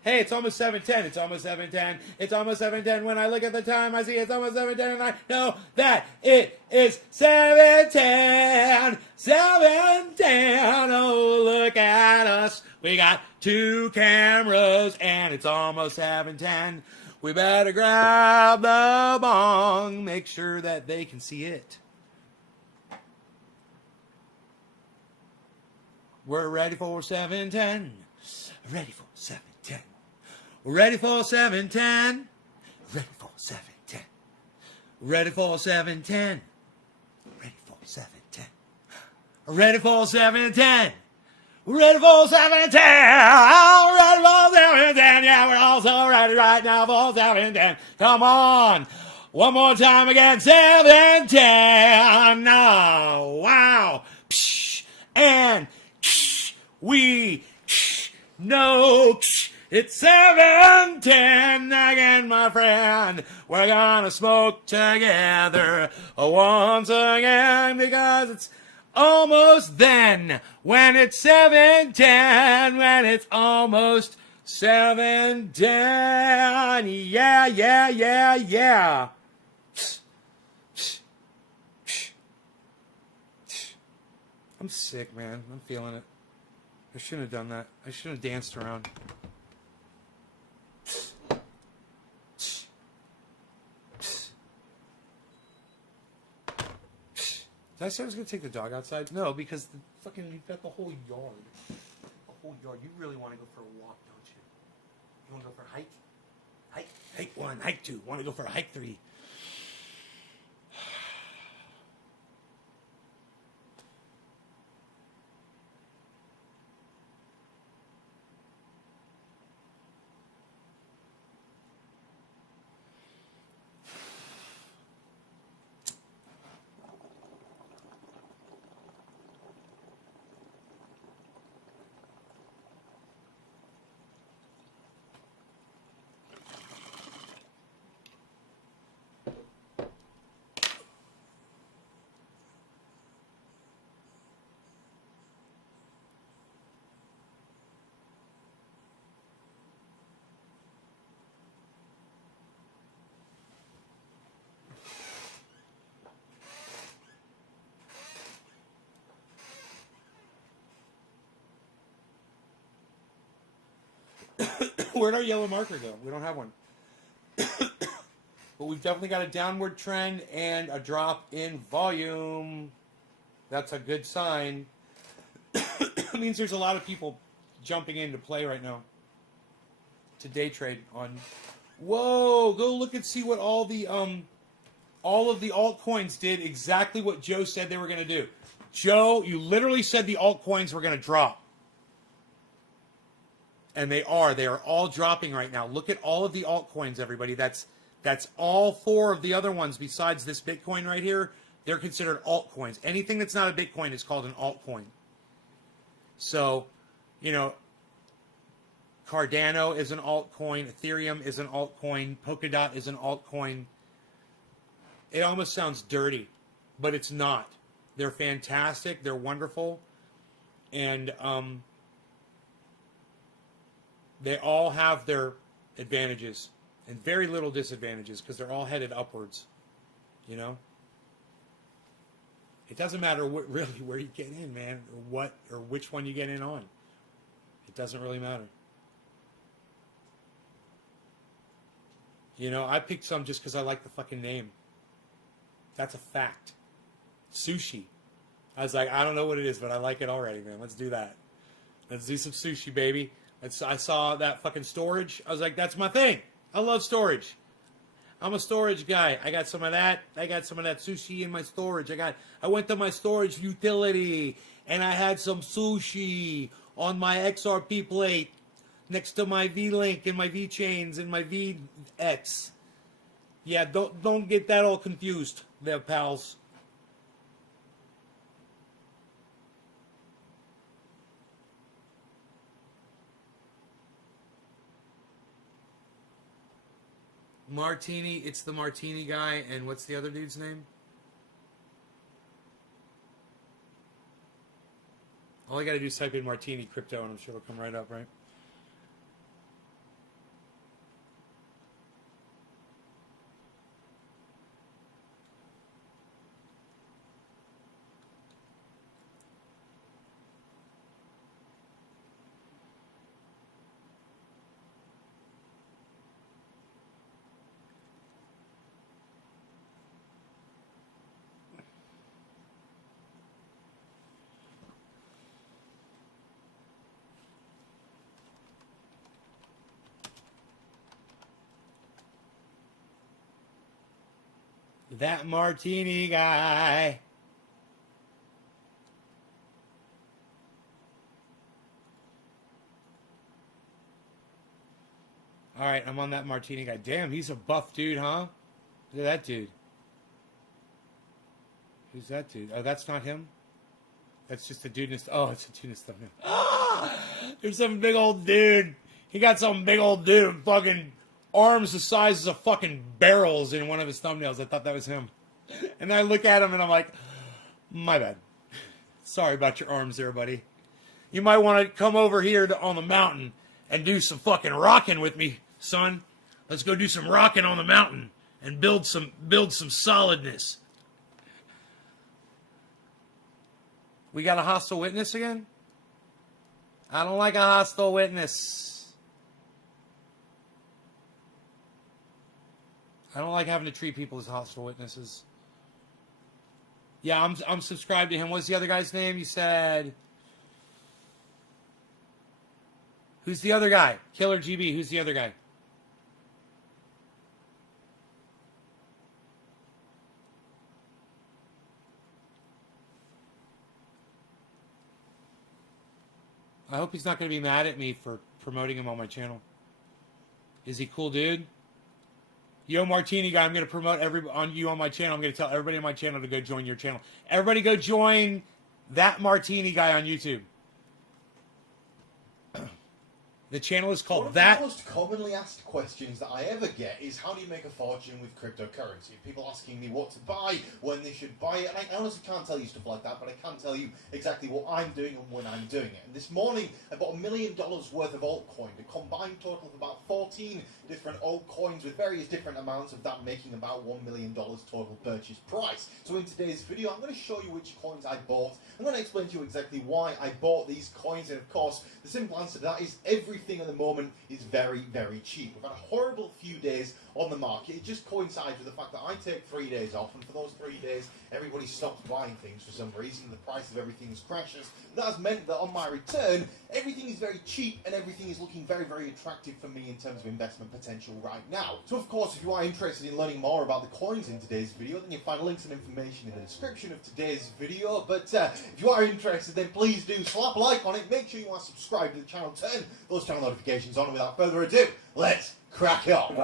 Hey, it's almost 7:10. It's almost 7:10. It's almost 7:10. When I look at the time, I see it's almost 7:10, and I know that it is 7:10. 7:10. Oh, look at us. We got 2 cameras, and it's almost 7:10. We better grab the bong. Make sure that they can see it. We're ready for 7:10. Ready for 7:10. Ready for 7:10. Ready for 7:10. Ready for 7:10. Ready for 7:10. Ready for 7:10. Ready for 7:10. Ready for 7:10. Yeah, we're also ready right now for 7:10. Come on. One more time again. 7:10. Oh, wow. Psh, and we know it's 7:10 again, my friend. We're gonna smoke together once again because it's almost then. When it's 7:10, when it's almost 7:10. Yeah, yeah, yeah, yeah. I'm sick, man. I'm feeling it. I shouldn't have done that. I shouldn't have danced around. Did I say I was going to take the dog outside? No, because you've got the whole yard. The whole yard. You really want to go for a walk, don't you? You want to go for a hike? Hike 1, hike 2. Want to go for a hike 3. Where'd our yellow marker go? We don't have one. But we've definitely got a downward trend and a drop in volume. That's a good sign. It means there's a lot of people jumping into play right now to day trade on. Whoa! Go look and see what all of the altcoins did exactly what Joe said they were going to do. Joe, you literally said the altcoins were going to drop. And they are. They are all dropping right now. Look at all of the altcoins, everybody. That's all 4 of the other ones besides this Bitcoin right here. They're considered altcoins. Anything that's not a Bitcoin is called an altcoin. So, Cardano is an altcoin. Ethereum is an altcoin. Polkadot is an altcoin. It almost sounds dirty, but it's not. They're fantastic. They're wonderful. And they all have their advantages and very little disadvantages because they're all headed upwards. It doesn't matter really where you get in, man, or which one you get in on. It doesn't really matter. I picked some just because I like the fucking name. That's a fact. Sushi. I was like, I don't know what it is, but I like it already, man. Let's do that. Let's do some sushi, baby. I saw that fucking storage. I was like, that's my thing. I love storage. I'm a storage guy. I got some of that. I got some of that sushi in my storage. I went to my storage utility and I had some sushi on my XRP plate. next to my V-Link and my V-Chains and my VX. Yeah, don't get that all confused there, pals. Martini, it's the Martini guy, and what's the other dude's name? All I gotta do is type in Martini Crypto, and I'm sure it'll come right up, right? That Martini guy. All right, I'm on that Martini guy. Damn, he's a buff dude, huh? Look at that dude. Who's that dude? Oh, that's not him? That's just a dude in his... Oh, it's a dude in his thumbnail. Ah! There's some big old dude. He got some big old dude fucking... arms the size of fucking barrels in one of his thumbnails. I thought that was him. And I look at him and I'm like, my bad. Sorry about your arms there, buddy. You might want to come over here on the mountain and do some fucking rocking with me, son. Let's go do some rocking on the mountain and build some solidness. We got a hostile witness again? I don't like a hostile witness. I don't like having to treat people as hostile witnesses. Yeah, I'm subscribed to him. What's the other guy's name? You said... Who's the other guy? Killer GB. Who's the other guy? I hope he's not going to be mad at me for promoting him on my channel. Is he cool, dude? Yo, Martini guy, I'm going to promote you on my channel. I'm going to tell everybody on my channel to go join your channel. Everybody go join that Martini guy on YouTube. The channel is called That... One of the most commonly asked questions that I ever get is, how do you make a fortune with cryptocurrency? People asking me what to buy, when they should buy it, and I honestly can't tell you stuff like that, but I can tell you exactly what I'm doing and when I'm doing it. And this morning, I bought $1 million worth of altcoin, a combined total of about 14 different altcoins with various different amounts of that making about $1 million total purchase price. So in today's video, I'm going to show you which coins I bought. I'm going to explain to you exactly why I bought these coins, and of course, the simple answer to that is everything at the moment is very, very cheap. We've had a horrible few days on the market. It just coincides with the fact that I take 3 days off, and for those 3 days, everybody stops buying things for some reason. The price of everything crashes. That has meant that on my return, everything is very cheap, and everything is looking very, very attractive for me in terms of investment potential right now. So, of course, if you are interested in learning more about the coins in today's video, then you'll find links and information in the description of today's video. But if you are interested, then please do slap a like on it. Make sure you are subscribed to the channel. Turn those channel notifications on. Without further ado, let's crack on.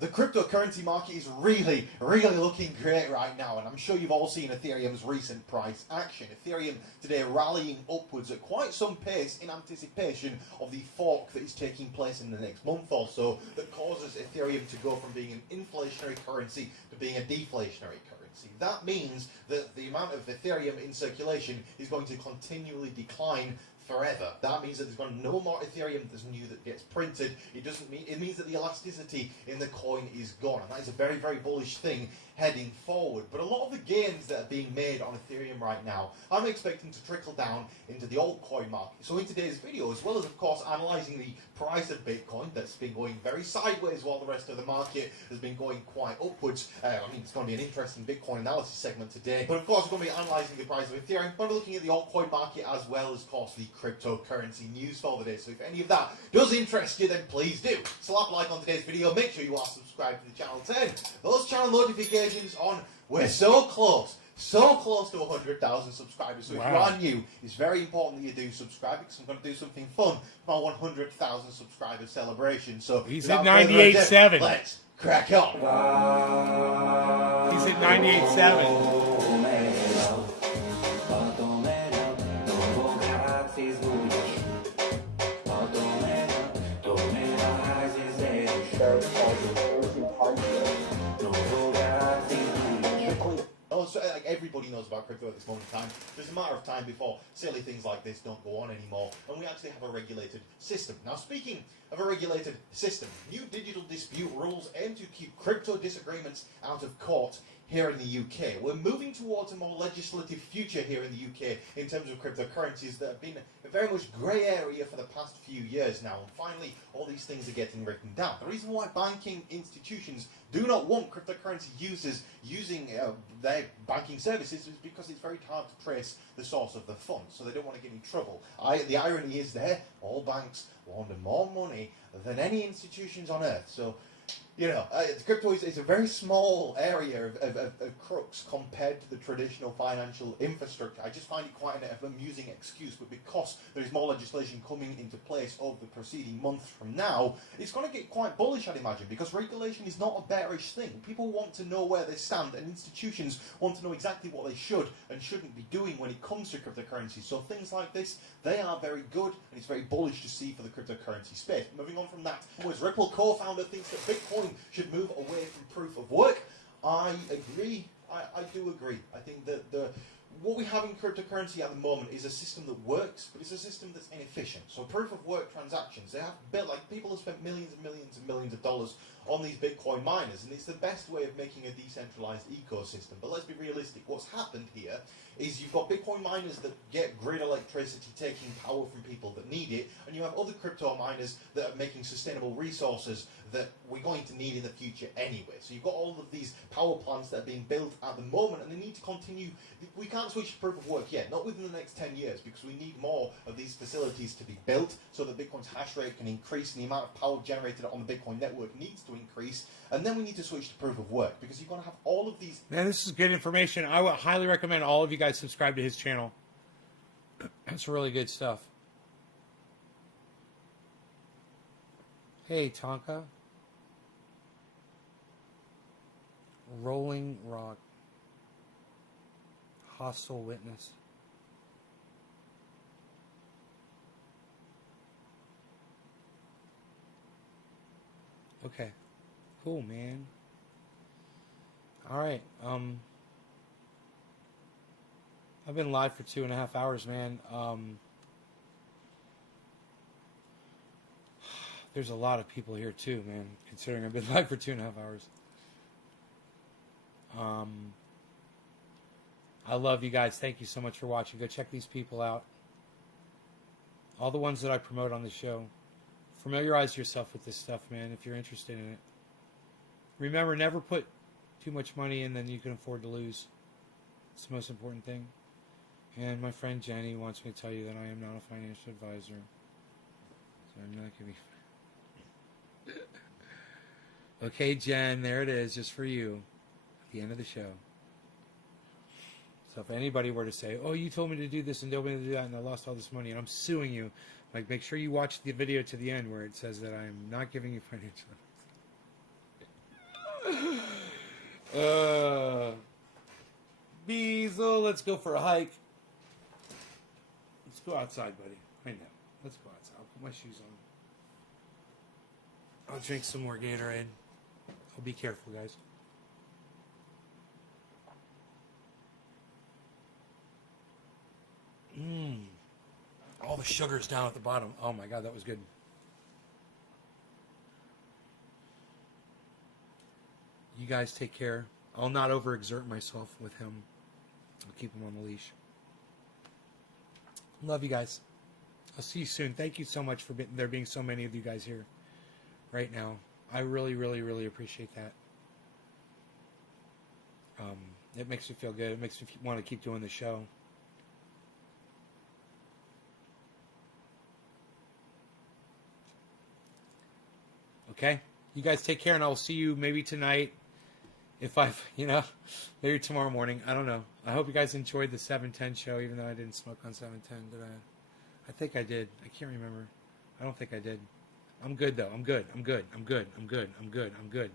The cryptocurrency market is really, really looking great right now, and I'm sure you've all seen Ethereum's recent price action. Ethereum today rallying upwards at quite some pace in anticipation of the fork that is taking place in the next month or so that causes Ethereum to go from being an inflationary currency to being a deflationary currency. That means that the amount of Ethereum in circulation is going to continually decline forever. That means that there's going to be no more Ethereum that's new that gets printed. It means that the elasticity in the coin is gone, and that is a very, very bullish thing heading forward. But a lot of the gains that are being made on Ethereum right now, I'm expecting to trickle down into the altcoin market. So in today's video, as well as of course analysing the price of Bitcoin that's been going very sideways while the rest of the market has been going quite upwards. It's going to be an interesting Bitcoin analysis segment today. But of course, we're going to be analysing the price of Ethereum. We're going to be looking at the altcoin market as well as, of course, the cryptocurrency news for the day. So if any of that does interest you, then please do slap a like on today's video. Make sure you are subscribed to the channel. Turn those channel notifications on. We're so close to 100,000 subscribers. So if you are new, it's very important that you do subscribe, because I'm going to do something fun for our 100,000 subscriber celebration. So he's at 98.7. Let's crack on. He's at 98.7. So, like, everybody knows about crypto at this moment in time. There's a matter of time before silly things like this don't go on anymore, and we actually have a regulated system. Now, speaking of a regulated system, new digital dispute rules aim to keep crypto disagreements out of court here in the UK. We're moving towards a more legislative future here in the UK in terms of cryptocurrencies that have been a very much grey area for the past few years now, and finally all these things are getting written down. The reason why banking institutions do not want cryptocurrency users using their banking services is because it's very hard to trace the source of the funds, so they don't want to get in trouble. The irony is there, all banks launder more money than any institutions on earth. So, you know, crypto is a very small area of crooks compared to the traditional financial infrastructure. I just find it quite an amusing excuse, but because there is more legislation coming into place over the preceding month from now, it's going to get quite bullish, I'd imagine, because regulation is not a bearish thing. People want to know where they stand, and institutions want to know exactly what they should and shouldn't be doing when it comes to cryptocurrency. So things like this, they are very good, and it's very bullish to see for the cryptocurrency space. Moving on from that, was Ripple co-founder thinks that Bitcoin should move away from proof of work. I agree. I do agree. I think that what we have in cryptocurrency at the moment is a system that works, but it's a system that's inefficient. So proof of work transactions, they have built, like, people have spent millions and millions and millions of dollars on these Bitcoin miners, and it's the best way of making a decentralized ecosystem. But let's be realistic. What's happened here is you've got Bitcoin miners that get grid electricity, taking power from people that need it, and you have other crypto miners that are making sustainable resources that we're going to need in the future anyway. So you've got all of these power plants that are being built at the moment, and they need to continue. We can't switch to proof of work yet, not within the next 10 years, because we need more of these facilities to be built so that Bitcoin's hash rate can increase and the amount of power generated on the Bitcoin network needs to increase. And then we need to switch to proof of work, because you're going to have all of these. Man, this is good information. I would highly recommend all of you guys subscribe to his channel. That's really good stuff. Hey, Tonka. Rolling Rock. Hostile Witness. Okay. Cool, man. All right. I've been live for 2.5 hours, man. There's a lot of people here too, man, considering I've been live for 2.5 hours. I love you guys. Thank you so much for watching. Go check these people out. All the ones that I promote on the show. Familiarize yourself with this stuff, man, if you're interested in it. Remember, never put too much money in than you can afford to lose. It's the most important thing. And my friend Jenny wants me to tell you that I am not a financial advisor. So I'm not going to be... Okay, Jen, there it is, just for you. At the end of the show. So if anybody were to say, oh, you told me to do this and told me to do that and I lost all this money and I'm suing you, like, make sure you watch the video to the end where it says that I am not giving you financial advice. Beazle, let's go for a hike. Let's go outside, buddy. I know. Let's go outside. I'll put my shoes on. I'll drink some more Gatorade. I'll be careful, guys. All the sugar's down at the bottom. Oh my God, that was good. You guys take care. I'll not overexert myself with him. I'll keep him on the leash. Love you guys. I'll see you soon. Thank you so much for there being so many of you guys here right now. I really, really, really appreciate that. It makes me feel good. It makes me want to keep doing the show. Okay? You guys take care, and I will see you maybe tonight. If I've, maybe tomorrow morning. I don't know. I hope you guys enjoyed the 710 show, even though I didn't smoke on 710. Did I? I think I did. I can't remember. I don't think I did. I'm good, though. I'm good. I'm good. I'm good. I'm good. I'm good. I'm good.